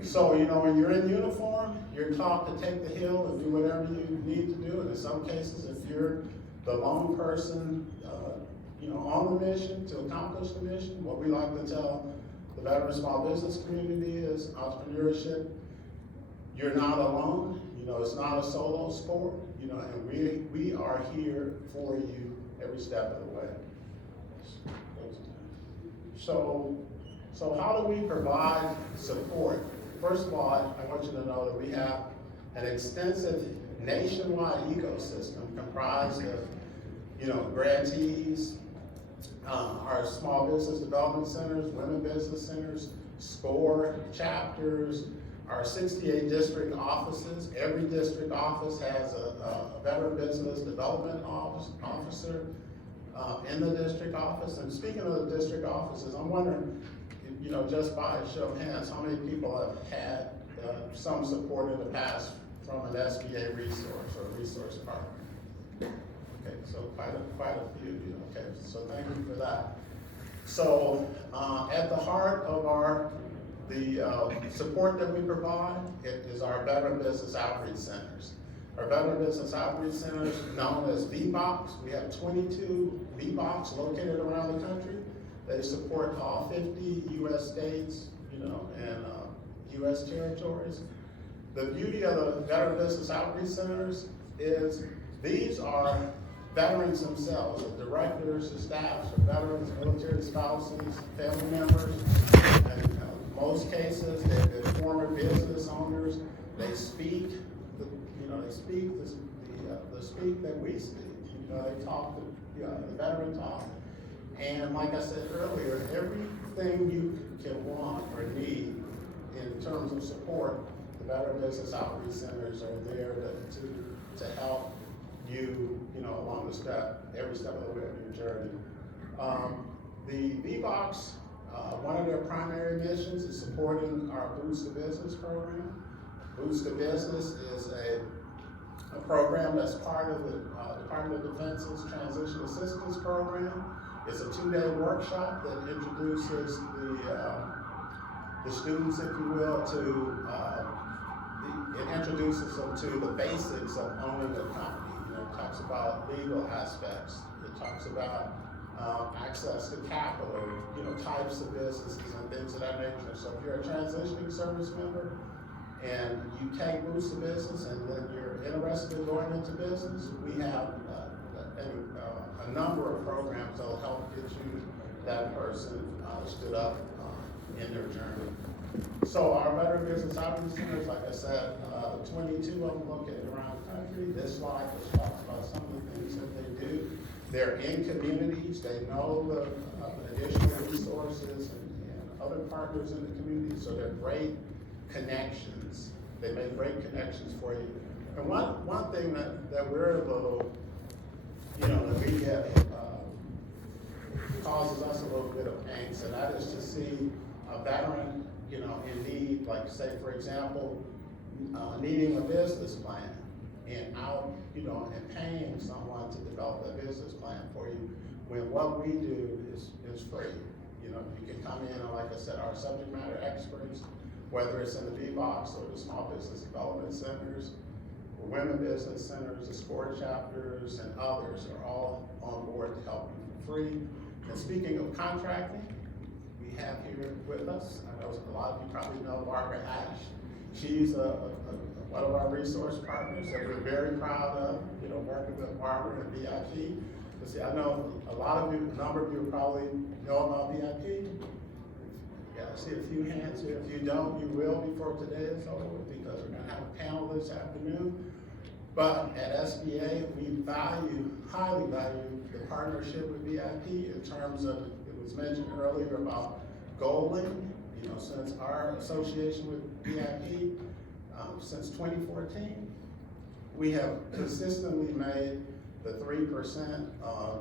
So, when you're in uniform, you're taught to take the hill and do whatever you need to do. And in some cases, if you're the lone person, on the mission to accomplish the mission, what we like to tell the veteran small business community is entrepreneurship. You're not alone. It's not a solo sport. And we are here for you every step of the way. So how do we provide support? First of all, I want you to know that we have an extensive nationwide ecosystem comprised of, grantees, our small business development centers, women business centers, SCORE chapters, our 68 district offices. Every district office has a veteran business development officer in the district office. And speaking of the district offices, I'm wondering, you know, just by a show of hands, how many people have had some support in the past from an SBA resource or resource partner? Okay, so quite a few, okay, so thank you for that. So at the heart of the support that we provide, it is our Veteran Business Outreach Centers. Our Veteran Business Outreach Centers, known as VBOCs, we have 22 VBOCs located around the country. They support all 50 U.S. states, you know, and U.S. territories. The beauty of the Veteran Business Outreach Centers is these are veterans themselves, the directors, the staffs, are veterans, military spouses, family members, and in most cases, they've been former business owners. They speak, they speak the speak that we speak. You know, they talk the veteran talk. And like I said earlier, everything you can want or need in terms of support, the Veteran Business Outreach Centers are there to help you, along the every step of the way of your journey. The VBOCs, one of their primary missions is supporting our Boots to Business program. Boots to Business is a program that's part of the Department of Defense's Transition Assistance Program. It's a 2-day workshop that introduces the students, if you will, it introduces them to the basics of owning a company. It talks about legal aspects. It talks about access to capital, types of businesses and things of that nature. So if you're a transitioning service member and you take Boots to Business and then you're interested in going into business, we have a number of programs that will help get you that person stood up in their journey. So our Veteran Business Outreach Centers, like I said, 22 of them located around the country. This slide just talks about some of the things that they do. They're in communities. They know the additional resources and other partners in the community. So they're great connections. They make great connections for you. And one thing that we're a little, that we get causes us a little bit of angst, and that is to see a veteran, in need, like say for example, needing a business plan and and paying someone to develop a business plan for you, when what we do is free. You can come in and, like I said, our subject matter experts, whether it's in the VBOCs or the Small Business Development Centers, or Women Business Centers, the SCORE chapters, and others are all on board to help you for free. And speaking of contracting, we have here with us, I know a lot of you probably know Barbara Ash. She's one of our resource partners that we're very proud of, working with Barbara and VIP. But see, I know a number of you probably know about VIP. Yeah, I see a few hands here. If you don't, you will before today is over, because we're gonna have a panel this afternoon. But at SBA, we highly value the partnership with VIP in terms of, it was mentioned earlier about goaling. Since our association with VIP, since 2014, we have consistently made the 3%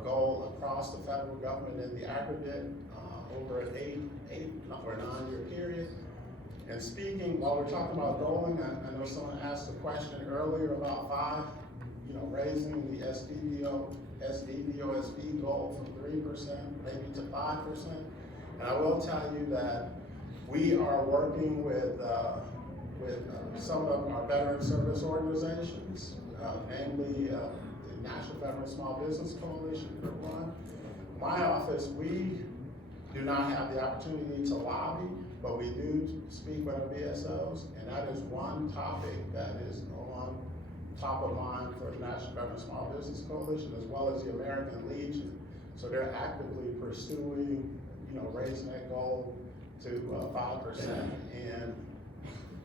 goal across the federal government in the aggregate over an 8 or 9 year period. And speaking, while we're talking about goaling, I know someone asked a question earlier about raising the SDVOSB goal from 3% maybe to 5%. And I will tell you that we are working with some of our veteran service organizations, namely the National Veteran Small Business Coalition, for one. My office, we do not have the opportunity to lobby, but we do speak with our VSOs, and that is one topic that is on top of mind for the National Veteran Small Business Coalition, as well as the American Legion. So they're actively pursuing, raising that goal to 5%. And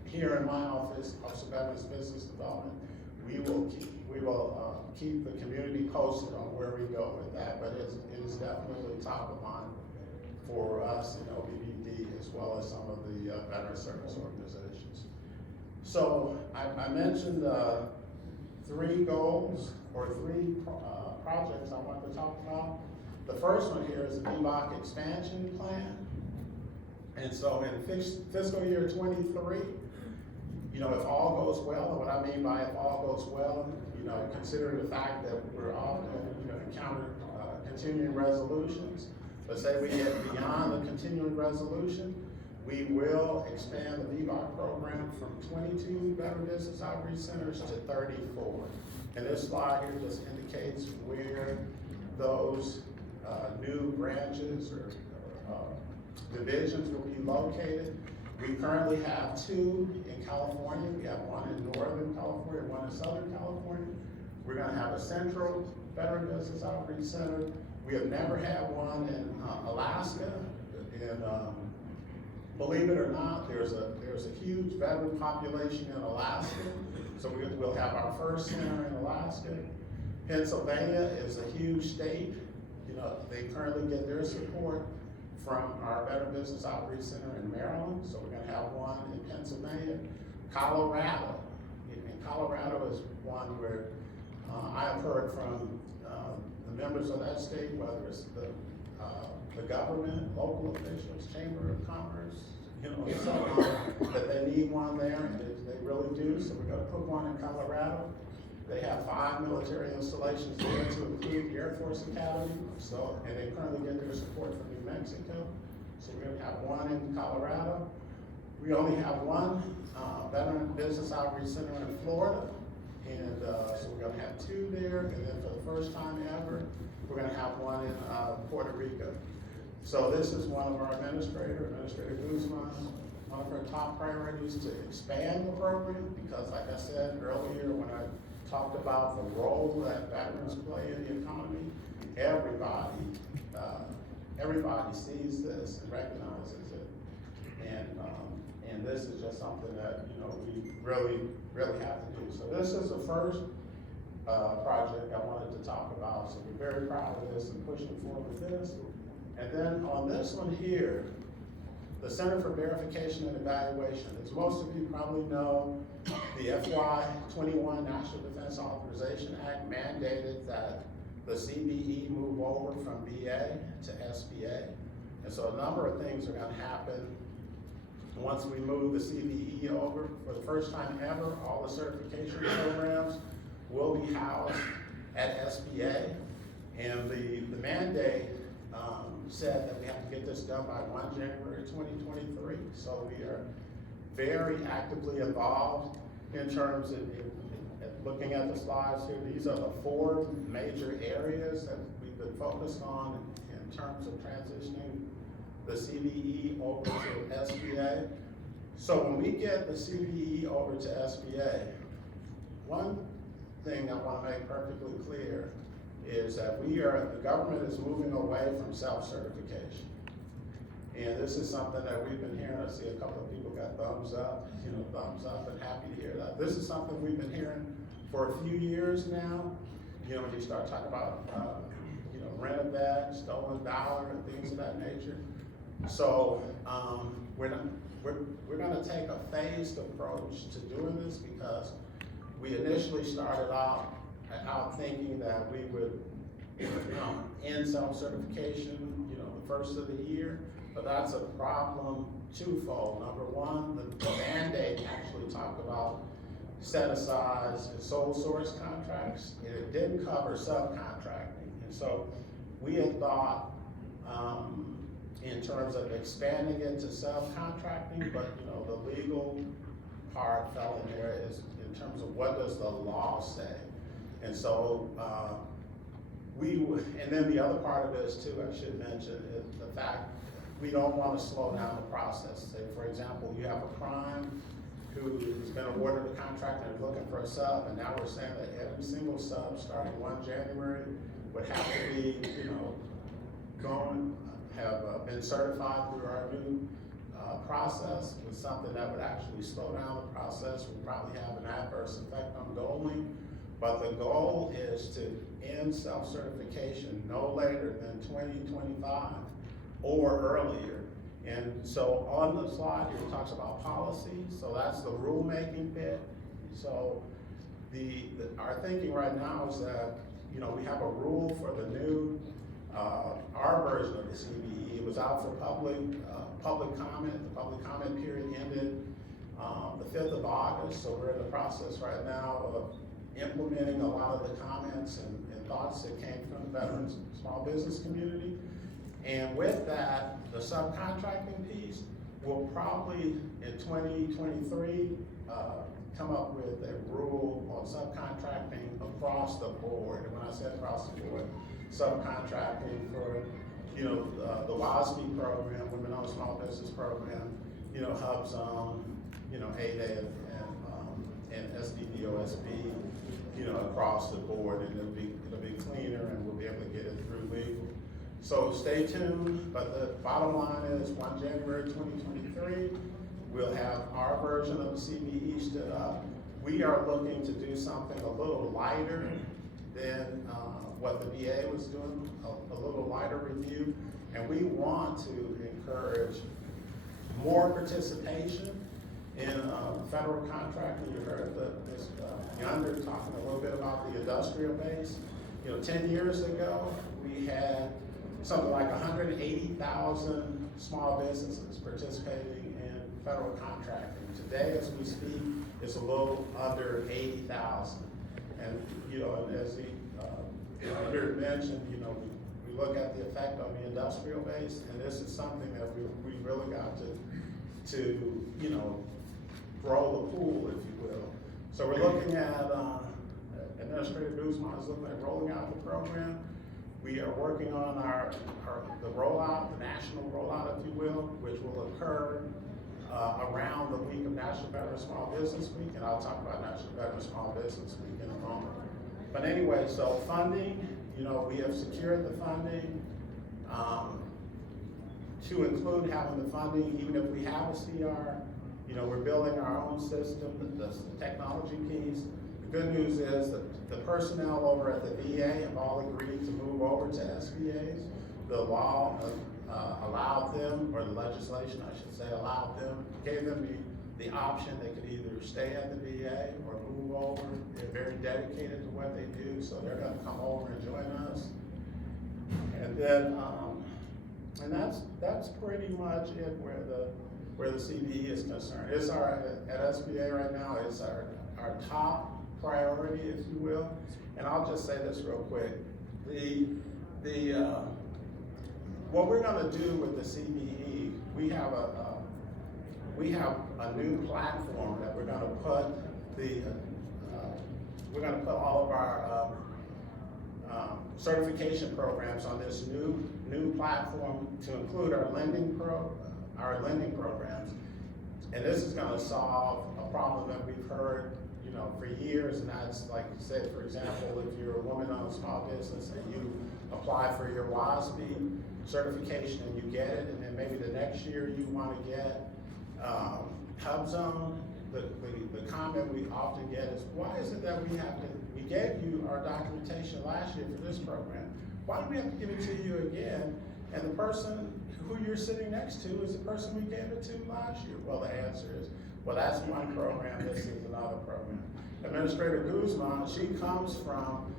here in my office, Office of Veterans Business Development, we will keep the community posted on where we go with that. But it is definitely top of mind for us in OVBD, as well as some of the veteran service organizations. So I mentioned three goals or three projects I wanted to talk about. The first one here is the VBOC expansion plan. And so in fiscal year 23, you know, if all goes well, and what I mean by if all goes well, you know, considering the fact that we're often, you know, encounter continuing resolutions, but say we get beyond the continuing resolution, we will expand the VBOC program from 22 Better Business Outreach Centers to 34. And this slide here just indicates where those new branches or divisions will be located. We currently have 2 in California. We have one in Northern California, one in Southern California. We're gonna have a central Veteran Business Outreach Center. We have never had one in Alaska. And believe it or not, there's a huge veteran population in Alaska. So we'll have our first center in Alaska. Pennsylvania is a huge state. You know, they currently get their support from our Better Business Outreach Center in Maryland, so we're gonna have one in Pennsylvania. Colorado, and Colorado is one where I have heard from the members of that state, whether it's the government, local officials, Chamber of Commerce, you know, so on, that they need one there, and they really do, so we're gonna put one in Colorado. They have 5 military installations there to include the Air Force Academy, so, and they currently get their support from New Mexico. So we're gonna have one in Colorado. We only have one Veteran Business Outreach Center in Florida, and so we're gonna have 2 there, and then for the first time ever, we're gonna have one in Puerto Rico. So this is one of our Administrator Guzman, one of her top priorities to expand the program, because like I said earlier, when I talked about the role that veterans play in the economy, everybody sees this and recognizes it. And this is just something that, you know, we really have to do. So this is the first project I wanted to talk about. So we're very proud of this and pushing forward with this. And then on this one here, the Center for Verification and Evaluation. As most of you probably know, the FY21 National Defense Authorization Act mandated that the CVE move over from BA to SBA. And so a number of things are gonna happen once we move the CVE over. For the first time ever, all the certification programs will be housed at SBA. And the mandate said that we have to get this done by 1 January 2023. So we are very actively involved in terms of looking at the slides here. These are the 4 major areas that we've been focused on in terms of transitioning the CVE over to SBA. So when we get the CVE over to SBA, one thing I want to make perfectly clear is that the government is moving away from self-certification. And this is something that we've been hearing. I see a couple of people got thumbs up, you know, thumbs up, and happy to hear that. This is something we've been hearing for a few years now. You know, when you start talking about, you know, rent-a-bed, stolen dollar, and things of that nature. So we're gonna take a phased approach to doing this, because we initially started out thinking that we would, you know, end self-certification, you know, the first of the year, but that's a problem twofold. Number one, the mandate actually talked about set-asides and sole source contracts, and it didn't cover subcontracting. And so we had thought in terms of expanding it to subcontracting, but you know, the legal part fell in there is in terms of what does the law say. And so and then the other part of this too, I should mention, is the fact we don't want to slow down the process. Say, for example, you have a prime who has been awarded a contract and is looking for a sub, and now we're saying that every single sub starting 1 January would have to be, you know, have been certified through our new process, with something that would actually slow down the process. Would probably have an adverse effect on goaling. But the goal is to end self-certification no later than 2025 or earlier. And so on the slide here, it talks about policy, so that's the rulemaking bit. So our thinking right now is that, you know, we have a rule for the new, our version of the CBE. It was out for public comment. The public comment period ended the 5th of August, so we're in the process right now of implementing a lot of the comments and thoughts that came from the veterans and small business community. And with that, the subcontracting piece will probably in 2023 come up with a rule on subcontracting across the board. And when I say across the board, subcontracting for, you know, the OSBP program, Women-Owned Small Business Program, you know, Hub Zone, you know, ADA and SDD OSB, you know, across the board, and it'll be cleaner, and we'll be able to get it through legal. So stay tuned, but the bottom line is 1 January 2023, we'll have our version of the CBE stood up. We are looking to do something a little lighter than what the VA was doing, a little lighter review, and we want to encourage more participation in federal contracting. You heard this Yonder talking a little bit about the industrial base. You know, 10 years ago, we had something like 180,000 small businesses participating in federal contracting. Today, as we speak, it's a little under 80,000. And, you know, and as the Yonder mentioned, you know, we look at the effect on the industrial base, and this is something that we really got to, you know, grow the pool, if you will. So we're looking at, Administrator Guzman is looking at rolling out the program. We are working on the rollout, the national rollout, if you will, which will occur around the week of National Veteran Small Business Week, and I'll talk about National Veteran Small Business Week in a moment. But anyway, so funding, you know, we have secured the funding to include having the funding, even if we have a CR. You know, we're building our own system, the technology piece. The good news is that the personnel over at the VA have all agreed to move over to SBAs. The law allowed them, or the legislation, I should say, allowed them, gave them the option. They could either stay at the VA or move over. They're very dedicated to what they do, so they're gonna come over and join us. And then, and that's pretty much it where the CBE is concerned. It's at SBA right now, it's our top priority, if you will. And I'll just say this real quick. What we're gonna do with the CBE, we have a new platform that we're gonna put all of our certification programs on this new platform to include our lending programs. And this is gonna solve a problem that we've heard, you know, for years, and that's like you said, for example, if you're a woman-owned small business and you apply for your WOSB certification and you get it, and then maybe the next year you wanna get Hub Zone, the comment we often get is, why is it that we gave you our documentation last year for this program? Why do we have to give it to you again? And the person who you're sitting next to is the person we gave it to last year. Well, the answer is, well, that's one program, this is another program. Administrator Guzman, she comes from,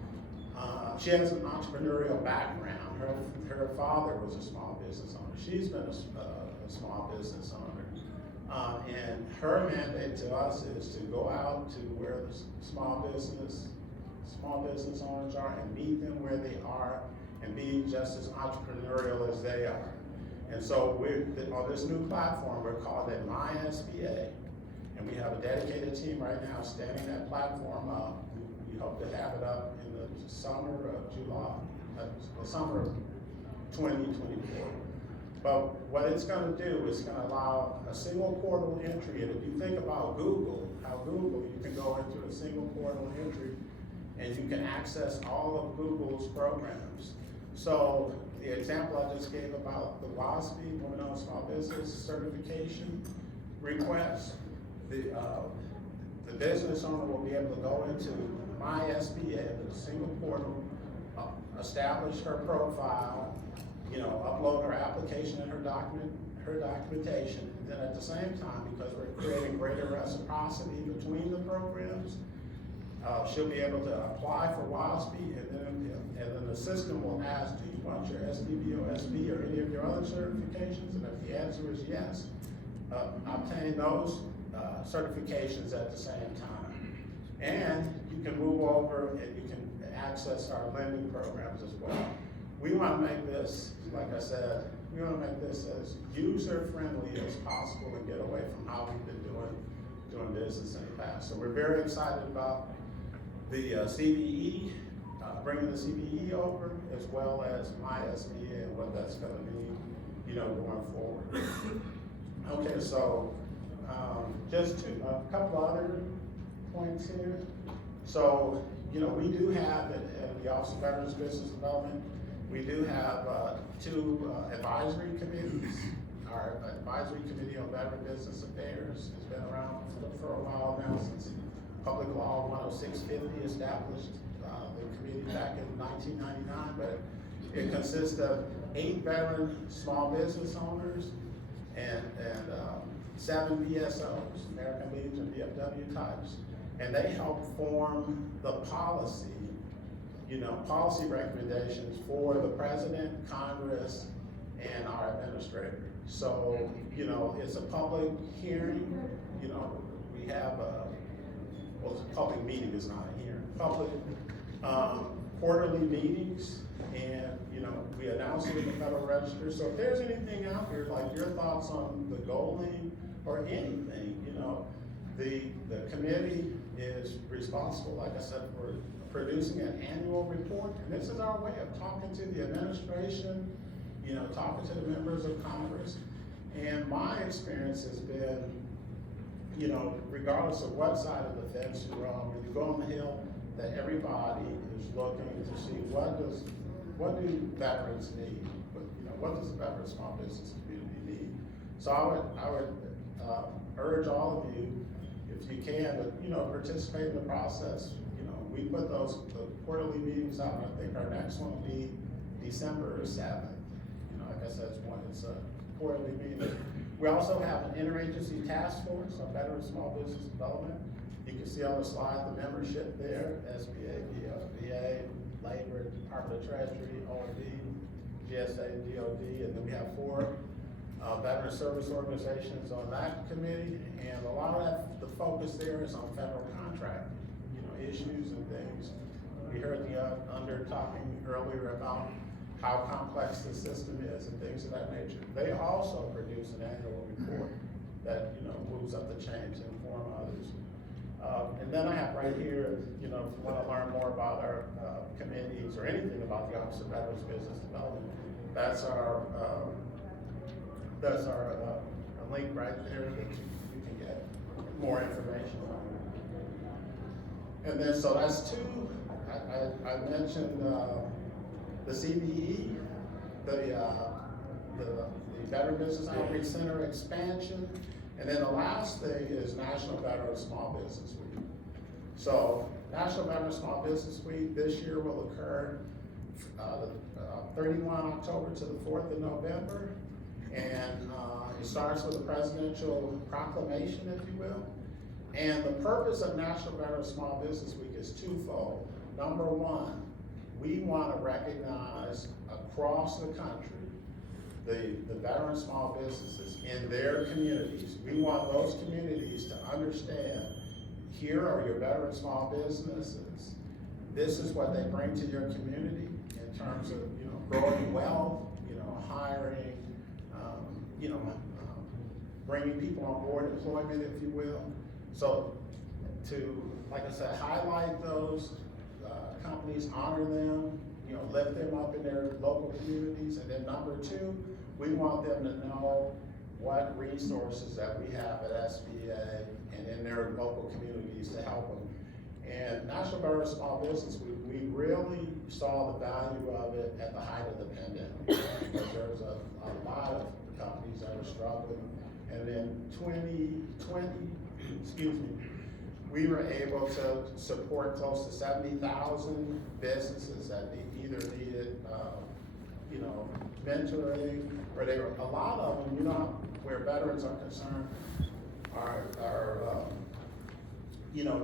she has an entrepreneurial background. Her father was a small business owner. She's been a small business owner. And her mandate to us is to go out to where the small business owners are and meet them where they are and be just as entrepreneurial as they are. And so on this new platform, we're calling it My SBA, and we have a dedicated team right now standing that platform up. We hope to have it up in the summer of July, the summer of 2024. But what it's going to do is going to allow a single portal entry. And if you think about Google, you can go into a single portal entry and you can access all of Google's programs. So the example I just gave about the WOSB, Women-Owned Small Business Certification request, the business owner will be able to go into My SBA, the single portal, establish her profile, you know, upload her application and her her documentation. And then at the same time, because we're creating greater reciprocity between the programs, she'll be able to apply for WASB, and then the system will ask, do you want your SDB, OSB, or any of your other certifications? And if the answer is yes, obtain those certifications at the same time. And you can move over and you can access our lending programs as well. We want to make this, like I said, we want to make this as user-friendly as possible and get away from how we've been doing business in the past. So we're very excited about the CBE, bringing the CBE over, as well as my SBA and what that's going to mean, going forward. Okay, so just a couple other points here. So, we do have at the Office of Veterans Business Development, we do have two advisory committees. Our Advisory Committee on Veteran Business Affairs has been around for a while now, since Public Law 10650 established the committee back in 1999, but it consists of 8 veteran small business owners and 7 VSOs, American Legion VFW types, and they help form the policy, policy recommendations for the President, Congress, and our administrator. So, it's a public hearing, we have well, it's a public meeting, is not a hearing, public quarterly meetings, and we announce it in the Federal Register. So if there's anything out there, like your thoughts on the goaling or anything, the committee is responsible, like I said, for producing an annual report, and this is our way of talking to the administration, talking to the members of Congress. And my experience has been, regardless of what side of the fence you're on, when you go on the Hill, that everybody is looking to see what do veterans need, what does the veteran small business community need. So I would urge all of you, if you can, to participate in the process. We put the quarterly meetings out. I think our next one will be December 7th. Like I said, it's a quarterly meeting. We also have an interagency task force on veteran small business development. You can see on the slide the membership there: SBA, VA, Labor, Department of Treasury, OMB, GSA, DOD, and then we have 4 veteran service organizations on that committee. And a lot of that, the focus there is on federal contract, issues and things. We heard the under talking earlier about how complex the system is and things of that nature. They also produce an annual report that moves up the chain to inform others. And then I have right here, if you want to learn more about our committees or anything about the Office of Veterans Business Development, that's our link right there that you can get more information on. And then, so that's 2. I mentioned the CBE, the Veteran Business Outreach Center expansion, and then the last thing is National Veteran Small Business Week. So National Veteran Small Business Week this year will occur 31 October to the 4th of November, and it starts with a presidential proclamation, if you will. And the purpose of National Veteran Small Business Week is twofold. Number one, we want to recognize across the country the veteran small businesses in their communities. We want those communities to understand, here are your veteran small businesses. This is what they bring to your community in terms of growing wealth, hiring, bringing people on board, employment, if you will. So to, like I said, highlight those companies, honor them, lift them up in their local communities. And then number 2, we want them to know what resources that we have at SBA and in their local communities to help them. And National Veteran Small Business Week, we really saw the value of it at the height of the pandemic, because there was a lot of companies that were struggling. And in 2020, we were able to support close to 70,000 businesses that either needed mentoring, or a lot of them, where veterans are concerned, are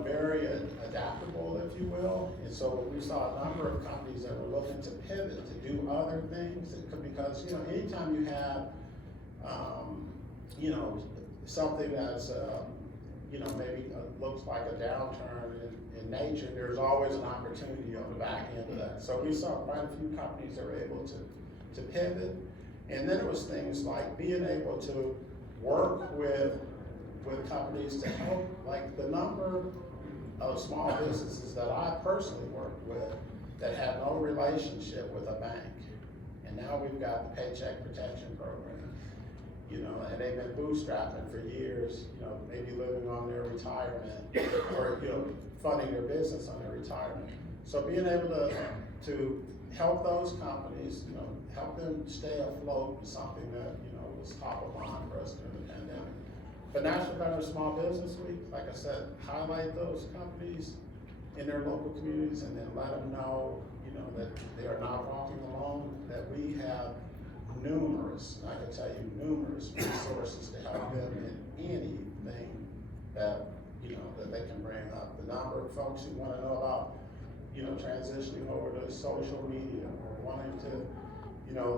very adaptable, if you will. And so we saw a number of companies that were looking to pivot to do other things, because, anytime you have, something that's, maybe looks like a downturn in nature, there's always an opportunity on the back end of that. So we saw quite a few companies that were able to pivot. And then it was things like being able to work with companies to help, like the number of small businesses that I personally worked with that had no relationship with a bank. And now we've got the Paycheck Protection Program, and they've been bootstrapping for years, maybe living on their retirement or, funding their business on their retirement. So being able to help those companies, help them stay afloat is something that, was top of mind for us during the pandemic. But National Veterans Small Business Week, like I said, highlight those companies in their local communities and then let them know, that they are not walking alone, that we have numerous resources to help them in anything that, that they can bring up. The number of folks who want to know about, transitioning over to social media or wanting to,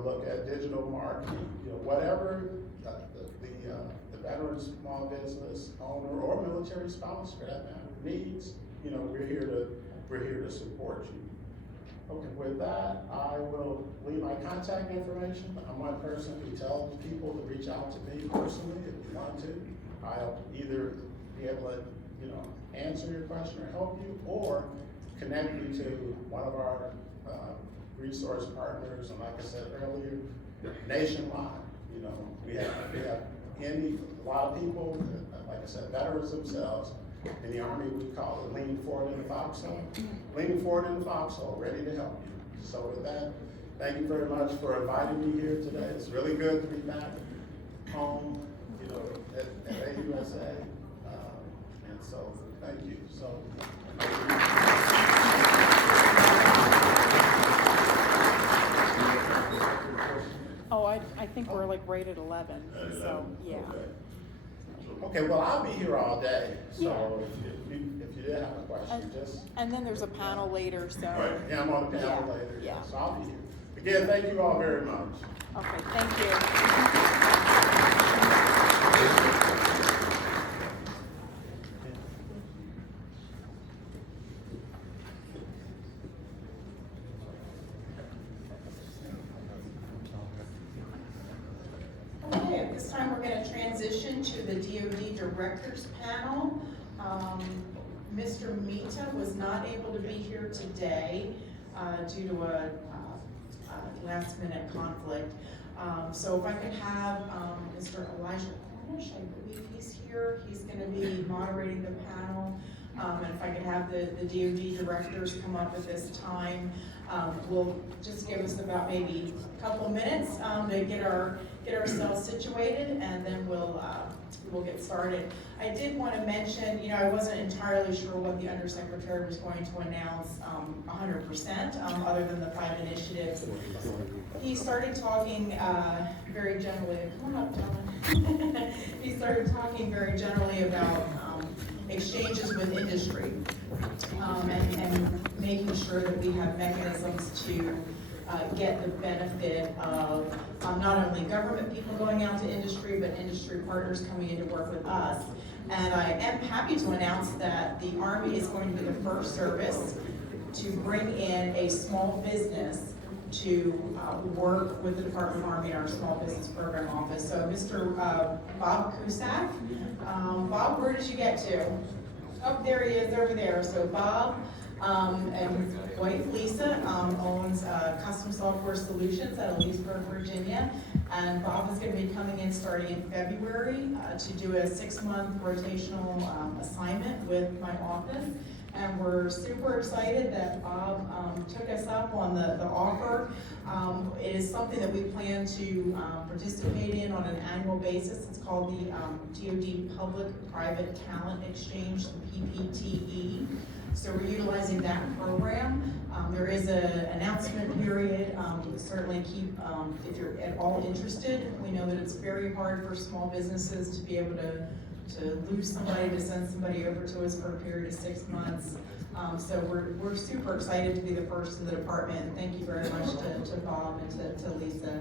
look at digital marketing, whatever the veteran small business owner or military spouse for that matter needs, we're here to support you. Okay, with that, I will leave my contact information. I'm one person who tells people to reach out to me personally if you want to. I'll either be able to, answer your question or help you, or connect you to one of our resource partners. And like I said earlier, nationwide, we have a lot of people, like I said, veterans themselves. In the Army, we call it leaning forward in the foxhole. Leaning forward in the foxhole, ready to help you. So with that, thank you very much for inviting me here today. It's really good to be back home, at AUSA. And so, thank you. So. Oh, I think we're like right at 11, so, yeah. Okay, well, I'll be here all day, so if you did have a question, just. And then there's a panel later, so. Right, yeah, I'm on the panel later, yeah. so I'll be here. Again, thank you all very much. Okay, thank you. Okay, at this time we're going to transition to the DoD Directors Panel. Mr. Mita was not able to be here today due to a last-minute conflict. So if I could have Mr. Elijah Cornish, I believe he's here. He's going to be moderating the panel. And if I could have the DoD directors come up at this time, we'll just give us about maybe a couple minutes to get ourselves situated, and then we'll get started. I did want to mention, I wasn't entirely sure what the Undersecretary was going to announce 100%, other than the 5 initiatives. He started talking very generally. Come on up, John. He started talking very generally about exchanges with industry and making sure that we have mechanisms to get the benefit of not only government people going out to industry, but industry partners coming in to work with us. And I am happy to announce that the Army is going to be the first service to bring in a small business to work with the Department of Army in our Small Business Program Office. So Mr. Bob Cusack. Bob, where did you get to? Oh, there he is over there. So Bob and his wife Lisa owns Custom Software Solutions out of Leesburg, Virginia. And Bob is going to be coming in starting in February to do a 6-month rotational assignment with my office. and we're super excited that Bob took us up on the offer. It is something that we plan to participate in on an annual basis. It's called the DoD Public-Private Talent Exchange, the PPTE. So we're utilizing that program. There is an announcement period. Certainly keep, if you're at all interested, we know that it's very hard for small businesses to be able to lose somebody, to send somebody over to us for a period of 6 months. So we're super excited to be the first in the department. And thank you very much to Bob and to Lisa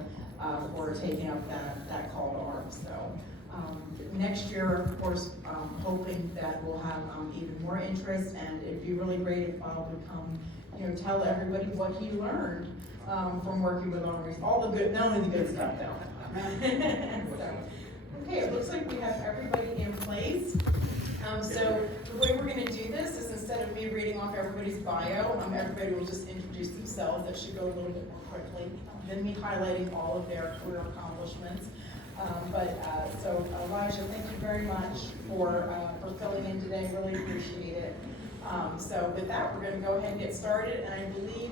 for taking up that call to arms. So next year, of course, hoping that we'll have even more interest, and it'd be really great if Bob would come, tell everybody what he learned from working with armies. All the good, not only the good stuff though. So, okay, it looks like we have everybody in place. So the way we're going to do this is, instead of me reading off everybody's bio, everybody will just introduce themselves. That should go a little bit more quickly than me highlighting all of their career accomplishments. So Elijah, thank you very much for filling in today. Really appreciate it. So with that, we're going to go ahead and get started, and I believe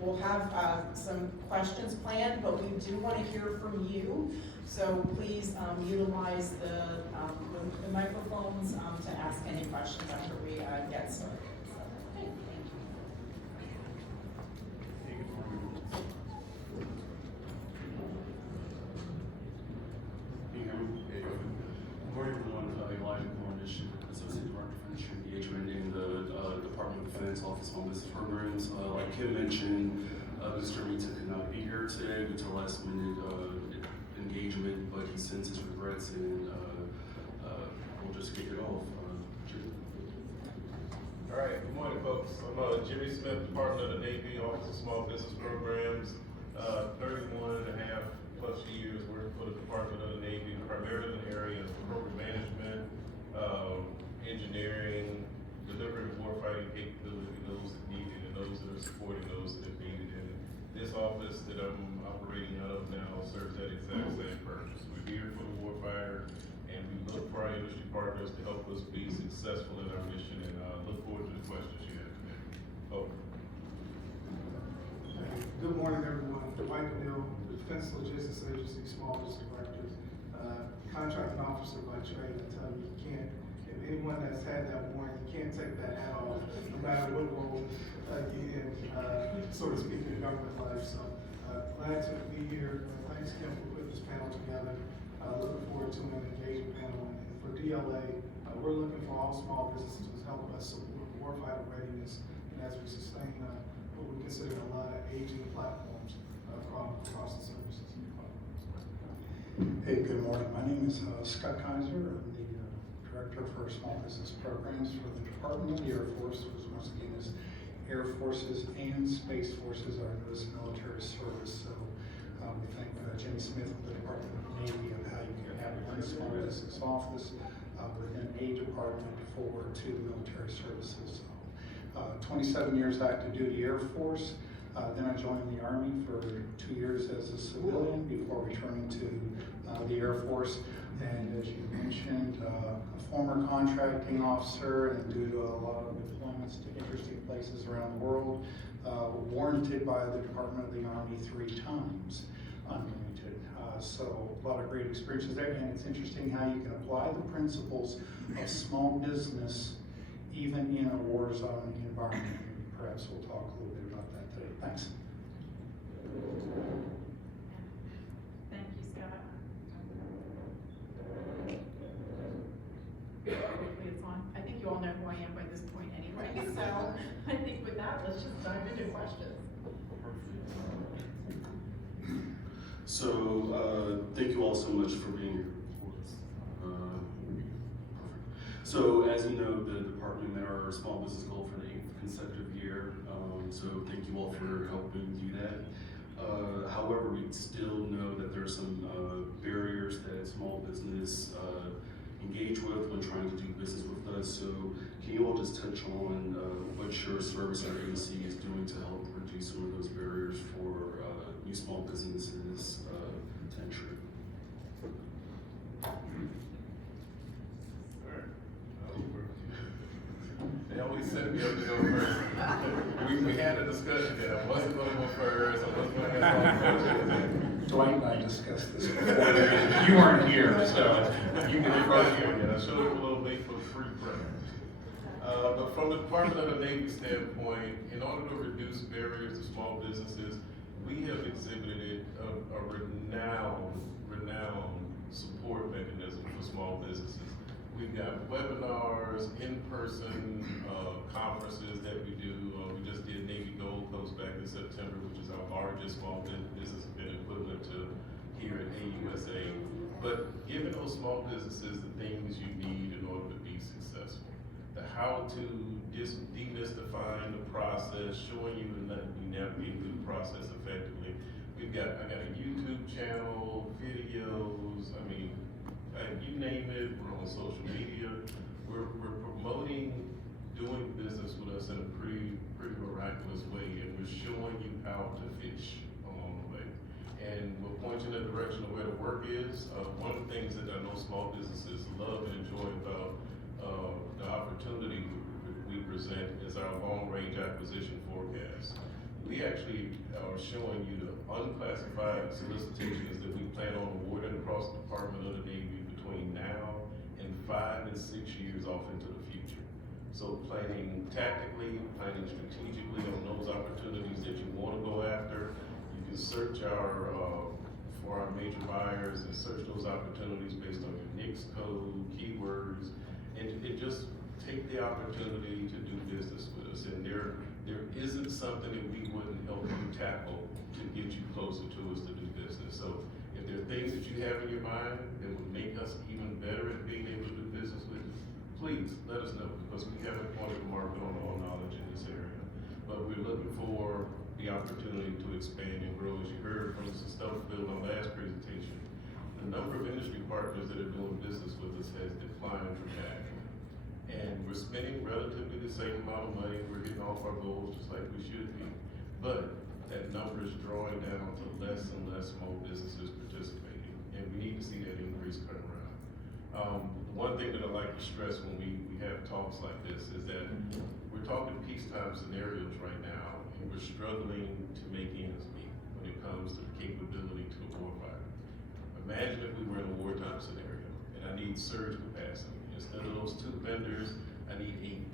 we'll have some questions planned, but we do want to hear from you. So please utilize the microphones to ask any questions after we get started. So, okay, thank you. Good morning, everyone. Elijah Cornish, Associate Director for Industry Engagement in the Department of Defense Office of Small Business Programs. Like Kim mentioned, Mr. Rita could not be here today due to last minute engagement, but he sends his regrets, and we'll just kick it off. All right, good morning, folks. I'm Jimmy Smith, Department of the Navy, Office of Small Business Programs. 31 and a half plus years working for the Department of the Navy, primarily in the areas of program management, engineering, delivering warfighting capability to those that need it and those that are supporting those that need it. And this office that I'm operating out of now serves that exact same purpose. We're here for the warfighter, and we look for our industry partners to help us be successful in our mission, and look forward to the questions you have today. Over. Good morning, everyone. Mike Neal, Defense Logistics Agency, Small Business Directors, contracting officer by trade. I tell you, you can't, if anyone that's had that warrant, you can't take that hat off, no matter what role you in, so to speak, in government life. So glad to be here. Thanks, Kim, for putting this panel together. Looking forward to an engagement panel. And for DLA, we're looking for all small businesses to help us with warfighter readiness, and as we sustain what we consider a lot of aging platforms across the services. Hey, good morning. My name is Scott Kaiser. I'm the Director for Small Business Programs for the Department of the Air Force, which once again is Air Forces and Space Forces, our newest military service. So we thank Jimmy Smith with the Department of the Navy of how you can have one small business office within a department for two military services. 27 years active duty Air Force. Then I joined the Army for 2 years as a civilian before returning to the Air Force. And as you mentioned, a former contracting officer, and due to a lot of deployments to interesting places around the world, warranted by the Department of the Army 3 times, unlimited. So a lot of great experiences there, and it's interesting how you can apply the principles of small business even in a war zone environment. Perhaps we'll talk a little bit about that today. Thanks. Thank you, Scott. Hopefully it's on. I think you all know who I am by this point anyway, so I think with that, let's just dive into questions. So, thank you all so much for being here for us. Perfect. So, as you know, the department met our small business goal for the 8th consecutive year. So, thank you all for helping do that. However, we still know that there are some barriers that small business engage with when trying to do business with us. So, can you all just touch on what your service or agency is doing to help reduce some of those barriers for new small businesses to entry? Yeah, we Nobody set me up to go first. We had a discussion that I wasn't gonna go first, I wasn't gonna ask all the questions. Dwight and I discussed this before. You weren't here, so you can Right here, and I showed up a little late for the free prep. But from the Department of the Navy standpoint, in order to reduce barriers to small businesses, we have exhibited a renowned support mechanism for small businesses. We've got webinars, in-person conferences that we do. We just did Navy Gold Coast back in September, which is our largest small business event equivalent to here at AUSA. But giving those small businesses the things you need in order to be successful. The how to demystifying the process, showing you and letting you navigate through the process effectively. I got a YouTube channel, videos, I mean, you name it, we're on social media. We're promoting doing business with us in a pretty miraculous way, and we're showing you how to fish along the way. And we'll point you in the direction of where the work is. One of the things that I know small businesses love and enjoy about the opportunity we present is our long-range acquisition forecast. We actually are showing you the unclassified solicitations that we plan on awarding across the Department of the Navy between now and 5 and 6 years off into the future. So planning tactically, planning strategically on those opportunities that you want to go after. You can search for our major buyers and search those opportunities based on your NICS code, keywords, and just take the opportunity to do business with us. And there isn't something that we wouldn't help you tackle to get you closer to us to do business. So if there are things that you have in your mind that would make us even better at being able to do business with you, please let us know, because we haven't pointed the market on all knowledge in this area. But we're looking for the opportunity to expand and grow. As you heard from Mr. Stubblefield on last presentation, the number of industry partners that are doing business with us has declined dramatically. And we're spending relatively the same amount of money, we're hitting all of our goals just like we should be. But that number is drawing down to less and less small businesses participating, and we need to see that increase come around. One thing that I like to stress when we have talks like this is that we're talking peacetime scenarios right now, and we're struggling to make ends meet when it comes to the capability to a warfighter. Imagine if we were in a wartime scenario, and I need surge capacity. Instead of those 2 vendors, I need 8.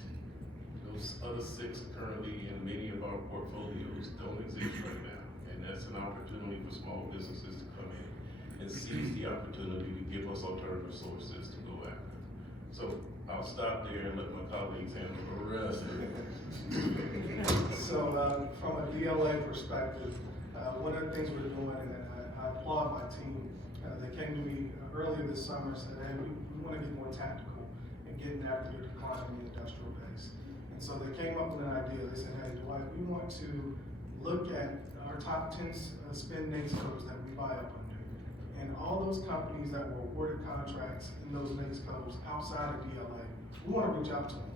Those other 6 currently in many of our portfolios don't exist right now. And that's an opportunity for small businesses to come in and seize the opportunity to give us alternative sources to go after. So I'll stop there and let my colleagues handle the rest. So from a DLA perspective, one of the things we're doing, and I applaud my team, they came to me earlier this summer and said, hey, we want to get more tactical in getting after the decline in the industrial base. And so they came up with an idea. They said, hey, Dwight, we want to look at our top 10 spend NAICS codes that we buy up under. And all those companies that were awarded contracts in those NAICS codes outside of DLA, we want to reach out to them.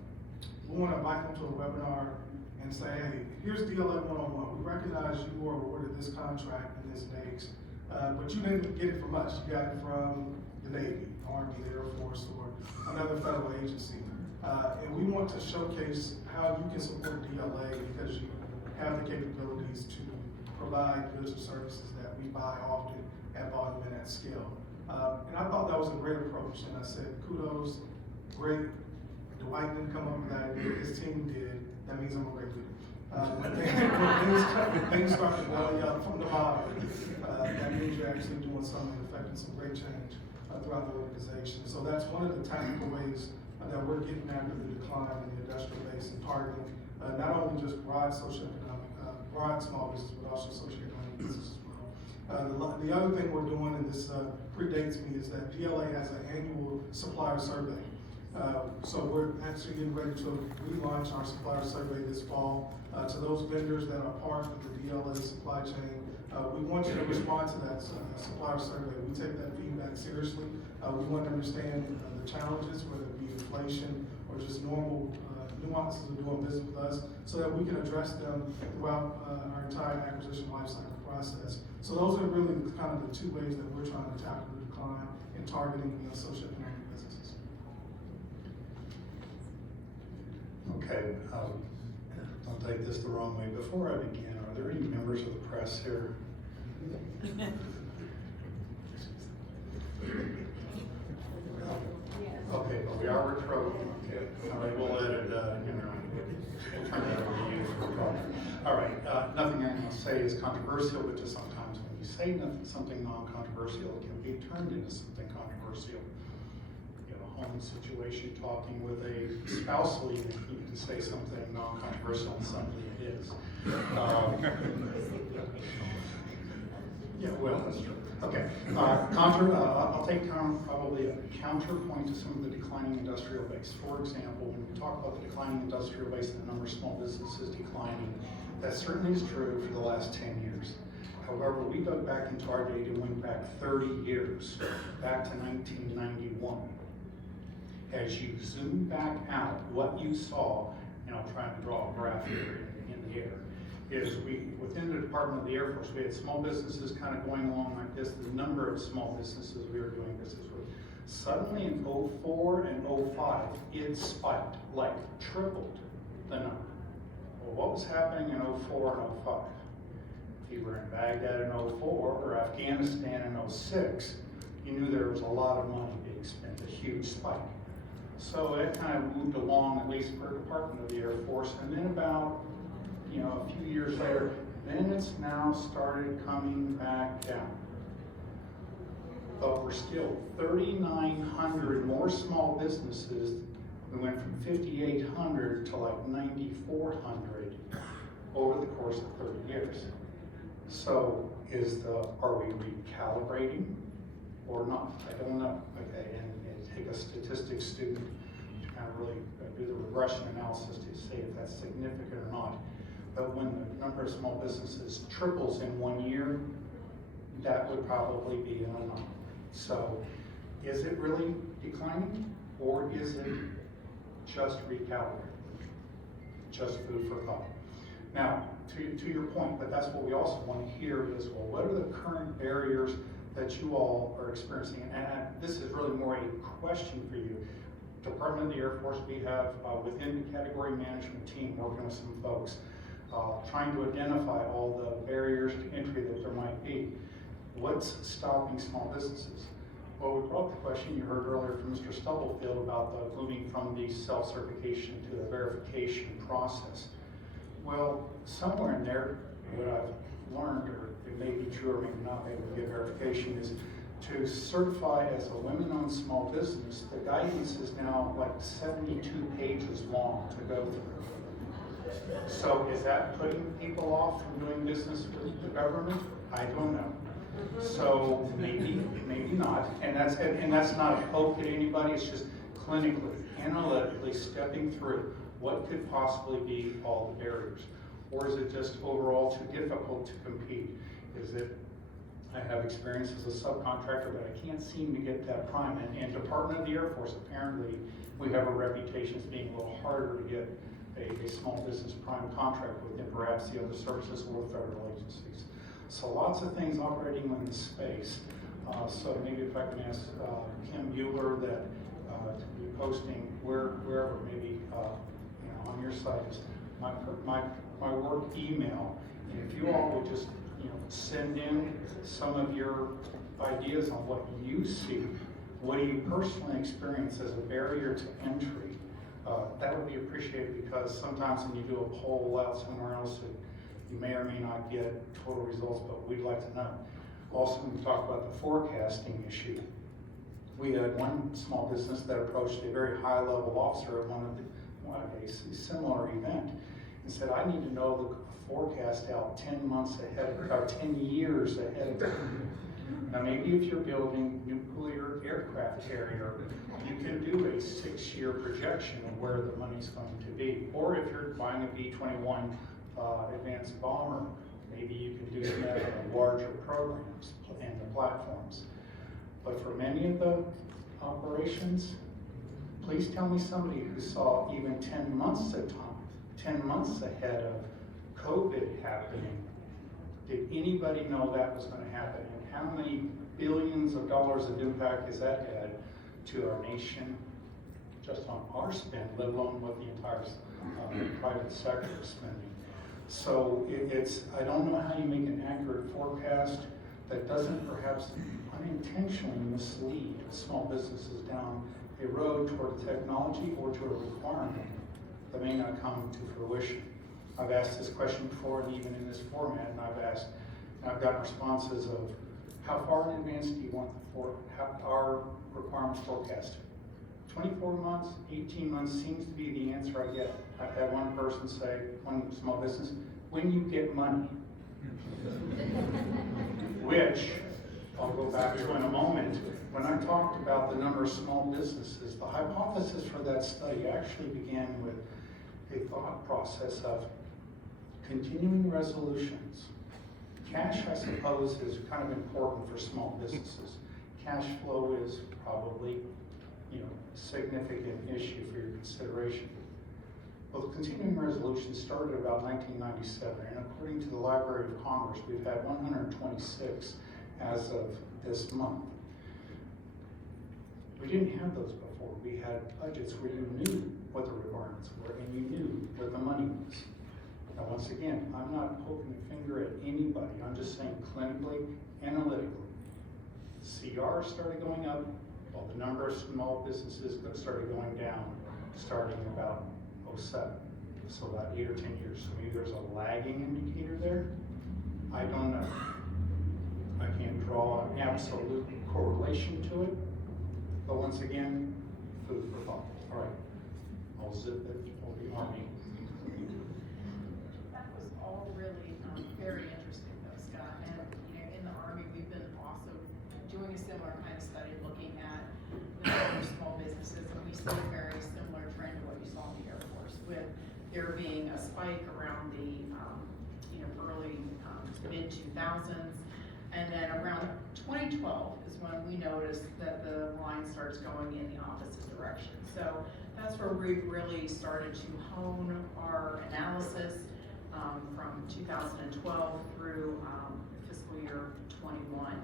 We want to invite them to a webinar and say, hey, here's DLA 101. We recognize you were awarded this contract in this NAICS, but you didn't get it from us. You got it from the Navy, Army, the Air Force, or another federal agency. And we want to showcase how you can support DLA because you have the capabilities to provide goods or services that we buy often at volume and at scale. And I thought that was a great approach, and I said, kudos, great. Dwight didn't come up with that idea, his team did. That means I'm a great leader. When things start to belly up from the bottom, that means you're actually doing something, affecting some great change throughout the organization. So that's one of the tactical ways that we're getting after the decline in the industrial base and targeting not only just broad socioeconomic, broad small business, but also socioeconomic business as well. The other thing we're doing, and this predates me, is that DLA has an annual supplier survey. So we're actually getting ready to relaunch our supplier survey this fall. To those vendors that are part of the DLA supply chain, we want you to respond to that supplier survey. We take that feedback seriously. We want to understand the challenges, whether it be inflation or just normal nuances of doing business with us, so that we can address them throughout our entire acquisition lifecycle process. So those are really kind of the 2 ways that we're trying to tackle the decline in targeting socioeconomic businesses. Okay. Okay, don't take this the wrong way. Before I begin, are there any members of the press here? Okay, but we are retro. Okay, all right, we'll let it, we'll turn it over to you for a problem. All right, nothing I'm gonna say is controversial, but just sometimes when you say something non-controversial, it can be turned into something controversial. You have a home situation talking with a spousal unit, you can say something non-controversial and suddenly it is. Yeah, well, that's true. Okay, I'll take probably a counterpoint to some of the declining industrial base. For example, when we talk about the declining industrial base and the number of small businesses declining, that certainly is true for the last 10 years. However, we dug back into our data and went back 30 years, back to 1991. As you zoom back out, what you saw, and I'll try to draw a graph here in the air, is within the Department of the Air Force, we had small businesses kind of going along like this, the number of small businesses we were doing business with. Suddenly in 04 and 05, it spiked, like tripled the number. Well, what was happening in 04 and 05? If you were in Baghdad in 04 or Afghanistan in 06, you knew there was a lot of money being spent, a huge spike. So it kind of moved along, at least for the Department of the Air Force, and then about a few years later, then it's now started coming back down. But we're still 3,900 more small businesses. We went from 5,800 to like 9,400 over the course of 30 years. So are we recalibrating or not? I don't know. Okay, and take a statistics student to kind of really do the regression analysis to say if that's significant or not. But when the number of small businesses triples in 1 year, that would probably be an anomaly. So is it really declining or is it just recalibrating? Just food for thought. Now, to your point, but that's what we also want to hear is, well, what are the current barriers that you all are experiencing? And this is really more a question for you. Department of the Air Force, we have within the category management team working with some folks, trying to identify all the barriers to entry that there might be. What's stopping small businesses? Well, we brought the question you heard earlier from Mr. Stubblefield about the moving from the self-certification to the verification process. Well, somewhere in there, what I've learned, or it may be true or maybe not, maybe we get verification, is to certify as a women-owned small business, the guidance is now like 72 pages long to go through. So is that putting people off from doing business with the government? I don't know. So maybe not. And that's not a poke at anybody, it's just clinically, analytically stepping through what could possibly be all the barriers. Or is it just overall too difficult to compete? Is it, I have experience as a subcontractor, but I can't seem to get that prime. And Department of the Air Force, apparently, we have a reputation as being a little harder to get a small business prime contract with than perhaps the other services or federal agencies. So lots of things operating in this space. So maybe if I can ask Kim Bueller that to be posting wherever, maybe on your site is my work email. And if you all would just send in some of your ideas on what you see, what do you personally experience as a barrier to entry, that would be appreciated, because sometimes when you do a poll out somewhere else, you may or may not get total results, but we'd like to know. Also, when we talk about the forecasting issue, we had one small business that approached a very high-level officer at a similar event and said, I need to know the forecast out 10 months ahead, or 10 years ahead of time. Now, maybe if you're building nuclear aircraft carrier, you can do a 6-year projection of where the money's going to be. Or if you're buying a B-21 advanced bomber, maybe you can do that on larger programs and the platforms. But for many of the operations, please tell me somebody who saw even 10 months ahead of COVID happening. Did anybody know that was going to happen? And how many billions of dollars of impact has that had to our nation, just on our spend, let alone what the entire private sector is spending. So I don't know how you make an accurate forecast that doesn't perhaps unintentionally mislead small businesses down a road toward technology or to a requirement that may not come to fruition. I've asked this question before, and even in this format, and I've gotten responses of, how far in advance do you want our requirements forecasted? 24 months, 18 months seems to be the answer I get. I've had one person say, one small business, when you get money. Which, I'll go back to in a moment, when I talked about the number of small businesses, the hypothesis for that study actually began with a thought process of continuing resolutions. Cash, I suppose, is kind of important for small businesses. Cash flow is probably, a significant issue for your consideration. Well, the continuing resolution started about 1997, and according to the Library of Congress, we've had 126 as of this month. We didn't have those before. We had budgets where you knew what the requirements were and you knew what the money was. Now, once again, I'm not poking a finger at anybody. I'm just saying clinically, analytically. CR started going up, while the number of small businesses started going down, starting about 07. So about 8 or 10 years. So maybe there's a lagging indicator there. I don't know. I can't draw an absolute correlation to it. But once again, food for thought. All right, I'll zip it for the Army. That was all really very interesting though, Scott. And in the Army, we've been also doing a similar kind of study looking at the number of small businesses, and we see a very similar trend to what you saw in the Air Force, with there being a spike around the early mid-2000s, and then around 2012 is when we noticed that the line starts going in the opposite direction. So that's where we really started to hone our analysis from 2012 through fiscal year 21.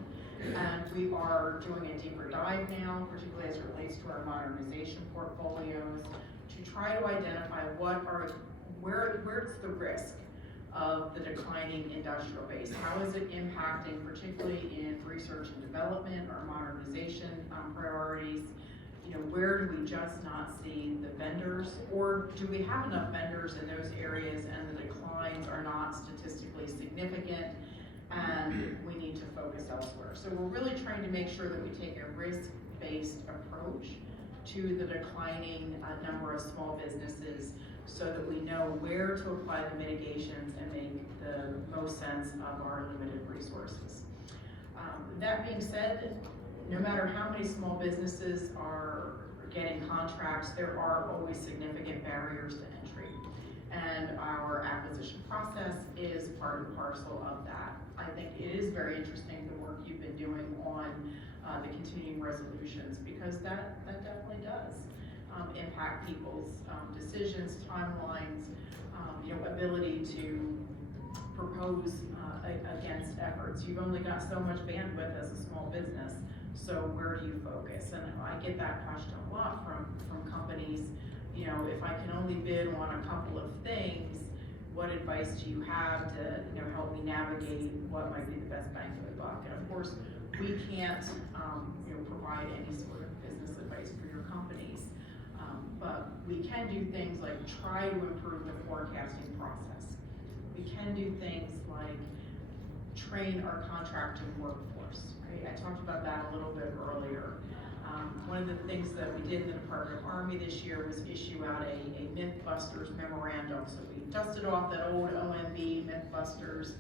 And we are doing a deeper dive now, particularly as it relates to our modernization portfolios, to try to identify where's the risk of the declining industrial base. How is it impacting, particularly in research and development or modernization priorities? Where do we just not see the vendors, or do we have enough vendors in those areas and the declines are not statistically significant and we need to focus elsewhere? So we're really trying to make sure that we take a risk-based approach to the declining number of small businesses, so that we know where to apply the mitigations and make the most sense of our limited resources. That being said, no matter how many small businesses are getting contracts, there are always significant barriers to entry. And our acquisition process is part and parcel of that. I think it is very interesting, the work you've been doing on the continuing resolutions, because that definitely does impact people's decisions, timelines, ability to propose against efforts. You've only got so much bandwidth as a small business, so where do you focus? And I get that question a lot from companies. If I can only bid on a couple of things, what advice do you have to help me navigate what might be the best bang for the buck? And of course, we can't provide any sort of business advice for your companies. But we can do things like try to improve the forecasting process. We can do things like train our contracting workforce, right? I talked about that a little bit earlier. One of the things that we did in the Department of Army this year was issue out a Mythbusters memorandum. So we dusted off that old OMB Mythbusters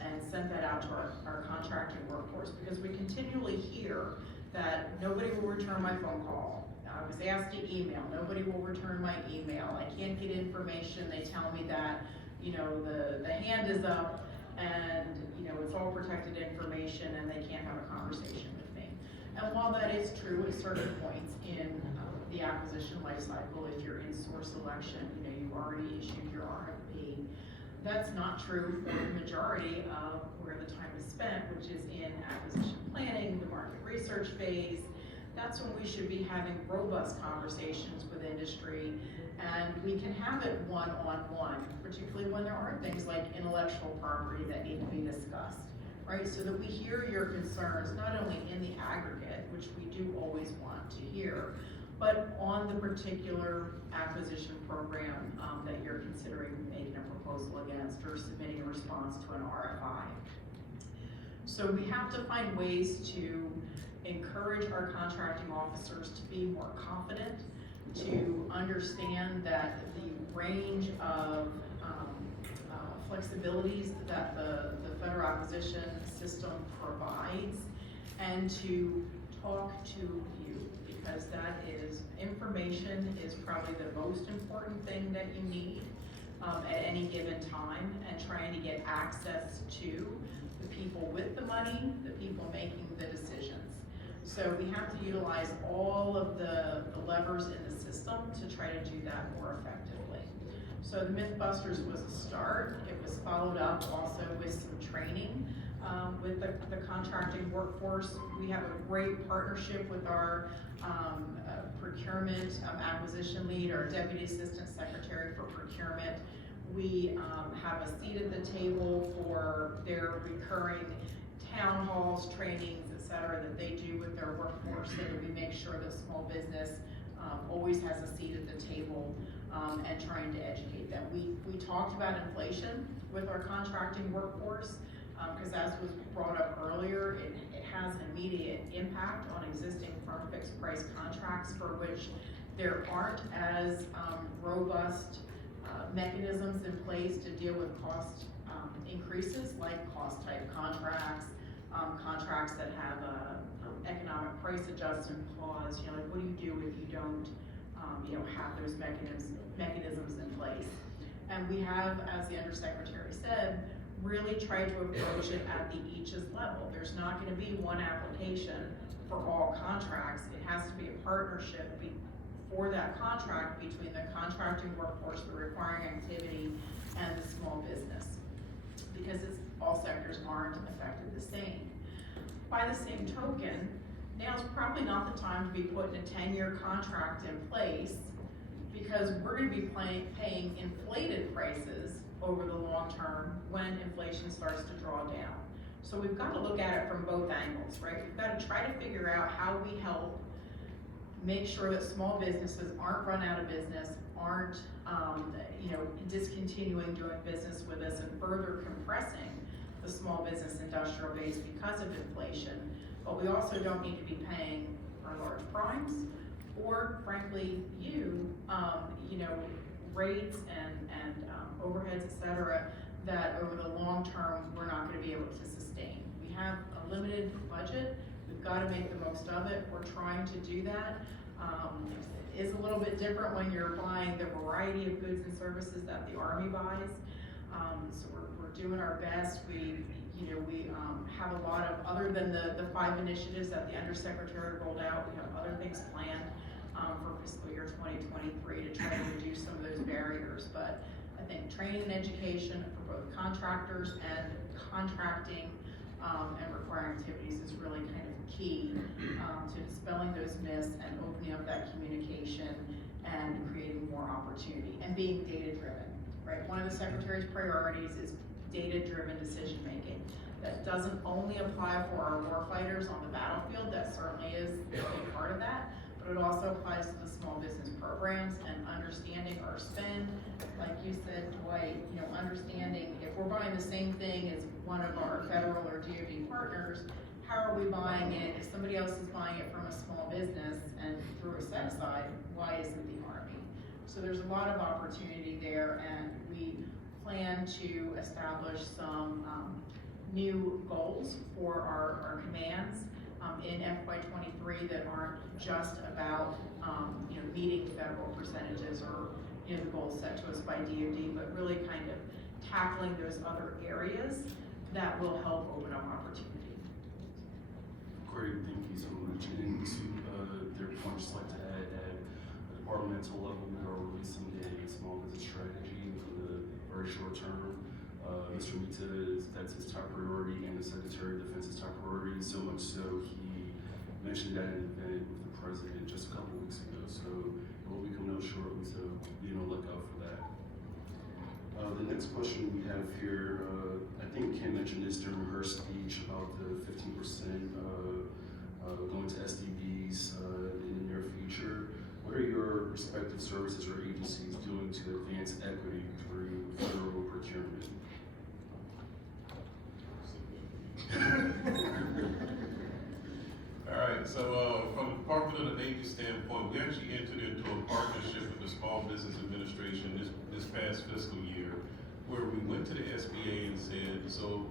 and sent that out to our contracting workforce, because we continually hear that nobody will return my phone call. I was asked to email, nobody will return my email. I can't get information. They tell me that, the hand is up and, it's all protected information and they can't have a conversation with me. And while that is true at certain points in the acquisition life cycle, if you're in source selection, you've already issued your RFP, that's not true for the majority of where the time is spent, which is in acquisition planning, the market research phase, that's when we should be having robust conversations with industry, and we can have it one-on-one, particularly when there are things like intellectual property that need to be discussed, right? So that we hear your concerns, not only in the aggregate, which we do always want to hear, but on the particular acquisition program that you're considering making a proposal against or submitting a response to an RFI. So we have to find ways to encourage our contracting officers to be more confident, to understand that the range of flexibilities that the federal acquisition system provides, and to talk to you, because that is, information is probably the most important thing that you need at any given time, and trying to get access to the people with the money, the people making the decisions. So we have to utilize all of the levers in the system to try to do that more effectively. So the Mythbusters was a start. It was followed up also with some training with the contracting workforce. We have a great partnership with our procurement acquisition lead, our deputy assistant secretary for procurement. We have a seat at the table for their recurring town halls, trainings, et cetera, that they do with their workforce, so that we make sure that small business always has a seat at the table and trying to educate them. We talked about inflation with our contracting workforce, because as was brought up earlier, it has an immediate impact on existing firm fixed price contracts for which there aren't as robust mechanisms in place to deal with cost increases, like cost type contracts, contracts that have a economic price adjustment clause. You know, like, what do you do if you don't have those mechanisms in place? And we have, as the Undersecretary said, really tried to approach it at the each's level. There's not going to be one application for all contracts. It has to be a partnership for that contract between the contracting workforce, the requiring activity, and the small business, because all sectors aren't affected the same. By the same token, now's probably not the time to be putting a 10-year contract in place, because we're going to be paying inflated prices over the long term when inflation starts to draw down. So we've got to look at it from both angles, right? We've got to try to figure out how we help make sure that small businesses aren't run out of business, aren't discontinuing doing business with us, and further compressing the small business industrial base because of inflation. But we also don't need to be paying our large primes, or frankly, rates and overheads, et cetera, that over the long term, we're not going to be able to sustain. We have a limited budget. We've got to make the most of it. We're trying to do that. It is a little bit different when you're buying the variety of goods and services that the Army buys. So we're doing our best. We have a lot of, other than the 5 initiatives that the Undersecretary rolled out, we have other things planned for fiscal year 2023 to try to reduce some of those barriers. But I think training and education for both contractors and contracting and requiring activities is really kind of key to dispelling those myths and opening up that communication and creating more opportunity and being data-driven, right? One of the Secretary's priorities is data-driven decision-making. That doesn't only apply for our warfighters on the battlefield, that certainly is a big part of that, but it also applies to the small business programs and understanding our spend. Like you said, Dwight, understanding if we're buying the same thing as one of our federal or DoD partners, how are we buying it? If somebody else is buying it from a small business and through a set aside, why isn't the Army? So there's a lot of opportunity there, and we plan to establish some new goals for our commands in FY23 that aren't just about meeting federal percentages or the goals set to us by DoD, but really kind of tackling those other areas that will help open up opportunity. Great, thank you so much. And to their point, just like to add, at a departmental level, we are releasing a small business strategy for the very short term. Mr. Mita, that's his top priority, and the Secretary of Defense's top priority, so much so he mentioned that in an event with the president just a couple weeks ago, so it will be coming out shortly, so be on the lookout for that. The next question we have here, I think Kim mentioned this during her speech about the 15% going to SDBs in the near future. What are your respective services or agencies doing to advance equity through federal procurement? All right, so from the Department of the Navy standpoint, we actually entered into a partnership with the Small Business Administration this past fiscal year, where we went to the SBA and said, so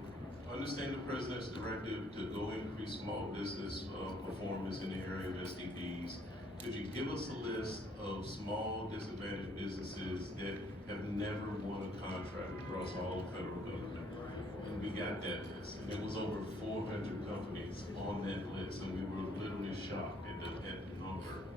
understand the President's directive to go increase small business performance in the area of SDBs. Could you give us a list of small disadvantaged businesses that have never won a contract across all the federal government? And we got that list, and it was over 400 companies on that list, and we were literally shocked at the number.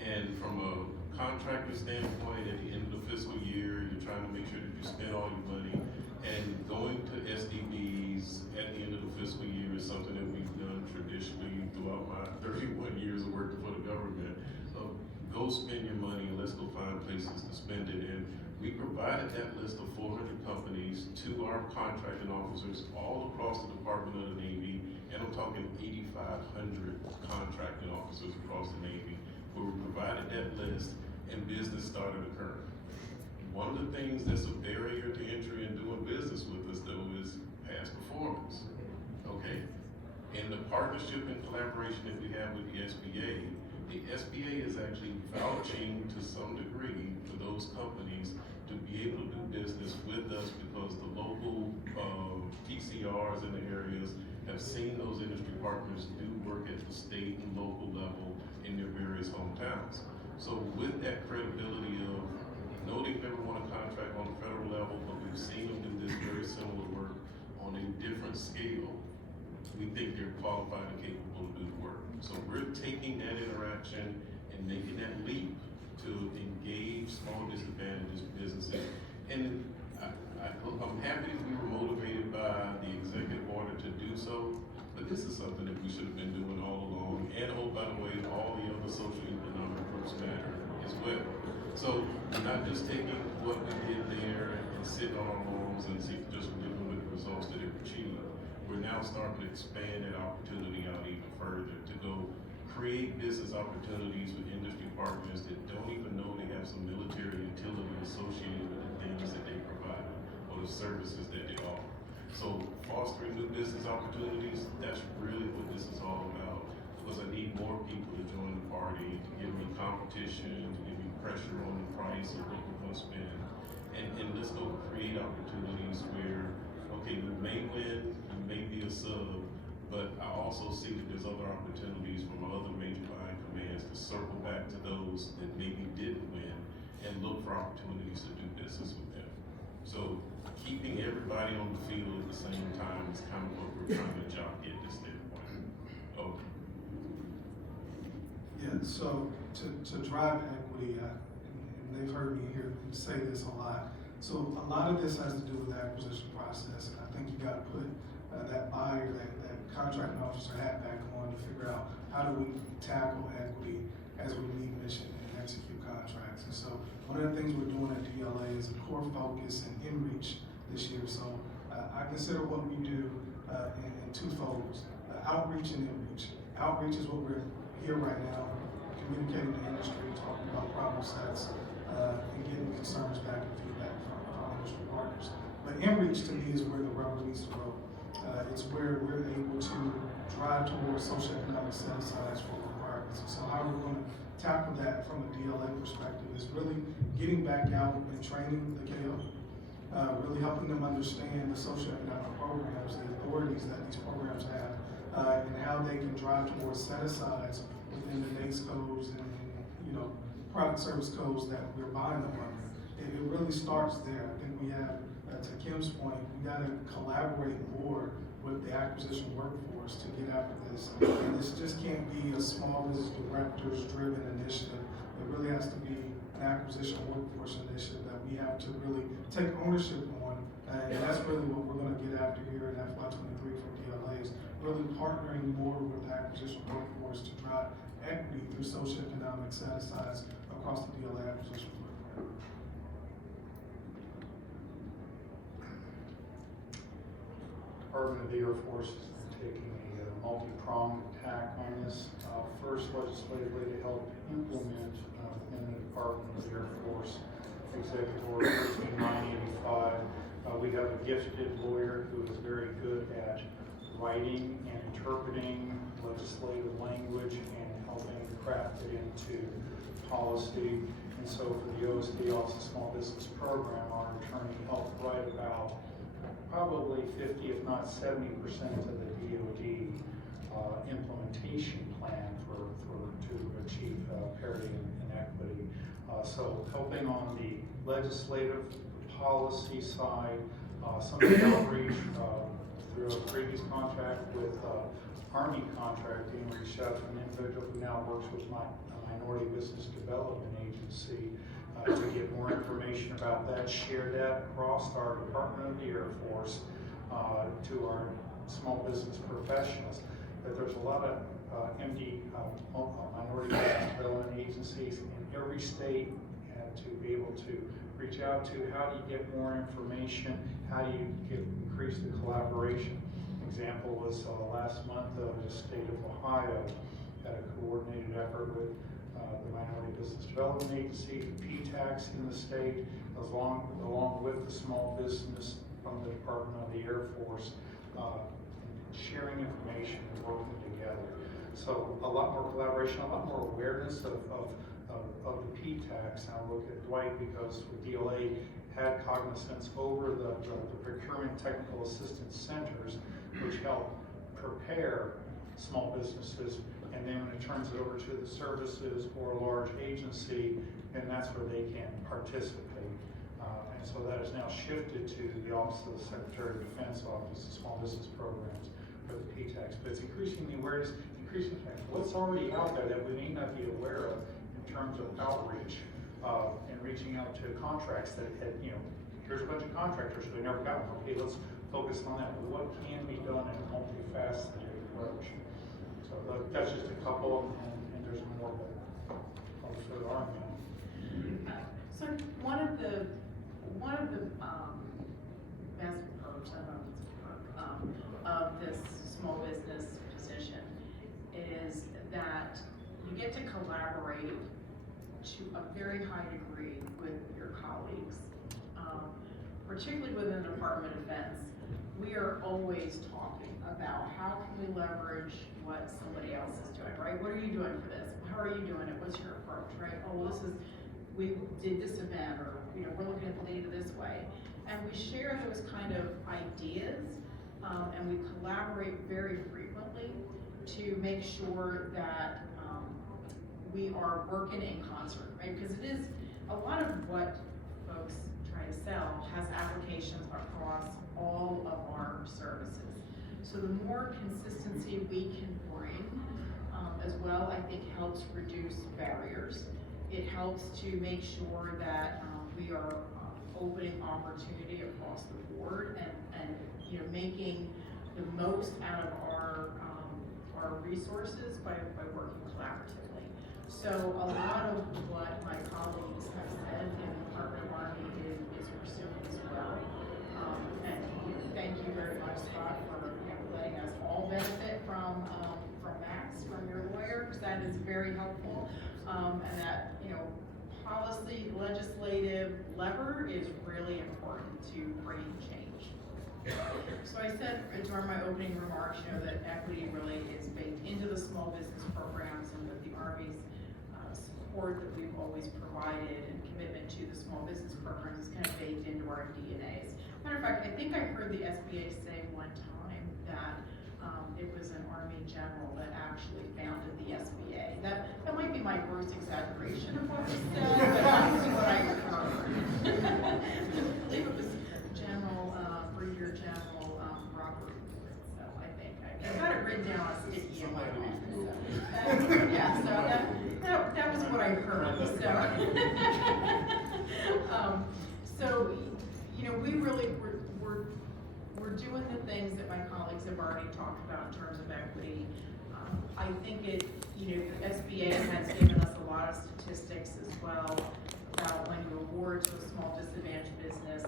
And from a contractor standpoint, at the end of the fiscal year, you're trying to make sure that you spend all your money, and going to SDBs at the end of the fiscal year is something that we've done traditionally throughout my 31 years of working for the government. Go spend your money and let's go find places to spend it. And we provided that list of 400 companies to our contracting officers all across the Department of the Navy, and I'm talking 8,500 contracting officers across the Navy, where we provided that list and business started occurring. One of the things that's a barrier to entry in doing business with us though is past performance, okay? In the partnership and collaboration that we have with the SBA is actually vouching to some degree for those companies to be able to do business with us because the local PCRs in the areas have seen those industry partners do work at the state and local level in their various hometowns. So with that credibility of, no, they've never won a contract on the federal level, but we've seen them do this very similar work on a different scale, we think they're qualified and capable to do the work. So we're taking that interaction and making that leap to engage small disadvantaged businesses. And I'm happy that we were motivated by the executive order to do so, but this is something that we should have been doing all along. And oh, by the way, all the other social economic groups matter as well. So we're not just taking what we did there and sitting on our laurels and just living with the results that it achieved. We're now starting to expand that opportunity out even further to go create business opportunities with industry partners that don't even know they have some military utility associated with the things that they provide or the services that they offer. So fostering new business opportunities, that's really what this is all about. Because I need more people to join the party, to give me competition, to give me pressure on the price of what we're going to spend. And let's go create opportunities where, okay, we may win, we may be a sub, but I also see that there's other opportunities from other major buying commands to circle back to those that maybe didn't win and look for opportunities to do business with them. So keeping everybody on the field at the same time is kind of what we're trying to jockey at this standpoint. Oh. Yeah, so to drive equity, and they've heard me here say this a lot. So a lot of this has to do with the acquisition process, and I think you got to put that buyer, that contracting officer hat back on to figure out how do we tackle equity as we meet mission and execute contracts. And so one of the things we're doing at DLA is a core focus in inReach this year. So I consider what we do in two folds, outreach and inReach. Outreach is what we're here right now, communicating to industry, talking about problem sets, and getting concerns back and feedback from our industry partners. But inReach to me is where the rubber meets the road. It's where we're able to drive towards socioeconomic set-asides for requirements. And so how we're going to tackle that from a DLA perspective is really getting back out and training the KO, really helping them understand the socioeconomic programs, the authorities that these programs have, and how they can drive towards set-asides within the NAICS codes and product service codes that we're buying them under. It really starts there. I think we have, to Kim's point, we got to collaborate more with the acquisition workforce to get after this. And this just can't be a small business directors driven initiative. It really has to be an acquisition workforce initiative that we have to really take ownership on. And that's really what we're going to get after here in FY23 from DLA is really partnering more with the acquisition workforce to drive equity through socioeconomic set-asides across the DLA acquisition footprint. Department of the Air Force is taking a multi-pronged attack on this. First, legislatively to help implement within the Department of the Air Force Executive Order 13985. We have a gifted lawyer who is very good at writing and interpreting legislative language and helping craft it into policy. And so for the OSD, Office of Small Business Program, our attorney helped write about probably 50, if not 70% of the DoD implementation plan to achieve parity and equity. So helping on the legislative policy side, some of the outreach through a previous contract with Army contracting, reached out to an individual who now works with a minority business development agency to get more information about that, share that across our Department of the Air Force to our small business professionals. That there's a lot of minority business development agencies in every state, and to be able to reach out to how do you get more information, how do you increase the collaboration. Example was last month, the state of Ohio had a coordinated effort with the Minority Business Development Agency, the PTAX in the state, along with the small business from the Department of the Air Force, sharing information and working together. So a lot more collaboration, a lot more awareness of the PTAX. And I look at Dwight because DLA had cognizance over the procurement technical assistance centers, which help prepare small businesses, and then when it turns it over to the services or a large agency, then that's where they can participate. And so that is now shifted to the Office of the Secretary of Defense Office of Small Business Programs for the PTAX. But it's increasing the awareness, increasing what's already out there that we may not be aware of in terms of outreach and reaching out to contracts that had, here's a bunch of contractors who never got one. Okay, let's focus on that. What can be done in a multifaceted approach? So that's just a couple, and there's more, but I'll show the arm now. So one of the best perks, I don't know if it's a perk, of this small business position is that you get to collaborate to a very high degree with your colleagues, particularly within the Department of Defense. We are always talking about how can we leverage what somebody else is doing, right? What are you doing for this? How are you doing it? What's your approach, right? Oh, well, we did this event, or we're looking at the data this way. And we share those kind of ideas, and we collaborate very frequently to make sure that we are working in concert, right? Because it is a lot of what folks try to sell has applications across all of our services. So the more consistency we can bring as well, I think helps reduce barriers. It helps to make sure that we are opening opportunity across the board and making the most out of our resources by working collaboratively. So a lot of what my colleagues have said in the Department of Army is pursuing as well. And thank you very much, Scott, for letting us all benefit from Max, from your lawyer, because that is very helpful. And that, policy, legislative lever is really important to bring change. So I said during my opening remarks, that equity really is baked into the small business programs, and that the Army's support that we've always provided and commitment to the small business programs is kind of baked into our DNAs. Matter of fact, I think I heard the SBA say one time that it was an Army general that actually founded the SBA. That might be my gross exaggeration of what was said, but that's what I heard. I believe it was Brigadier General Robert. So I think I got it written down on sticky in my office. Yeah, so that was what I heard. So, we really we're doing the things that my colleagues have already talked about in terms of equity. I think it, you know, the SBA has given us a lot of statistics as well about when you award to a small disadvantaged business,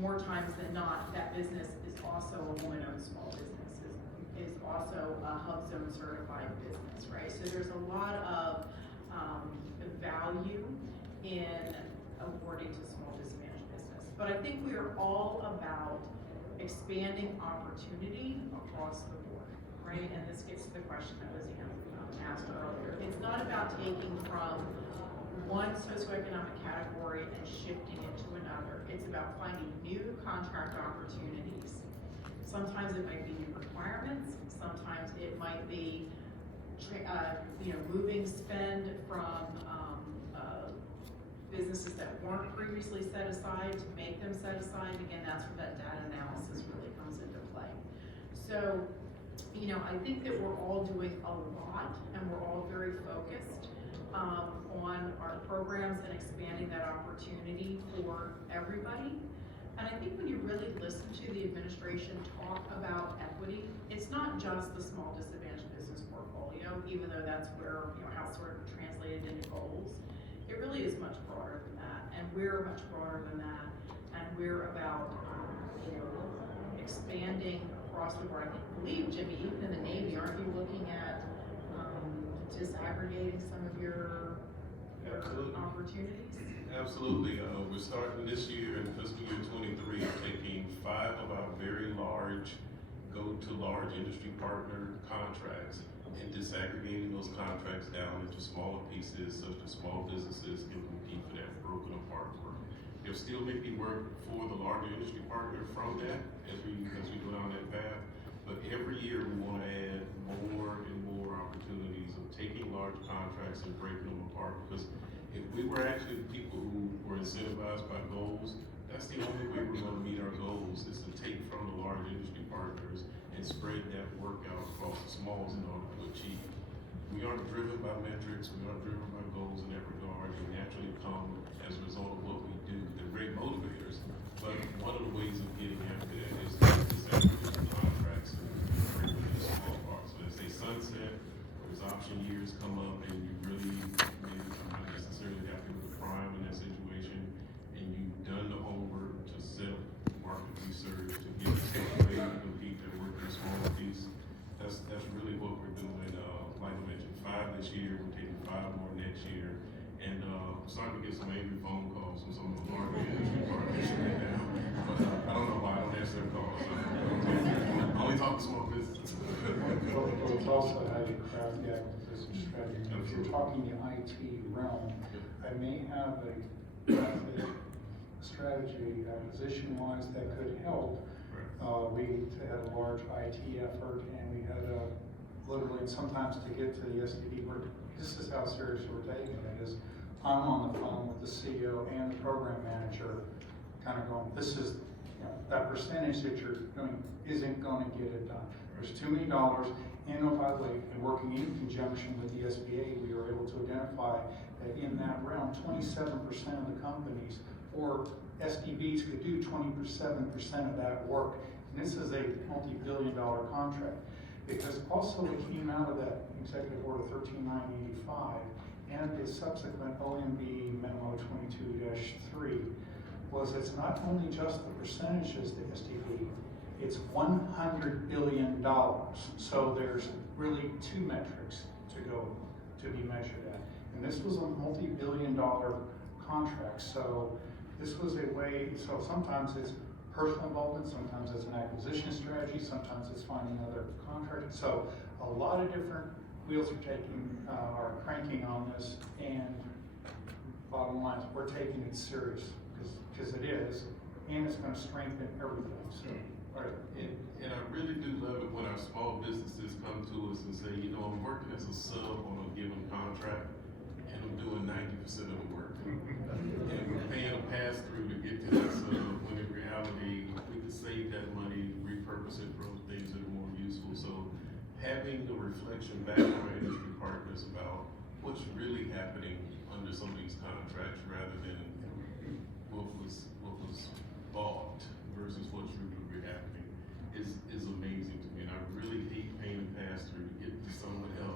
more times than not, that business is also a woman-owned small business, is also a HUB Zone certified business, right? So there's a lot of value in awarding to small disadvantaged business. But I think we are all about expanding opportunity across the board, right? And this gets to the question that was asked earlier. It's not about taking from one socioeconomic category and shifting it to another. It's about finding new contract opportunities. Sometimes it might be new requirements. Sometimes it might be, you know, moving spend from businesses that weren't previously set aside to make them set aside. Again, that's where that data analysis really comes into play. So, you know, I think that we're all doing a lot and we're all very focused on our programs and expanding that opportunity for everybody. And I think when you really listen to the administration talk about equity, it's not just the small disadvantaged business portfolio, even though that's where, you know, how sort of translated into goals. It really is much broader than that, and we're much broader than that, and we're about, you know, expanding across the board. I believe, Jimmy, even in the Navy, aren't you looking at disaggregating some of your opportunities? Absolutely. We're starting this year in fiscal year 23, taking 5 of our very large, large industry partner contracts and disaggregating those contracts down into smaller pieces so that small businesses can compete for that broken apart work. There still may be work for the larger industry partner from that as we go down that path, but every year we want to add more and more opportunities of taking large contracts and breaking them apart, because if we were actually people who were incentivized by goals, that's the only way we're going to meet our goals, is to take from the large industry partners and spread that work out across the smalls in order to achieve. We aren't driven by metrics, we aren't driven by goals in that regard. They naturally come as a result of what we do. They're great motivators, but one of the ways of getting after that is disaggregating contracts and breaking them into small parts. So as they sunset, there's option years come up and you really maybe not necessarily happy with the prime in that situation, and you've done the homework to set up market research to get to a way to compete that work in a smaller piece. That's really what we're doing. Like I mentioned, 5 this year, we're taking 5 more next year. And I'm starting to get some angry phone calls from some of the larger industry partners right now. But I don't know why I don't answer their calls. I only talk to small businesses. Well, it's also how you craft the acquisition strategy. If you're talking the IT realm, I may have a strategy acquisition-wise that could help. We had a large IT effort, and we had literally sometimes to get to the SDB, this is how serious we're taking it, is I'm on the phone with the CEO and the program manager, kind of going, this is, you know, that percentage that you're doing isn't going to get it done. There's too many dollars, and oh, by the way, and working in conjunction with the SBA, we were able to identify that in that realm, 27% of the companies or SDBs could do 27% of that work. And this is a multi-billion-dollar contract. Because also it came out of that Executive Order 13985 and the subsequent OMB Memo 22-3 was it's not only just the percentages, the SDB, it's $100 billion. So there's really 2 metrics to be measured at. And this was a multi-billion-dollar contract. So this was a way, so sometimes it's personal involvement, sometimes it's an acquisition strategy, sometimes it's finding other contractors. So a lot of different wheels are cranking on this, and bottom line is we're taking it serious because it is, and it's going to strengthen everything. So, right. And I really do love it when our small businesses come to us and say, you know, I'm working as a sub on a given contract, and I'm doing 90% of the work. And we're paying a pass-through to get to that sub, when in reality, we could save that money, repurpose it for things that are more useful. So having the reflection back from our industry partners about what's really happening under some of these contracts rather than what was bought versus what's really happening is amazing to me. And I really hate paying pass-through to get to someone else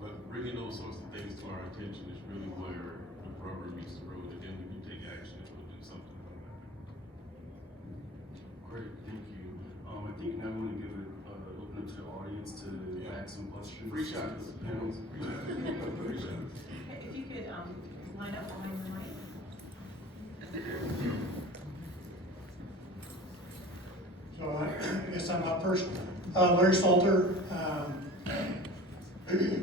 But bringing those sorts of things to our attention is really where the rubber meets the road, and then we can take action and we'll do something about that. Great, thank you. I think now I'm gonna give it, open it to the audience to ask some questions. Free shots. Panels. Free shots. If you could, line up behind the mic. So I guess I'm up first. Larry Salter.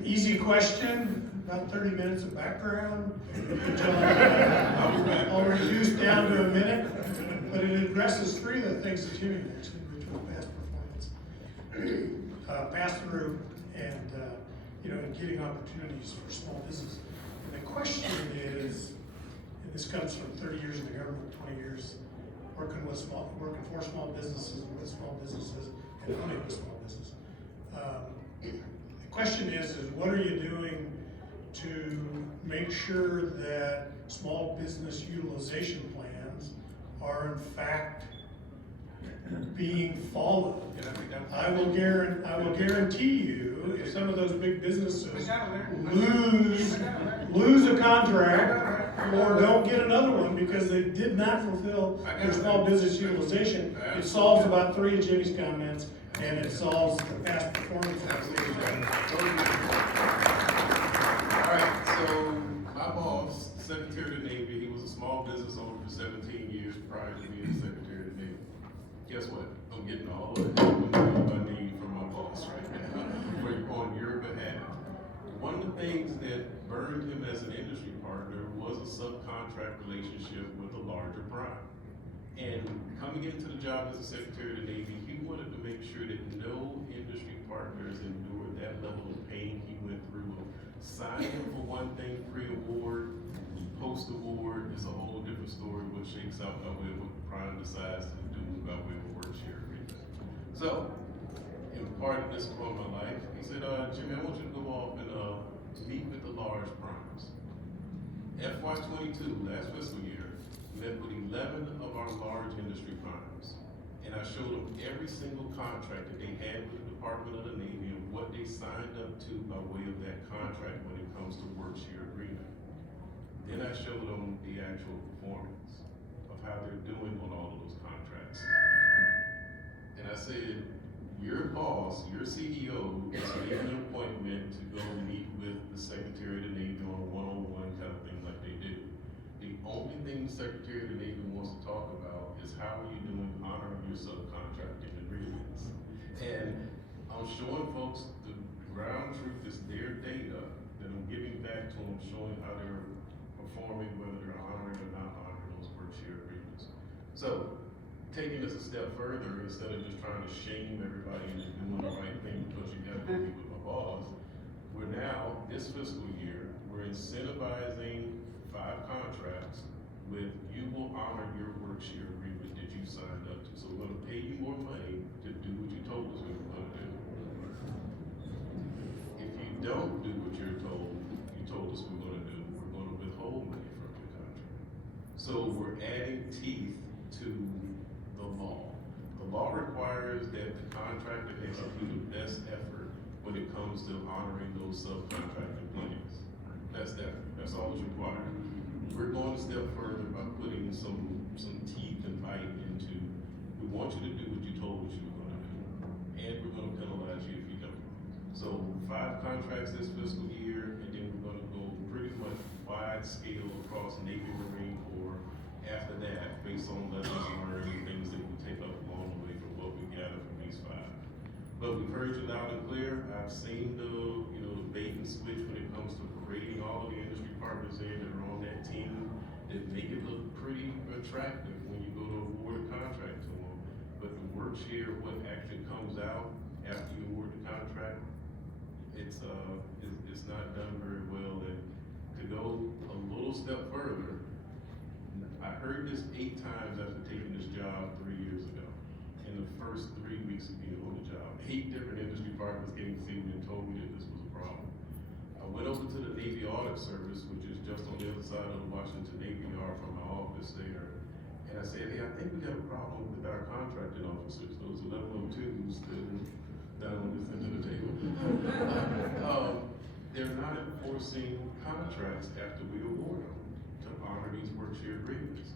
Easy question, about 30 minutes of background. I'll reduce down to a minute, but it addresses three of the things that Jimmy mentioned, which were past performance, pass through, and and getting opportunities for small business. And the question is, and this comes from 30 years in the government, 20 years working for small businesses, with small businesses, and owning a small business. The question is what are you doing to make sure that small business utilization plans are in fact being followed? I will guarantee you, if some of those big businesses lose a contract or don't get another one because they did not fulfill their small business utilization, it solves about 3 of Jimmy's comments, and it solves the past performance. All right, so my boss, Secretary of the Navy, he was a small business owner for 17 years prior to being Secretary of the Navy. Guess what? I'm getting all of the help I need from my boss right now, on your behalf. One of the things that burned him as an industry partner was a subcontract relationship with a larger prime. And coming into the job as a Secretary of the Navy, he wanted to make sure that no industry partners endured that level of pain he went through. Signing for one thing pre-award, post-award is a whole different story, what shakes out by way of what the prime decides to do by way of work share agreement. So, in part of this point of my life, he said, Jimmy, I want you to go off and meet with the large primes. FY22, last fiscal year, met with 11 of our large industry primes. And I showed them every single contract that they had with the Department of the Navy and what they signed up to by way of that contract when it comes to work share agreement. Then I showed them the actual performance of how they're doing on all of those contracts. And I said, your boss, your CEO, is making an appointment to go meet with the Secretary of the Navy on a one-on-one kind of thing like they do. The only thing the Secretary of the Navy wants to talk about is how are you doing honoring your subcontracting agreements. And I'm showing folks the ground truth is their data that I'm giving back to them, showing how they're performing, whether they're honoring or not honoring those work share agreements. So, taking this a step further, instead of just trying to shame everybody into doing the right thing because you got to be with my boss, we're now, this fiscal year, we're incentivizing 5 contracts with you will honor your work share agreement that you signed up to. So we're going to pay you more money to do what you told us we were going to do. If you don't do what you told us we were going to do, we're going to withhold money from your contract. So we're adding teeth to the law. The law requires that the contractor execute the best effort when it comes to honoring those subcontracting plans. That's all that's required. We're going a step further by putting some teeth and bite into, we want you to do what you told us you were going to do, and we're going to penalize you if you don't. So 5 contracts this fiscal year, and then we're going to go pretty much wide scale across Navy, Marine Corps after that, based on lessons learned and things that we take up along the way from what we gather from these 5. But we've heard you loud and clear. I've seen the bait and switch when it comes to parading all of the industry partners in that are on that team that make it look pretty attractive when you go to award a contract to them. But the work share, what actually comes out after you award the contract, it's not done very well. And to go a little step further, I heard this 8 times after taking this job 3 years ago. In the first 3 weeks of being on the job, 8 different industry partners came to see me and told me that this was a problem. I went over to the Navy Audit Service, which is just on the other side of the Washington Navy Yard from my office there. And I said, hey, I think we got a problem with our contracting officers, those 1102s that down on this end of the table. they're not enforcing contracts after we award them to honor these work share agreements.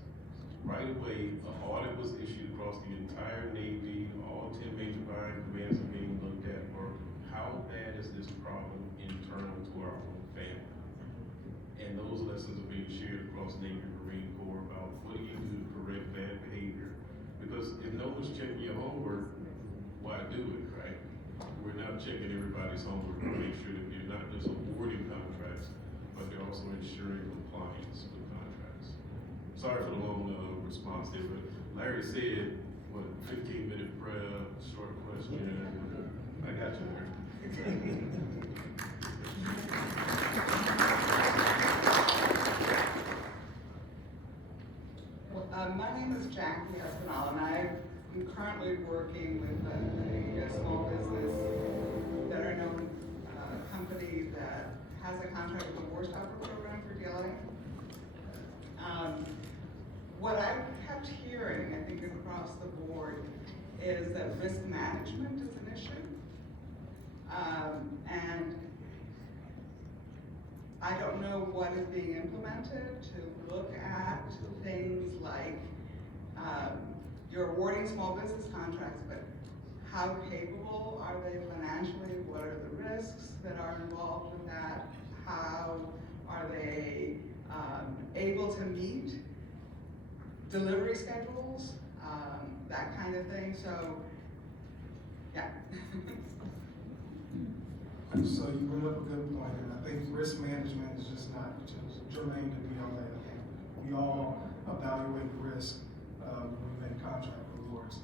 Right away, an audit was issued across the entire Navy, all 10 major buying commands are being looked at, or how bad is this problem internal to our own family? And those lessons are being shared across Navy and Marine Corps about what do you do to correct bad behavior? Because if no one's checking your homework, why do it, right? We're now checking everybody's homework to make sure that you're not just awarding contracts, but they're also ensuring compliance with contracts. Sorry for the long response there, but Larry said, what, 15-minute prayer, short question. I got you there. My name is Jackie Espinal, and I'm currently working with a small business veteran-owned company that has a contract with the War Stopper program for DLA. What I've kept hearing, I think across the board, is that risk management is an issue. And I don't know what is being implemented to look at things like, you're awarding small business contracts, but how capable are they financially? What are the risks that are involved with that? How are they able to meet delivery schedules, that kind of thing? So, yeah. So you bring up a good point, and I think risk management is just not just germane to DLA. I think we all evaluate risk when we make contract awards.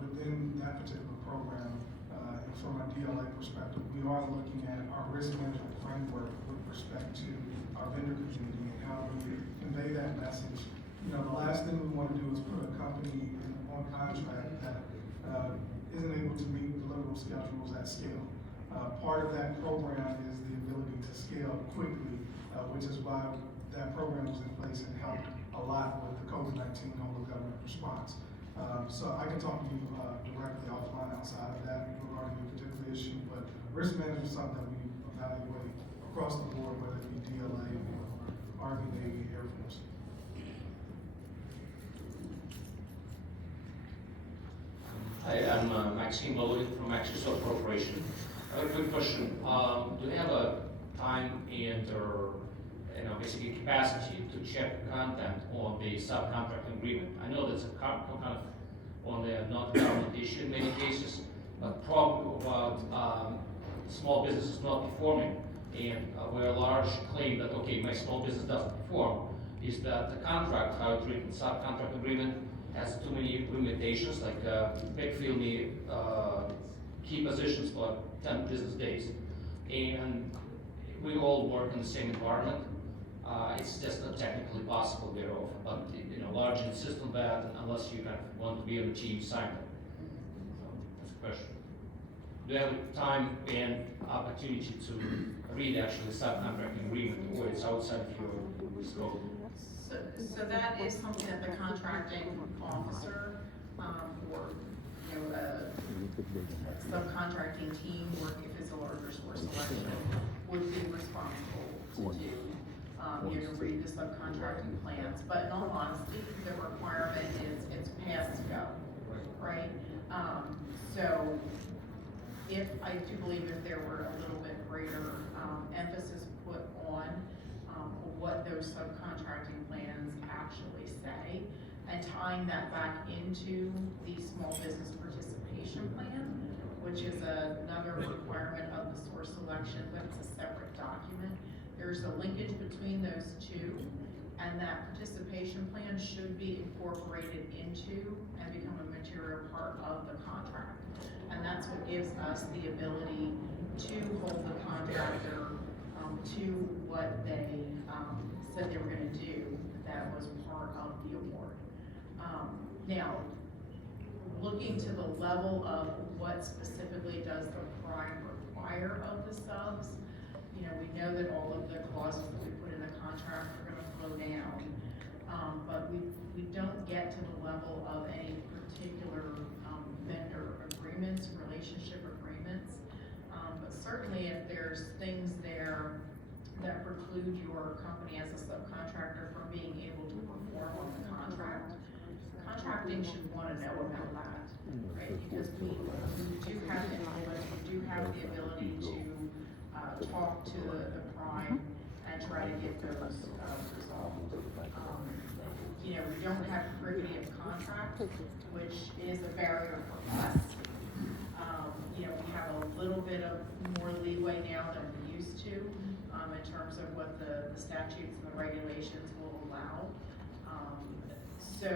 Within that particular program, and from a DLA perspective, we are looking at our risk management framework with respect to our vendor community and how we convey that message. You know, the last thing we want to do is put a company on contract that isn't able to meet deliverable schedules at scale. Part of that program is the ability to scale quickly, which is why that program was in place and helped a lot with the COVID-19 whole government response. So I can talk to you directly offline outside of that regarding your particular issue, but risk management is something that we evaluate across the board, whether it be DLA or Army, Navy, Air Force. Hi, I'm Maxime Lowry from Microsoft Corporation. I have a quick question. Do you have a time and or basically capacity to check the content on the subcontract agreement? I know that's a kind of on the not government issue in many cases, but problem about small businesses not performing, and where a large claim that okay, my small business doesn't perform, is that the contract, how it's written, subcontract agreement, has too many limitations, like backfill me key positions for 10 business days. And we all work in the same environment. It's just not technically possible very often, but large insist on that unless you kind of want to be on the team sign it. So that's the question. Do you have time and opportunity to read actually subcontracting agreement, or it's outside of your scope? So that is something that the contracting officer, or, a subcontracting team, or if it's a larger source selection, would be responsible to do, to read the subcontracting plans. But in all honesty, the requirement is it's pass go, right? So if I do believe if there were a little bit greater emphasis put on what those subcontracting plans actually say, and tying that back into the small business participation plan, which is another requirement of the source selection, but it's a separate document. There's a linkage between those two, and that participation plan should be incorporated into and become a material part of the contract. And that's what gives us the ability to hold the contractor to what they said they were going to do. That was part of the award. Now, looking to the level of what specifically does the prime require of the subs, we know that all of the clauses that we put in the contract are going to flow down, but we don't get to the level of any particular vendor agreements, relationship agreements. But certainly if there's things there that preclude your company as a subcontractor from being able to perform on the contract, contracting should wanna know about that, right? Because we do have influence, we do have the ability to, talk to the prime and try to get those, resolved. You know, we don't have privity of contract, which is a barrier for us. You know, we have a little bit of more leeway now than we used to, in terms of what the statutes and the regulations will allow. So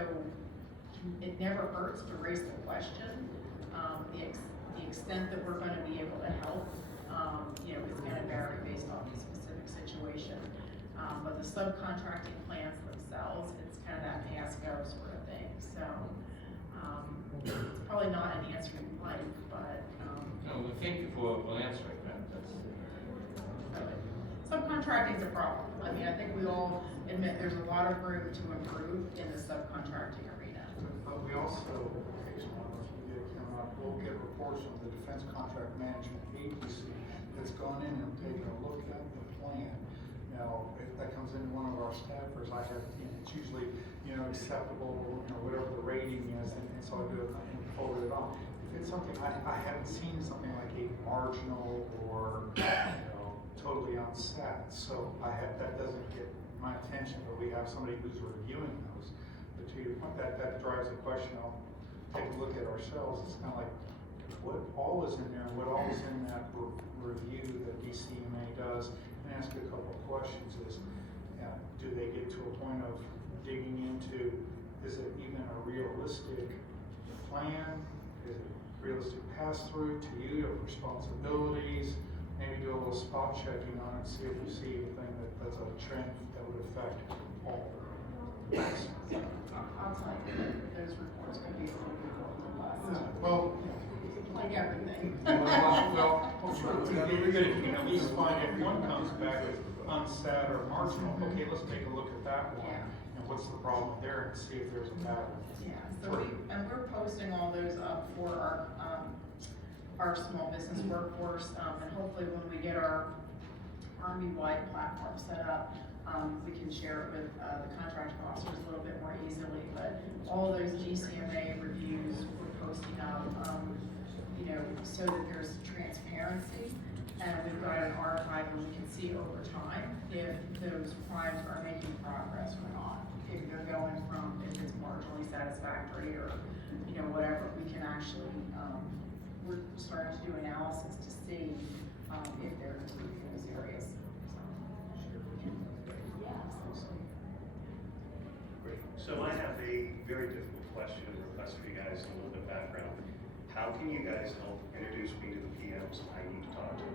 it never hurts to raise the question. The extent that we're gonna be able to help, you know, is gonna vary based on the specific situation. But the subcontracting plans themselves, it's kind of that pass-go sort of thing. So, it's probably not an answer you like, but, No, well, thank you for answering that. subcontracting's a problem. I mean, I think we all admit there's a lot of room to improve in the subcontracting arena. But we also, occasionally, if you get, we'll get reports from the Defense Contract Management Agency that's gone in and taken a look at the plan. Now, if that comes into one of our staffers, I have, it's usually, acceptable, whatever the rating is, and so I do it and forward it on. If it's something, I haven't seen something like a marginal or, totally unsat, so that doesn't get my attention, but we have somebody who's reviewing those. But to your point, that drives the question, I'll take a look at ourselves, it's kind of like, what all is in there, and what all is in that review that DCMA does, and ask a couple of questions is, do they get to a point of digging into, is it even a realistic plan? Is it realistic pass-through to you of responsibilities? Maybe do a little spot checking on it, see if we see anything that's a trend that would affect all. I'll tell you, those reports can be a little bit more robust. Well, like everything. You're gonna, at least find if one comes back as unsat or marginal, okay, let's take a look at that one. Yeah. And what's the problem there and see if there's a pattern. Yeah, so we're posting all those up for our small business workforce, and hopefully when we get our Army-wide platform set up, we can share it with the contracting officers a little bit more easily. But all those DCMA reviews we're posting up, so that there's transparency, and we've got an archive and we can see over time if those primes are making progress or not. If they're going from, if it's marginally satisfactory or, whatever, we can actually, we're starting to do analysis to see if they're improving those areas. So I have a very difficult question and request for you guys, a little bit of background. How can you guys help introduce me to the PMs I need to talk to?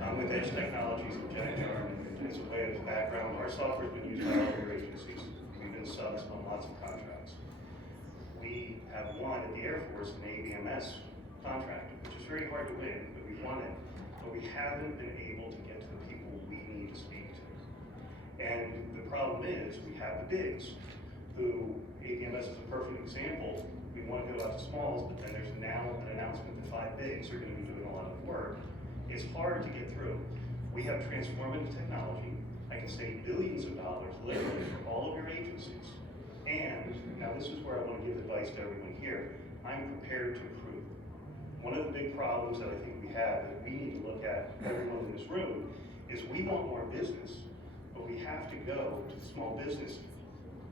I'm with Edge Technologies and Jack Jarman, and as a way of background, our software's been used by all of your agencies. We've been subs on lots of contracts. We have won at the Air Force an ABMS contract, which is very hard to win, but we've won it. But we haven't been able to get to the people we need to speak to. And the problem is, we have the bigs, who, ABMS is a perfect example. We want to go out to smalls, but then there's now an announcement that 5 bigs are going to be doing a lot of work. It's hard to get through. We have transformative technology. I can save billions of dollars literally for all of your agencies. And now this is where I want to give advice to everyone here. I'm prepared to improve. One of the big problems that I think we have that we need to look at, everyone in this room, is we want more business, but we have to go to the small business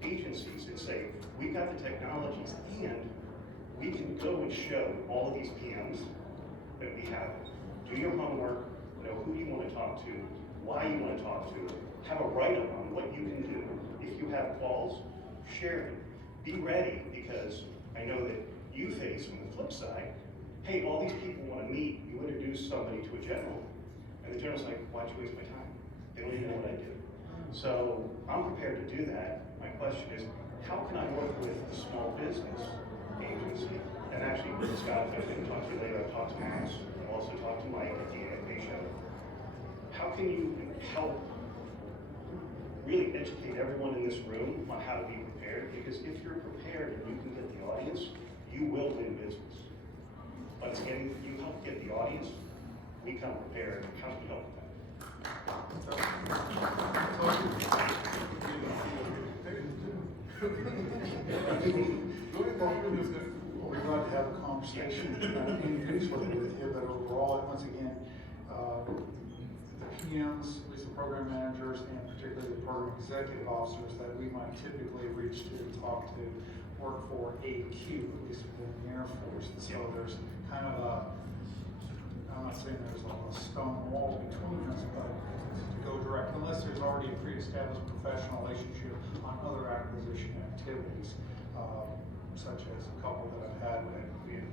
agencies and say, we've got the technologies and we can go and show all of these PMs that we have. Do your homework, know who you want to talk to, why you want to talk to, have a write-up on what you can do. If you have calls, share them. Be ready, because I know that you face on the flip side, hey, all these people want to meet, you introduce somebody to a general, and the general's like, why'd you waste my time? They don't even know what I do. So I'm prepared to do that. My question is, how can I work with the small business agency? And actually, Scott, if I didn't talk to you later, I've talked to Max, I've also talked to Mike at the AFP show. How can you help really educate everyone in this room on how to be prepared? Because if you're prepared and you can get the audience, you will win business. But it's getting, you help get the audience, we come prepared, how can we help with that? We'd like to have a conversation, individually with you, but overall, once again, the PMs, at least the program managers, and particularly the program executive officers that we might typically reach to talk to, work for AQ, at least within the Air Force. And so there's kind of a, I'm not saying there's a stone wall between us, but to go direct, unless there's already a pre-established professional relationship on other acquisition activities, such as a couple that I've had with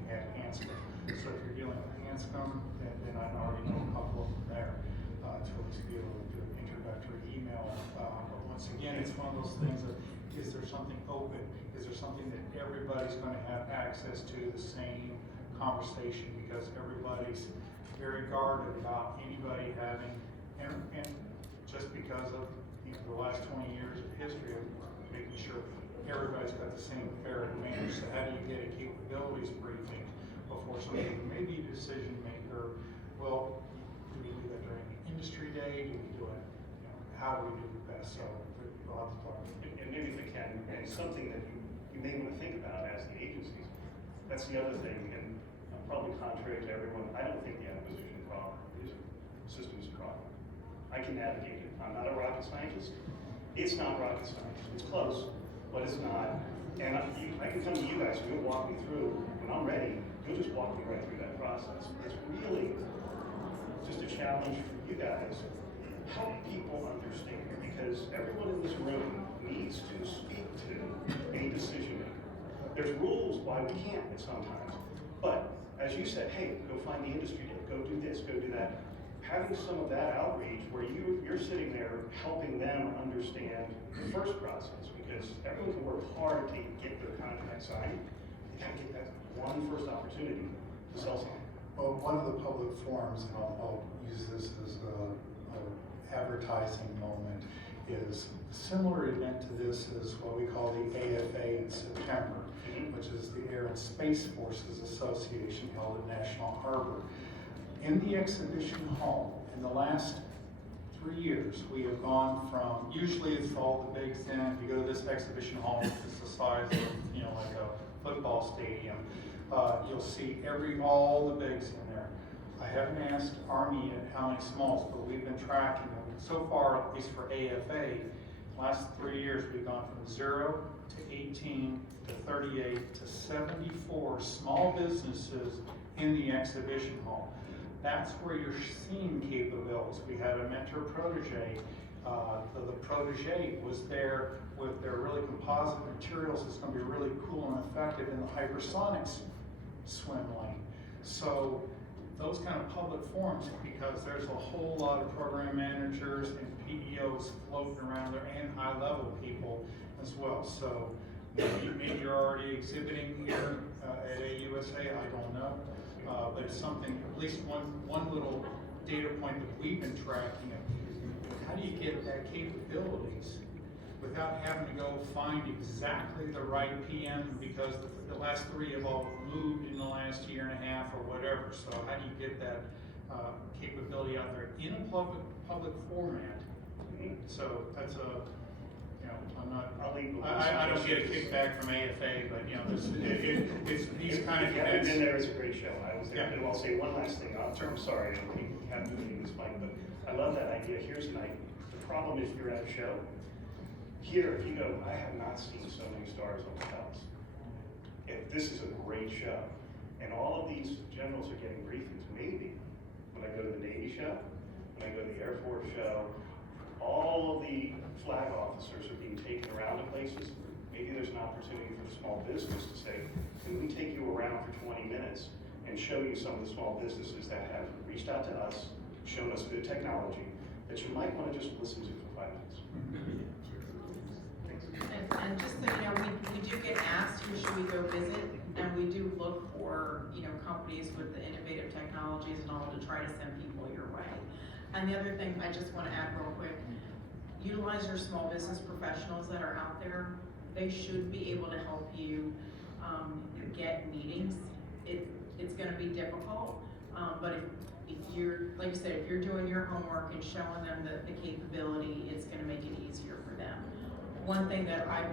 at Hanscom. So if you're dealing with Hanscom, then I already know a couple of them there, to at least be able to do an introductory email. But once again, it's one of those things of, is there something open? Is there something that everybody's going to have access to the same conversation? Because everybody's very guarded about anybody having, and just because of the last 20 years of history of making sure everybody's got the same fair advantage. So how do you get a capabilities briefing before somebody may be a decision maker? Well, do we do that during the industry day? Do we do it, how do we do it best? So we'll have to talk. And maybe if I can, and something that you may want to think about as the agencies, that's the other thing, and probably contrary to everyone, I don't think the acquisition problem is a systems problem. I can navigate it. I'm not a rocket scientist. It's not rocket science. It's close, but it's not. And I can come to you guys and you'll walk me through, when I'm ready, you'll just walk me right through that process. It's really just a challenge for you guys. Help people understand, because everyone in this room needs to speak to a decision maker. There's rules why we can't at sometimes, but as you said, hey, go find the industry day, go do this, go do that. Having some of that outreach where you're sitting there helping them understand the first process, because everyone can work hard to get their contract signed. You gotta get that one first opportunity to sell something. Well, one of the public forums, and I'll use this as an advertising moment, is a similar event to this is what we call the AFA in September, which is the Air and Space Forces Association held at National Harbor. In the exhibition hall, in the last 3 years, we have gone from, usually it's all the bigs in, if you go to this exhibition hall, which is the size of, like a football stadium, you'll see all the bigs in there. I haven't asked Army yet how many smalls, but we've been tracking them. So far, at least for AFA, last 3 years, we've gone from 0 to 18 to 38 to 74 small businesses in the exhibition hall. That's where you're seeing capabilities. We had a mentor protege. The protege was there with their really composite materials. It's going to be really cool and effective in the hypersonics swim lane. So those kind of public forums, because there's a whole lot of program managers and PEOs floating around there and high-level people as well. So maybe you're already exhibiting here at AUSA, I don't know. But it's something, at least one little data point that we've been tracking. How do you get that capabilities without having to go find exactly the right PM, because the last 3 have all moved in the last year and a half or whatever. So how do you get that capability out there in a public format? So that's I'm not, I don't get a kickback from AFA, but it's these kind of events. Been there, it's a great show. I was there, and I'll say one last thing. I'm sorry, I don't have to do this, Mike, but I love that idea. Here's the night. The problem is you're at a show. Here, if you go, I have not seen so many stars on the house. This is a great show, and all of these generals are getting briefings. Maybe when I go to the Navy show, when I go to the Air Force show, all of the flag officers are being taken around to places. Maybe there's an opportunity for small business to say, can we take you around for 20 minutes and show you some of the small businesses that have reached out to us, shown us good technology, that you might want to just listen to for 5 minutes. And just so you know, we do get asked who should we go visit, and we do look for, companies with the innovative technologies and all to try to send people your way. And the other thing I just want to add real quick, utilize your small business professionals that are out there. They should be able to help you get meetings. It's going to be difficult, but if you're, like I said, if you're doing your homework and showing them the capability, it's gonna make it easier for them. One thing that I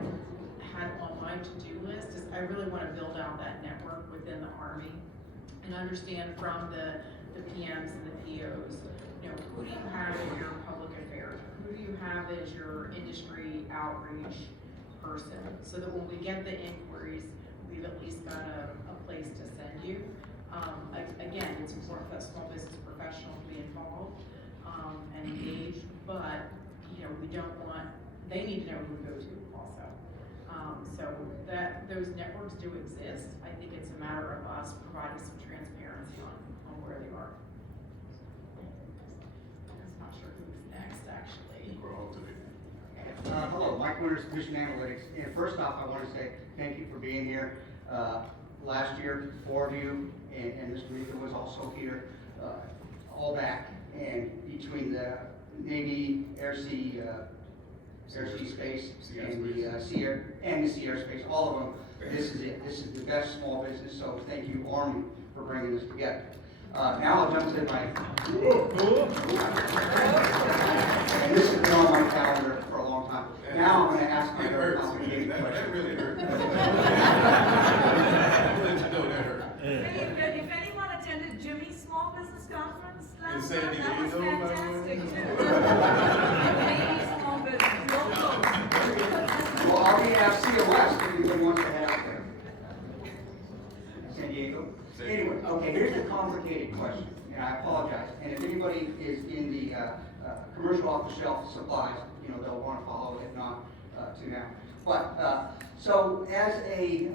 had on my to-do list is I really wanna build out that network within the Army and understand from the PMs and the POs, you know, who do you have in your public affairs? Who do you have as your industry outreach person? So that when we get the inquiries, we've at least got a place to send you. Again, it's important that small business professionals be involved and engaged, but you know, we don't want, they need to know who to go to also. So that those networks do exist. I think it's a matter of us providing some transparency on where they are. I'm not sure who's next, actually. Hello, Mike Winters, Mission Analytics. And first off, I want to say thank you for being here. Last year, 4 of you, and Mr. Mika was also here, all back, and between the Navy, Air Sea Space, and the Sea Air Space, all of them, this is it. This is the best small business, so thank you, Army, for bringing this together. Now I'll jump to my, and this has been on my calendar for a long time. Now I'm going to ask my very complicated question. That really hurt. If anyone attended Jimmy's small business conference last San time, that was Diego, by the way? fantastic too. Jimmy's small business, go. Well, I'll be at Sea West if anybody wants to head out there. San Diego? Anyway, okay, here's the complicated question, and I apologize. And if anybody is in the commercial off-the-shelf supplies, you know, they'll want to follow it, if not, tune out. But, so as a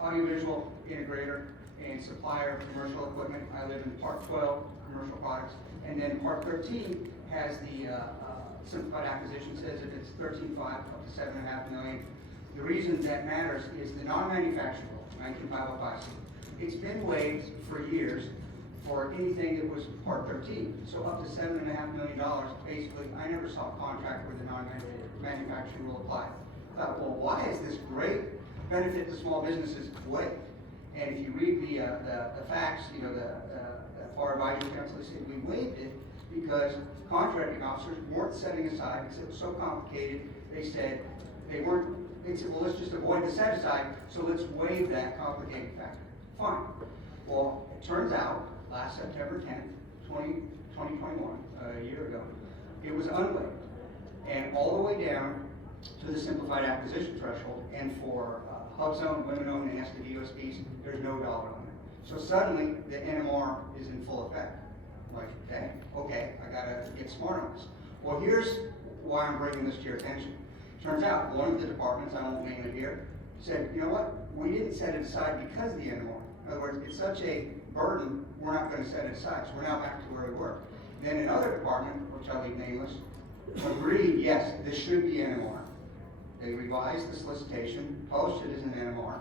audiovisual integrator and supplier of commercial equipment, I live in Part 12, commercial products, and then Part 13 has the simplified acquisition, says if it's 13.5 up to 7.5 million. The reason that matters is the non-manufacturing rule, 19505C. It's been waived for years for anything that was Part 13. So up to $7.5 million, basically, I never saw a contract where the non-manufacturing rule applied. I thought, well, why is this great benefit to small businesses waived? And if you read the facts, you know, the FAR Advisory Council said we waived it because contracting officers weren't setting aside, because it was so complicated, they said they said, well, let's just avoid the set aside, so let's waive that complicated factor. Fine. Well, it turns out, last September 10th, 2021, a year ago, it was unwaived. And all the way down to the simplified acquisition threshold, and for hub-zone, women-owned, and STD USPs, there's no dollar limit. So suddenly, the NMR is in full effect. I'm like, dang, okay, I gotta get smart on this. Well, here's why I'm bringing this to your attention. Turns out, one of the departments, I won't name it here, said, you know what, we didn't set it aside because of the NMR. In other words, it's such a burden, we're not gonna set it aside, so we're now back to where we were. Then another department, which I'll leave nameless, agreed, yes, this should be NMR. They revised the solicitation, posted as an NMR.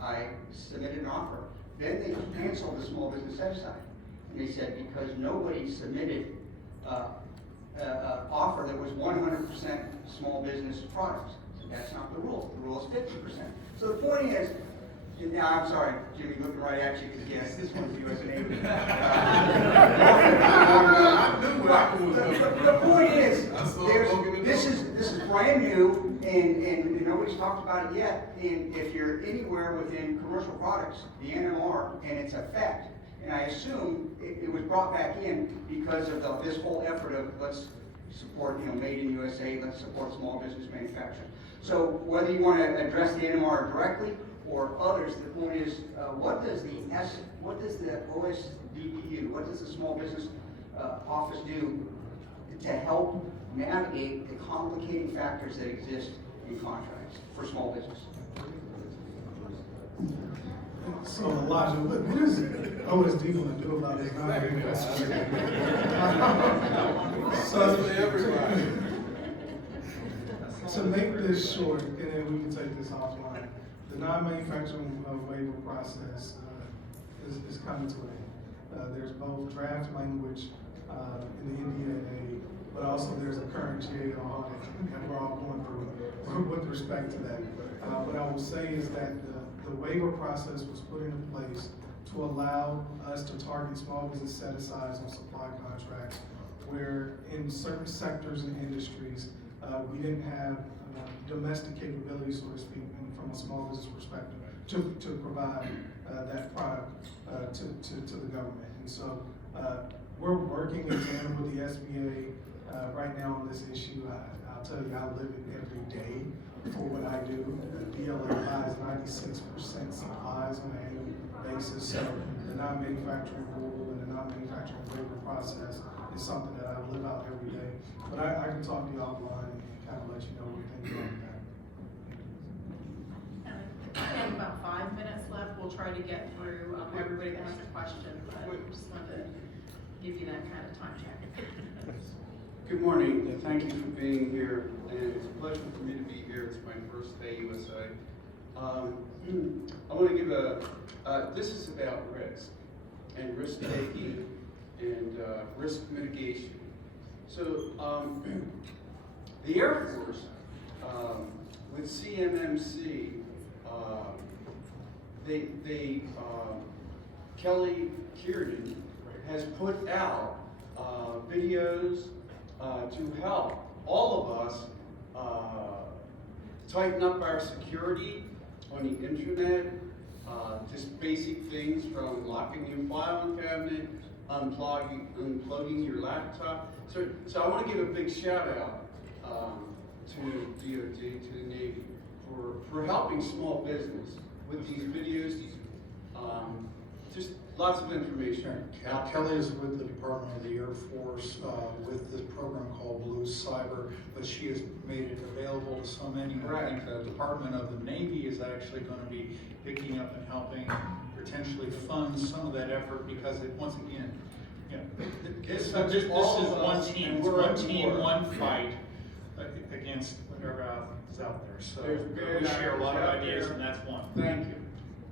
I submitted an offer. Then they canceled the small business set aside. And they said, because nobody submitted an offer that was 100% small business products. That's not the rule. The rule is 50%. So the point is, now I'm sorry, Jimmy, looking right at you, because yes, this one's US Navy. The point is, this is brand new, and nobody's talked about it yet. And if you're anywhere within commercial products, the NMR and its effect, and I assume it was brought back in because of this whole effort of let's support, you know, made in USA, let's support small business manufacturing. So whether you want to address the NMR directly or others, the point is, what does the OSBP, what does the Small Business Office do to help navigate the complicating factors that exist in contracts for small business? So Elijah, what is OSD going to do about this non-manufacturing? To make this short, and then we can take this offline, the non-manufacturing waiver process is coming to an end. There's both draft language in the NDAA, but also there's a current GA audit that we're all going through with respect to that. What I will say is that the waiver process was put into place to allow us to target small business set-asides on supply contracts, where in certain sectors and industries, we didn't have domestic capabilities, so to speak, and from a small business perspective, to provide that product to the government. And so we're working in tandem with the SBA right now on this issue. I'll tell you, I live it every day for what I do. DLA buys 96% supplies on an annual basis, so the non-manufacturing rule and the non-manufacturing labor process is something that I live out every day. But I can talk to you offline and kind of let you know what things are on that. We have about 5 minutes left. We'll try to get through everybody that has a question, but I just wanted to give you that kind of time check. Good morning, and thank you for being here, and it's a pleasure for me to be here. It's my first day USA. I want to give this is about risk, and risk taking, and risk mitigation. So, the Air Force, with CMMC, Kelly Kiernan has put out videos to help all of us tighten up our security on the internet, just basic things from locking your filing cabinet, unplugging your laptop. So I want to give a big shout out to DOD, to the Navy, for helping small business with these videos, just lots of information. Kelly is with the Department of the Air Force with this program called Blue Cyber, but she has made it available to so many. I think the Department of the Navy is actually going to be picking up and helping potentially fund some of that effort, because it, once again, this is one team. It's one team, one fight against whatever is out there. So we share a lot of ideas, and that's one. Thank you.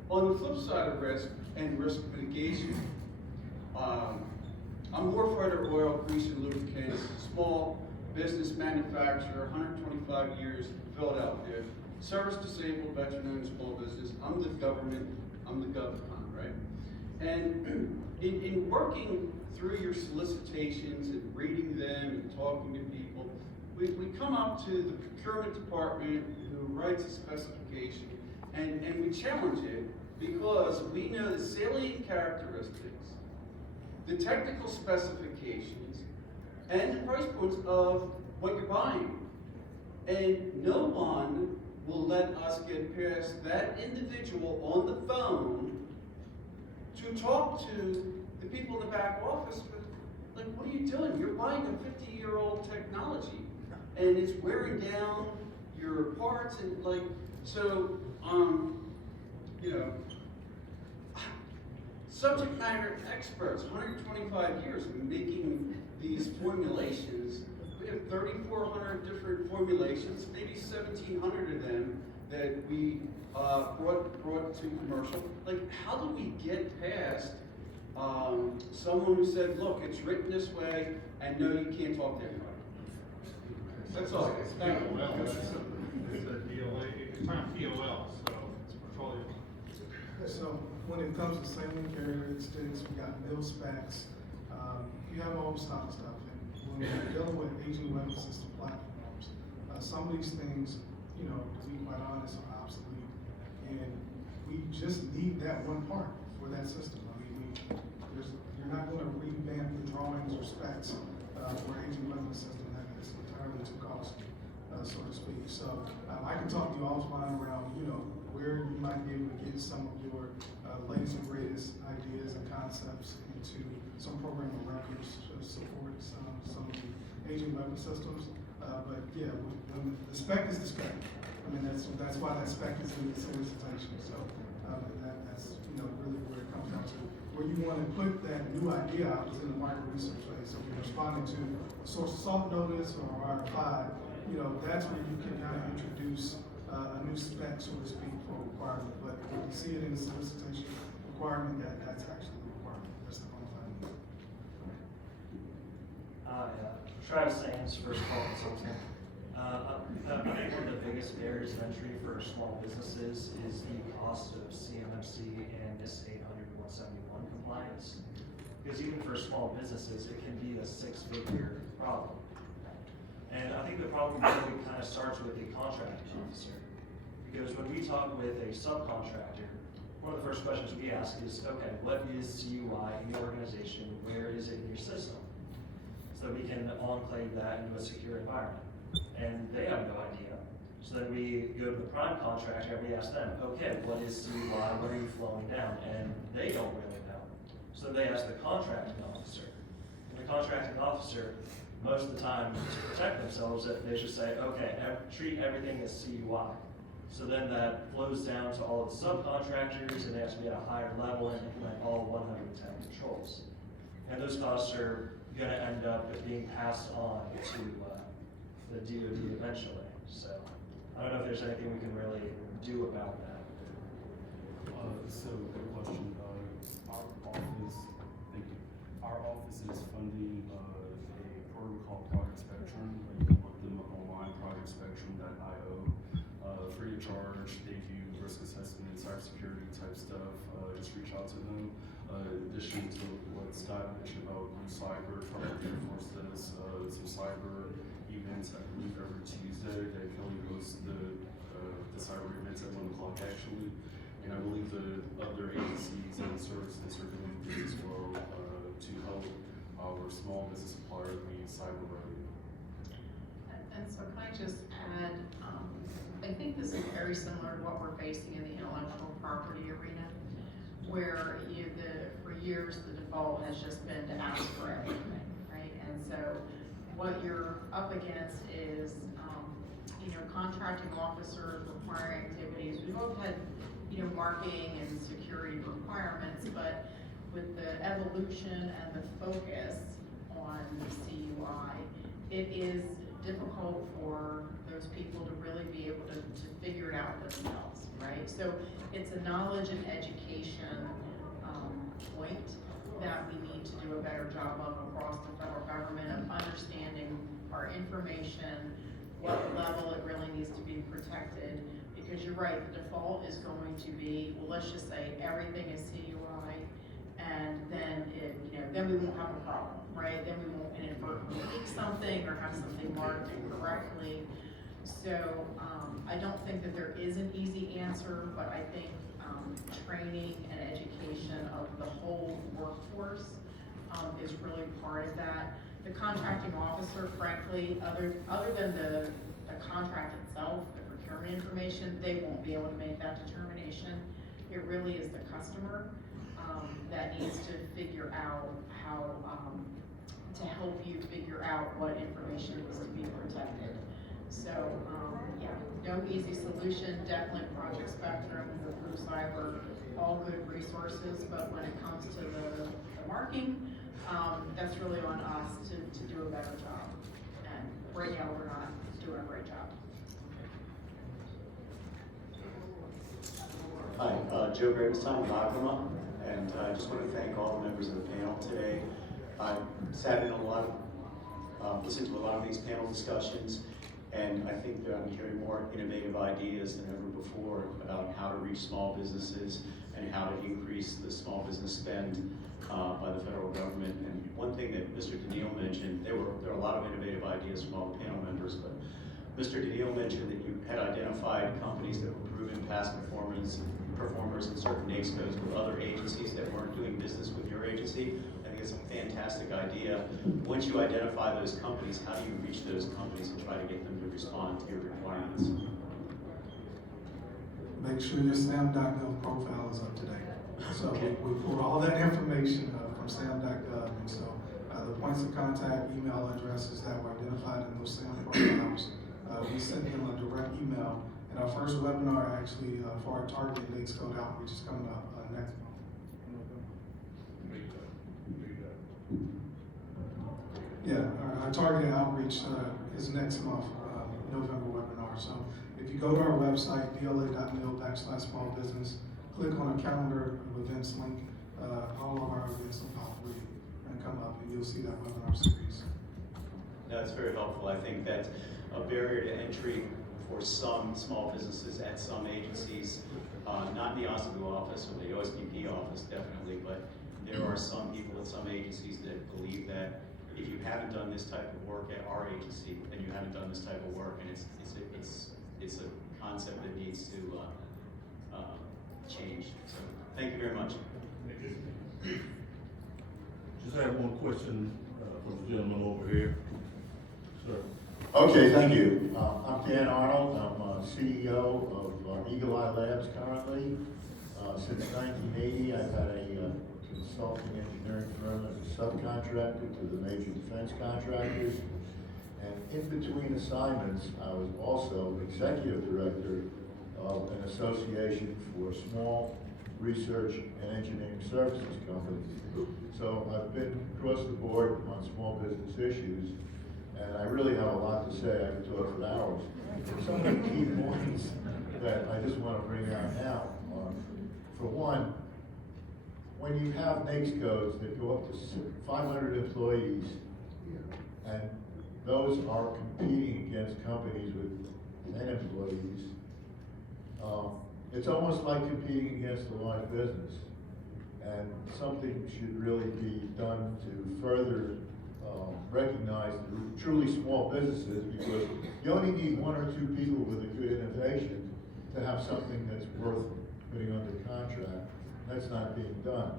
On the flip side of risk and risk mitigation, I'm warfighter oil, grease, and lubricants, small business manufacturer, 125 years, Philadelphia, service disabled, veteran-owned small business. I'm the government, right? And in working through your solicitations and reading them and talking to people, we come up to the procurement department who writes a specification, and we challenge it because we know the salient characteristics, the technical specifications, and the price points of what you're buying. And no one will let us get past that individual on the phone to talk to the people in the back office. Like, what are you doing? You're buying a 50-year-old technology, and it's wearing down your parts, and like, so, you know, subject matter experts, 125 years making these formulations. We have 3,400 different formulations, maybe 1,700 of them that we brought to commercial. Like, how do we get past someone who said, look, it's written this way, and no, you can't talk to anybody? That's all. Thank you. It's a DLA, it's not POL, so it's petroleum. So when it comes to saline carrier instance, we got mil specs, you have all the stock stuff. And when we're dealing with aging weapon system platforms, some of these things, you know, to be quite honest, are obsolete. And we just need that one part for that system. I mean, you're not going to revamp the drawings or specs for aging weapon system. That is entirely too costly, so to speak. So I can talk to you offline around, you know, where you might be able to get some of your latest and greatest ideas and concepts into some program of records to support some of the aging weapon systems. But yeah, when the spec is the spec. I mean, that's why that spec is in the solicitation. So that's, you know, really where it comes down to. Where you want to put that new idea out is in the market research phase. So if you're responding to a source of salt notice or RFI, you know, that's where you can kind of introduce a new spec, so to speak, for a requirement. But if you see it in the solicitation requirement, that's actually the requirement. That's the qualified need. Travis Ames, First Call Consulting. I think one of the biggest biggest barriers of entry for small businesses is the cost of CMMC and NIS 800-171 compliance. Because even for small businesses, it can be a 6-figure problem. And I think the problem really kind of starts with the contracting officer. Because when we talk with a subcontractor, one of the first questions we ask is, okay, what is CUI in your organization? Where is it in your system? So we can enclave that into a secure environment. And they have no idea. So then we go to the prime contractor and we ask them, okay, what is CUI? Where are you flowing down? And they don't really know. So they ask the contracting officer. And the contracting officer, most of the time, to protect themselves, they just say, okay, treat everything as CUI. So then that flows down to all of the subcontractors, and they have to be at a higher level and implement all 110 controls. And those costs are going to end up being passed on to the DoD eventually. So I don't know if there's anything we can really do about that. So good question. Our office is funding a program called Project Spectrum. You can look them up online, projectspectrum.io. Free of charge. They do risk assessment, cybersecurity type stuff. Just reach out to them. In addition to what Scott mentioned about cyber, Department of the Air Force does some cyber events, I believe every Tuesday. That Kelly goes the cyber events at 1 o'clock actually. And I believe the other agencies and services are doing things as well to help our small business suppliers be cyber ready. And so can I just add, I think this is very similar to what we're facing in the intellectual property arena, where for years the default has just been to ask for everything, right? And so what you're up against is, contracting officers requiring activities. We've both had, marketing and security requirements, but with the evolution and the focus on CUI, it is difficult for those people to really be able to figure it out themselves, right? So it's a knowledge and education point that we need to do a better job of across the federal government of understanding our information, what level it really needs to be protected, because you're right, the default is going to be, well, let's just say everything is CUI, and then then we won't have a problem, right? Then we won't inadvertently leak something or have something marked incorrectly. So I don't think that there is an easy answer, but I think training and education of the whole workforce is really part of that. The contracting officer, frankly, other than the contract itself, the procurement information, they won't be able to make that determination. It really is the customer that needs to figure out how to help you figure out what information needs to be protected. So, yeah, no easy solution, definitely Project Spectrum, the Blue Cyber, all good resources, but when it comes to the marking, that's really on us to do a better job. And right now, we're not doing a great job. Hi, Joe Grebenstein with Aquima, and I just want to thank all the members of the panel today. I sat in listened to a lot of these panel discussions, and I think that I'm hearing more innovative ideas than ever before about how to reach small businesses and how to increase the small business spend by the federal government. And one thing that Mr. Daniil mentioned, there are a lot of innovative ideas from all the panel members, but Mr. Daniil mentioned that you had identified companies that were proven past performers in certain NAICS codes with other agencies that weren't doing business with your agency. I think it's a fantastic idea. Once you identify those companies, how do you reach those companies and try to get them to respond to your requirements? Make sure your SAM.gov profile is up to date. So we pulled all that information from SAM.gov, and so the points of contact, email addresses that were identified in those SAM profiles, we sent them a direct email. And our first webinar actually for our targeted NAICS code outreach is coming up next month. Yeah, our targeted outreach is next month, November webinar. So if you go to our website, dla.mil/smallbusiness, click on a calendar of events link, all of our events will pop through and come up, and you'll see that webinar series. That's very helpful. I think that's a barrier to entry for for some small businesses at some agencies, not the OSBP office or the OSBP office definitely, but there are some people at some agencies that believe that if you haven't done this type of work at our agency, then you haven't done this type of work, and it's a concept that needs to change. So thank you very much. Just have one question from the gentleman over here. Sir. Okay, thank you. I'm Dan Arnold. I'm CEO of Eagle Eye Labs currently. Since 1980, I've had a consulting engineering firm as a subcontractor to the major defense contractors. And in between assignments, I was also executive director of an association for small research and engineering services companies. So I've been across the board on small business issues, and I really have a lot to say. I could talk for hours. Some of the key points that I just want to bring out now. For one, when you have NAICS codes that go up to 500 employees, and those are competing against companies with 10 employees, it's almost like competing against a large business. And something should really be done to further recognize the truly small businesses, because you only need one or two people with a good innovation to have something that's worth putting under contract. That's not being done.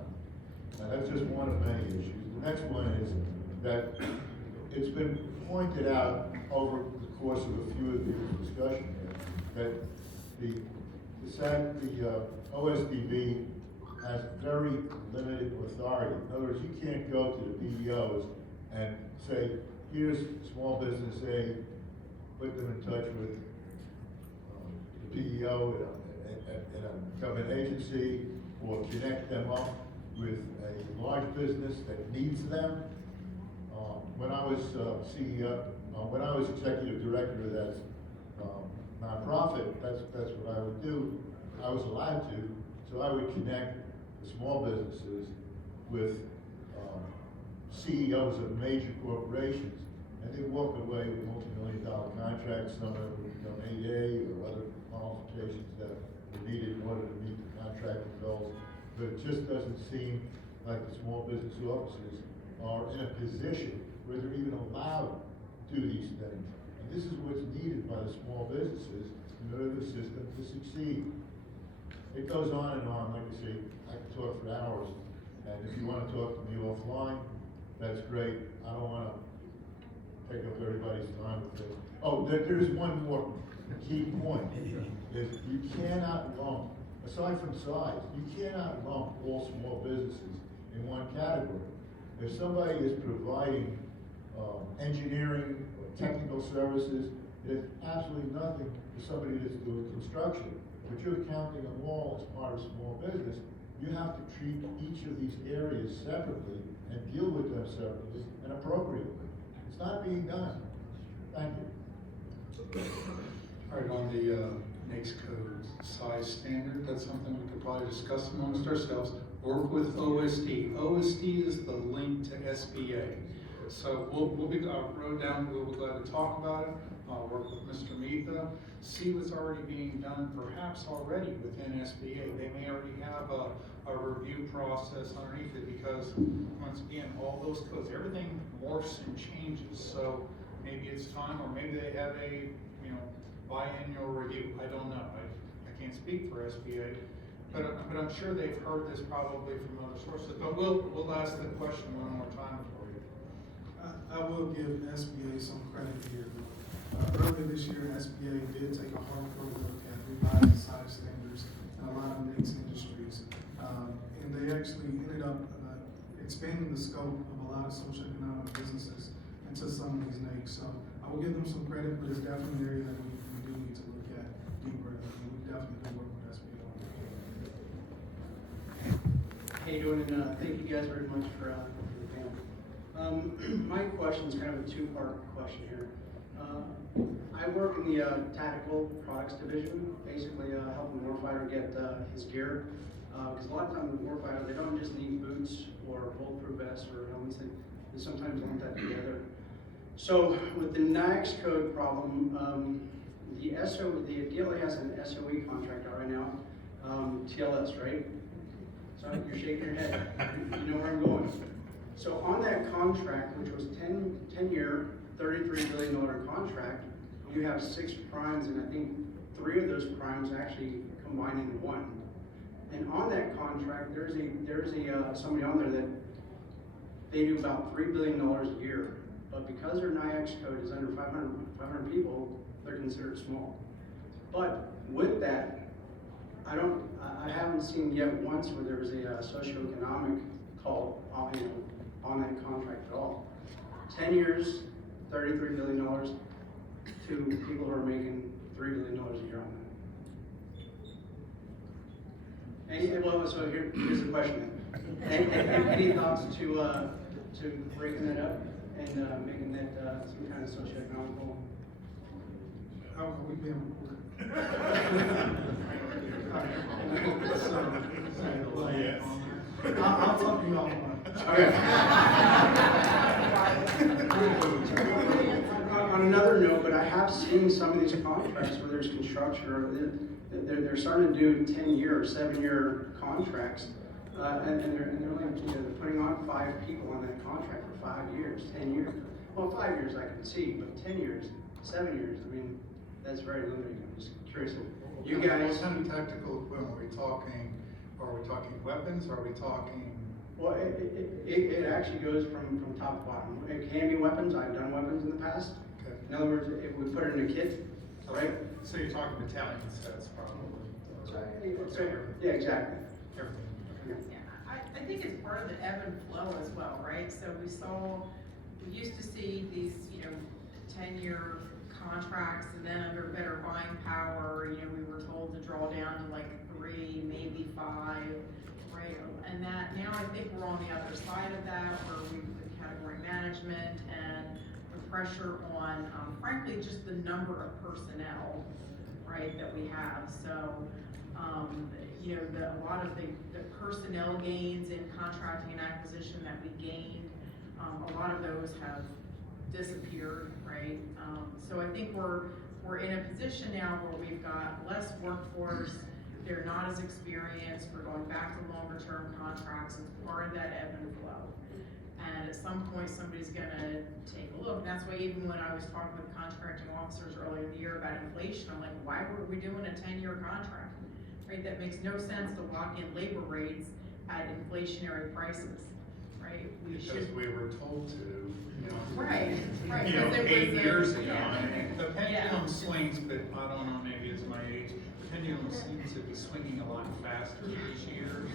Now, that's just one of many issues. The next one is that it's been pointed out over the course of a few of these discussions here that the OSBP has very limited authority. In other words, you can't go to the PEOs and say, here's small business A, put them in touch with the PEO in a government agency, or connect them up with a large business that needs them. When I was CEO, when I was executive director of that nonprofit, that's what I would do. I was allowed to, so I would connect the small businesses with CEOs of major corporations, and they'd walk away with multi-million-dollar contracts. Some of them would become 8A or other qualifications that were needed in order to meet the contracting goals. But it just doesn't seem like the small business officers are in a position where they're even allowed to do these things. And this is what's needed by the small businesses in order for the system to succeed. It goes on and on. Like I say, I could talk for hours. And if you want to talk to me offline, that's great. I don't want to take up everybody's time with this. Oh, there's one more key point. Is you cannot lump, aside from size, you cannot lump all small businesses in one category. If somebody is providing engineering or technical services, there's absolutely nothing for somebody that's doing construction. But you're counting them all as part of small business. You have to treat each of these areas separately and deal with them separately and appropriately. It's not being done. Thank you. All right, on the NAICS code size standard, that's something we could probably discuss amongst ourselves. Work with OSD. OSD is the link to SBA. So we'll be, I wrote down, we'll be glad to talk about it. Work with Mr. Mitha, see what's already being done, perhaps already within SBA. They may already have a review process underneath it, because once again, all those codes, everything morphs and changes. So maybe it's time, or maybe they have a, biannual review. I don't know. I can't speak for SBA, but I'm sure they've heard this probably from other sources. But we'll ask the question one more time for you. I will give SBA some credit here. Earlier this year, SBA did take a hardcore look at revising size standards in a lot of NAICS industries. And they actually ended up expanding the scope of a lot of socioeconomic businesses into some of these NAICS. So I will give them some credit, but it's definitely an area that we do need to look at deeper. And we definitely do work with SBA on that. How you doing? And thank you guys very much for the panel. My question is kind of a two-part question here. I work in the tactical products division, basically helping the warfighter get his gear. Because a lot of times with warfighter, they don't just need boots or bulletproof vests or helmets. They sometimes lump that together. So with the NAICS code problem, the DLA has an SOE contract out right now, TLS, right? So you're shaking your head, you know where I'm going. So on that contract, which was 10-year, $33 billion contract, you have 6 primes, and I think 3 of those primes actually combine into one. And on that contract, there's somebody on there that they do about $3 billion a year. But because their NIAX code is under 500 people, they're considered small. But with that, I haven't seen yet once where there was a socioeconomic call on that contract at all. 10 years, $33 billion to people who are making $3 billion a year on that. So here's the question. Any thoughts to breaking that up and making that some kind of socioeconomical? How have we been? I'll talk to you offline. On another note, but I have seen some of these contracts where there's construction, or they're starting to do 10-year or 7-year contracts, and they're putting on 5 people on that contract for 5 years, 10 years. Well, 5 years I can see, but 10 years, 7 years, I mean, that's very limiting. I'm just curious. You guys. What kind of tactical equipment are we talking? Are we talking weapons? Are we talking? Well, it actually goes from top to bottom. It can be weapons. I've done weapons in the past. Okay. In other words, if we put it in a kit, right? So you're talking battalion sets, probably. Yeah, exactly. Everything. Yeah, I think it's part of the ebb and flow as well, right? So we used to see these, 10-year contracts, and then under better buying power, we were told to draw down to like 3, maybe 5, right? And that, now I think we're on the other side of that, where we've the category management and the pressure on, frankly, just the number of personnel, right, that we have. So, a lot of the personnel gains in contracting and acquisition that we gained, a lot of those have disappeared, right? So I think we're in a position now where we've got less workforce, they're not as experienced, we're going back to longer term contracts, it's part of that ebb and flow. And at some point, somebody's gonna take a look. And that's why even when I was talking with contracting officers earlier in the year about inflation, I'm like, why were we doing a 10-year contract? Right, that makes no sense to lock in labor rates at inflationary prices, right? Because we were told to, Right. 8 years ago. Yeah. And the pendulum swings, but I don't know, maybe it's my age. The pendulum seems to be swinging a lot faster each year.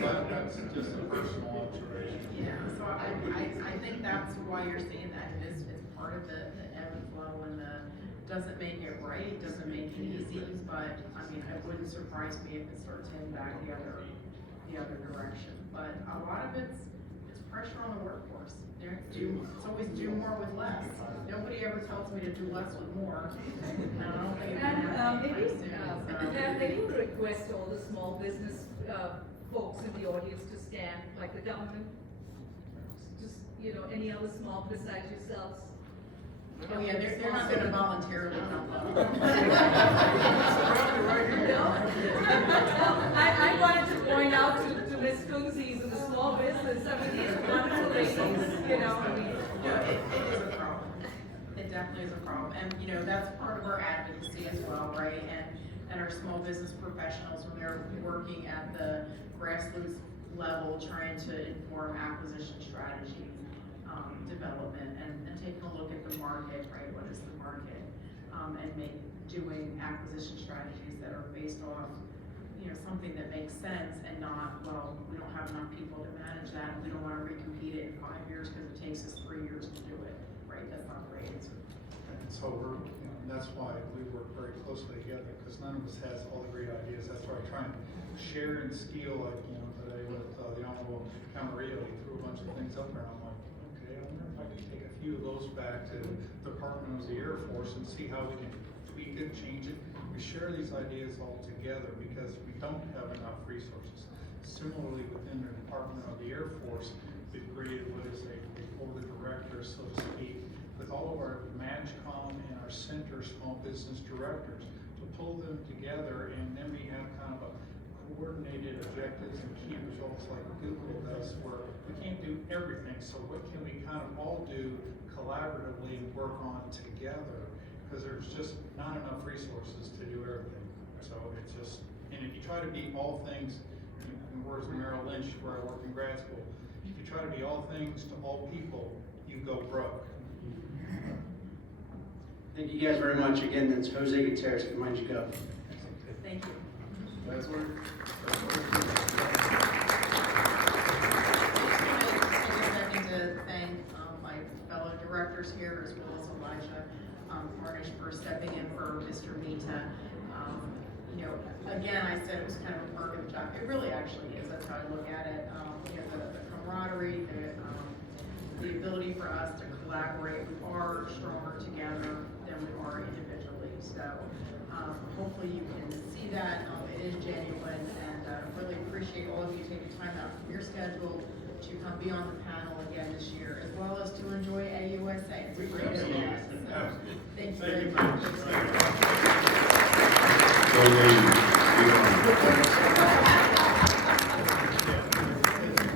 But that's just a personal observation. Yeah, so I think that's why you're seeing that. It's part of the ebb and flow, and doesn't make it right, doesn't make it easy, but I mean, it wouldn't surprise me if it starts heading back the other direction. But a lot of it's pressure on the workforce. It's always do more with less. Nobody ever tells me to do less with more. And I don't think it's gonna happen anytime soon. Maybe you request all the small business folks in the audience to stand, like the government, just, any other small besides yourselves. Oh yeah, they're not gonna voluntarily come up. I wanted to point out to Ms. Kunzis and the small business, I mean, these wonderful ladies, I mean. No, it is a problem. It definitely is a problem. And, that's part of our advocacy as well, right? And our small business professionals, when they're working at the grassroots level, trying to inform acquisition strategy, development, and taking a look at the market, right? What is the market? And doing acquisition strategies that are based off, something that makes sense, and not, well, we don't have enough people to manage that, and we don't want to recompete it in 5 years because it takes us 3 years to do it, right? That's not great. And so that's why we work very closely together, because none of us has all the great ideas. That's why I try and share and steal, like, today with the Honorable Camarillo, he threw a bunch of things up there, and I'm like, okay, I wonder if I can take a few of those back to the Department of the Air Force and see how we can tweak it, change it. We share these ideas all together because we don't have enough resources. Similarly, within the Department of the Air Force, we've created what is a board of directors, so to speak, with all of our MAGCOM and our center small business directors to pull them together, and then we have kind of a coordinated objectives and key results like Google does, where we can't do everything, so what can we kind of all do collaboratively and work on together? Because there's just not enough resources to do everything. So it's just, and if you try to be all things, in the words of Merrill Lynch, where I work in grad school, if you try to be all things to all people, you go broke. Thank you guys very much. Again, that's Jose Gutierrez from Mind You Go. Thank you. Last word? Second to thank my fellow directors here, as well as Elijah Harnish for stepping in for Mr. Mita. You know, again, I said it was kind of a perk of the job. It really actually is. That's how I look at it. You know, the camaraderie, the ability for us to collaborate. We are stronger together than we are individually. So hopefully you can see that. It is genuine, and really appreciate all of you taking time out from your schedule to come be on the panel again this year, as well as to enjoy AUSA. It's a great event. So, thank you very much.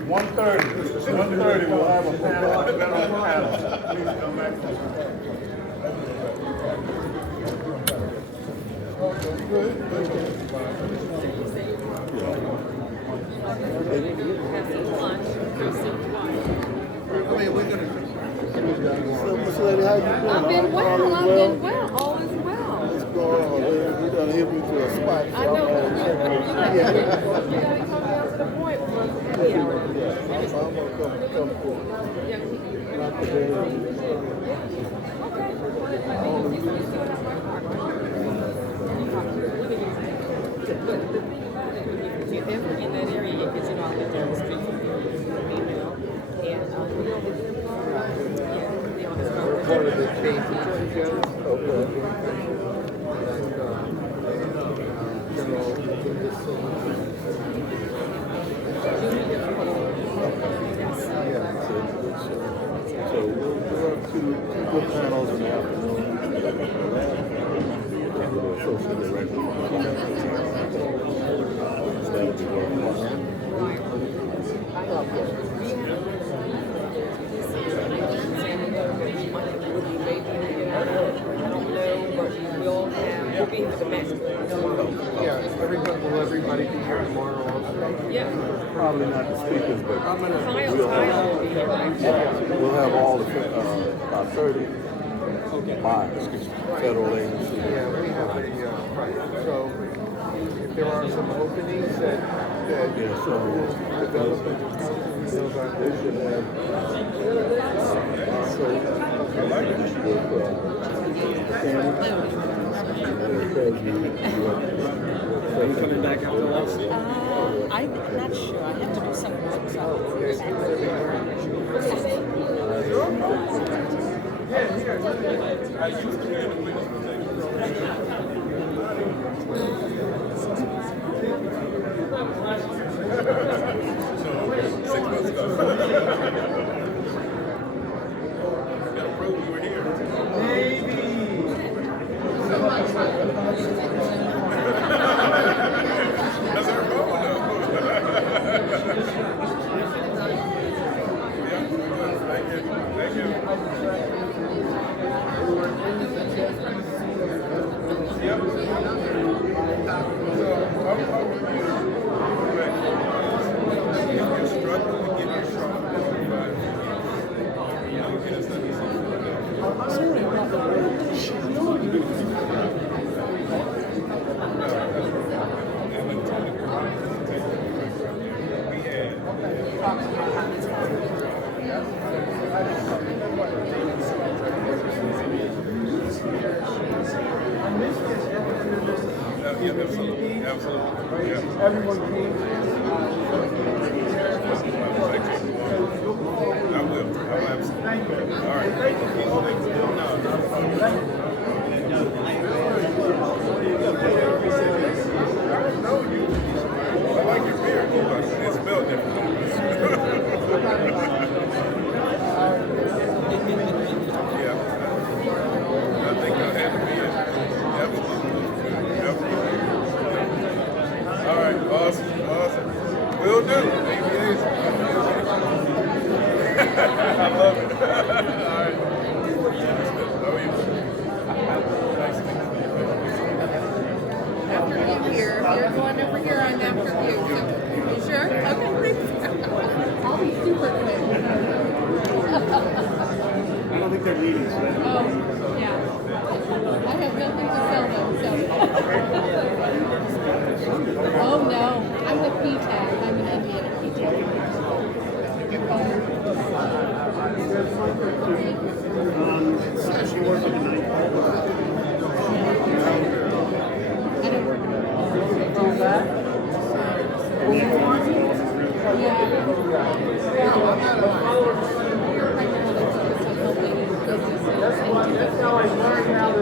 1:30, we'll have a panel, Please come back. I've been well, all is well. What's going on? We're gonna hit me to a spot. I know. You gotta come down to the point for us to be out. I'm gonna come forward. Not today. But the thing about it, you're definitely in that area, because you know I lived down the street from here, female, and yeah, they on this part of the thing together. So we're up to 2 good panels in the afternoon. The associate director. That'll be working on that. Yeah, everybody be here tomorrow also? Yeah. Probably not the speakers, but Kyle will be here, right? we'll have all the, about 30 federal agencies. Yeah, we have a, right, so if there are some openings that So development they should have Are you coming back after us? I'm not sure. I have to do something everyone came. I will absolutely. All right. I like your beard, but it's spelled different. Yeah. after you here. If you're going over here, I'm after you. So, you sure? Okay, thanks. I'll be super quick. I don't think they're meetings, right? Oh, yeah. I have nothing to sell them, so. Oh, no. I'm with PTAC. I'm an Indian at PTAC. So she works at the night. I don't work in That's how I learned how to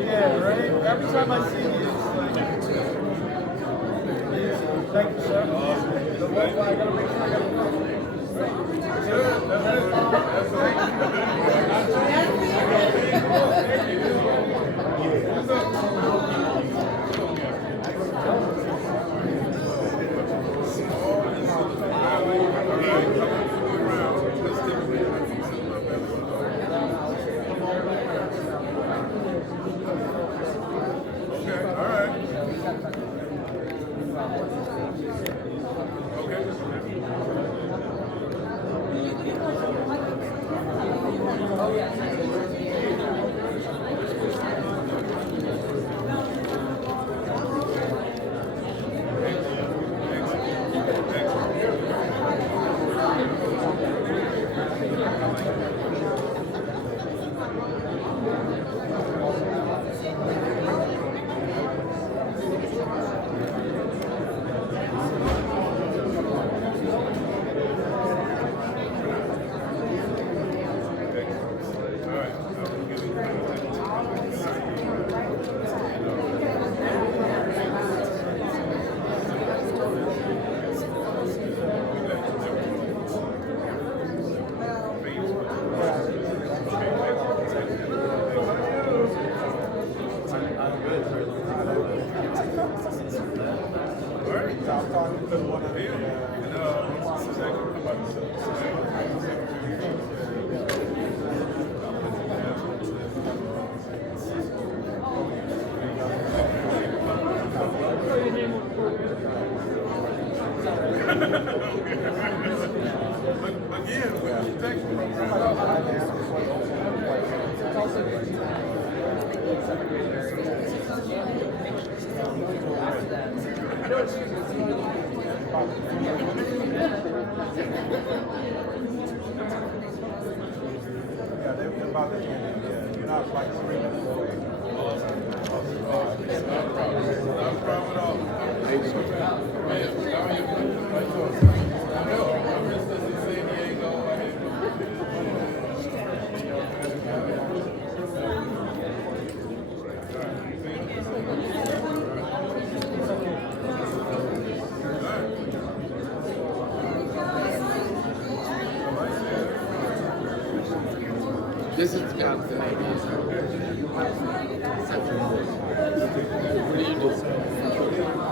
Yeah, right? Every time I see you, thank you, sir. I gotta make sure I got This is the guy with the name. What do you do?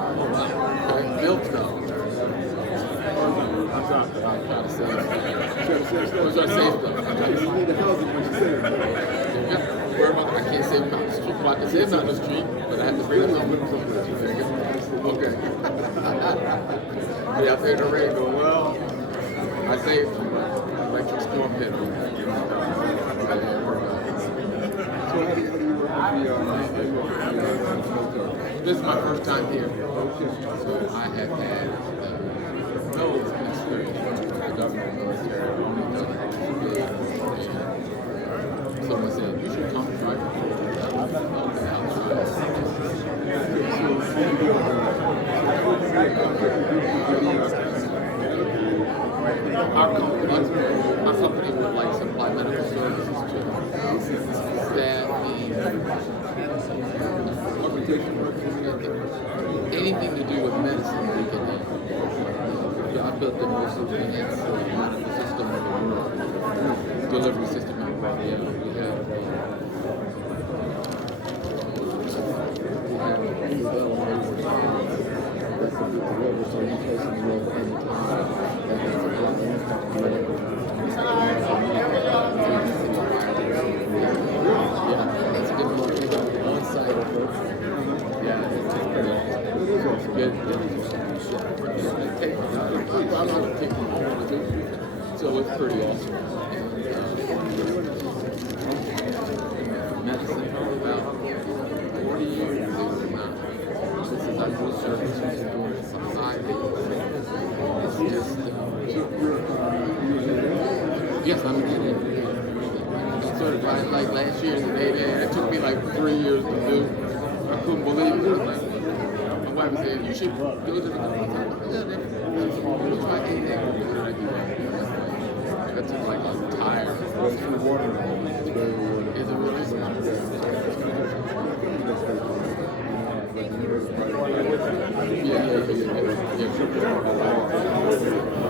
Oh, wow. Milk though. I'm trying to say. What should I say stuff? You need to help me when you say it. Where am I? I can't say it on the street. Well, I can say it on the street, but I have to bring it somewhere. Okay. be out there in the rain going, well, I saved you, but electric storm hit me. This is my first time here, so I have had no experience with the government military. I've only done it. Someone said, you should come try it. Our company would like supply medical services to staffing, anything to do with medicine we can do. I built the most advanced medical system in the world, delivery system in the world. Yeah, we have so it's pretty awesome. Medicine for about 40 years is not. This is our new service we're doing in society. It's just, yes, I'm in it. It's sort of like last year in the Navy, it took me like 3 years to do. I couldn't believe it. Like, my wife was saying, you should go to the government. I hate that. I took like I'm tired. Is it really? Yeah.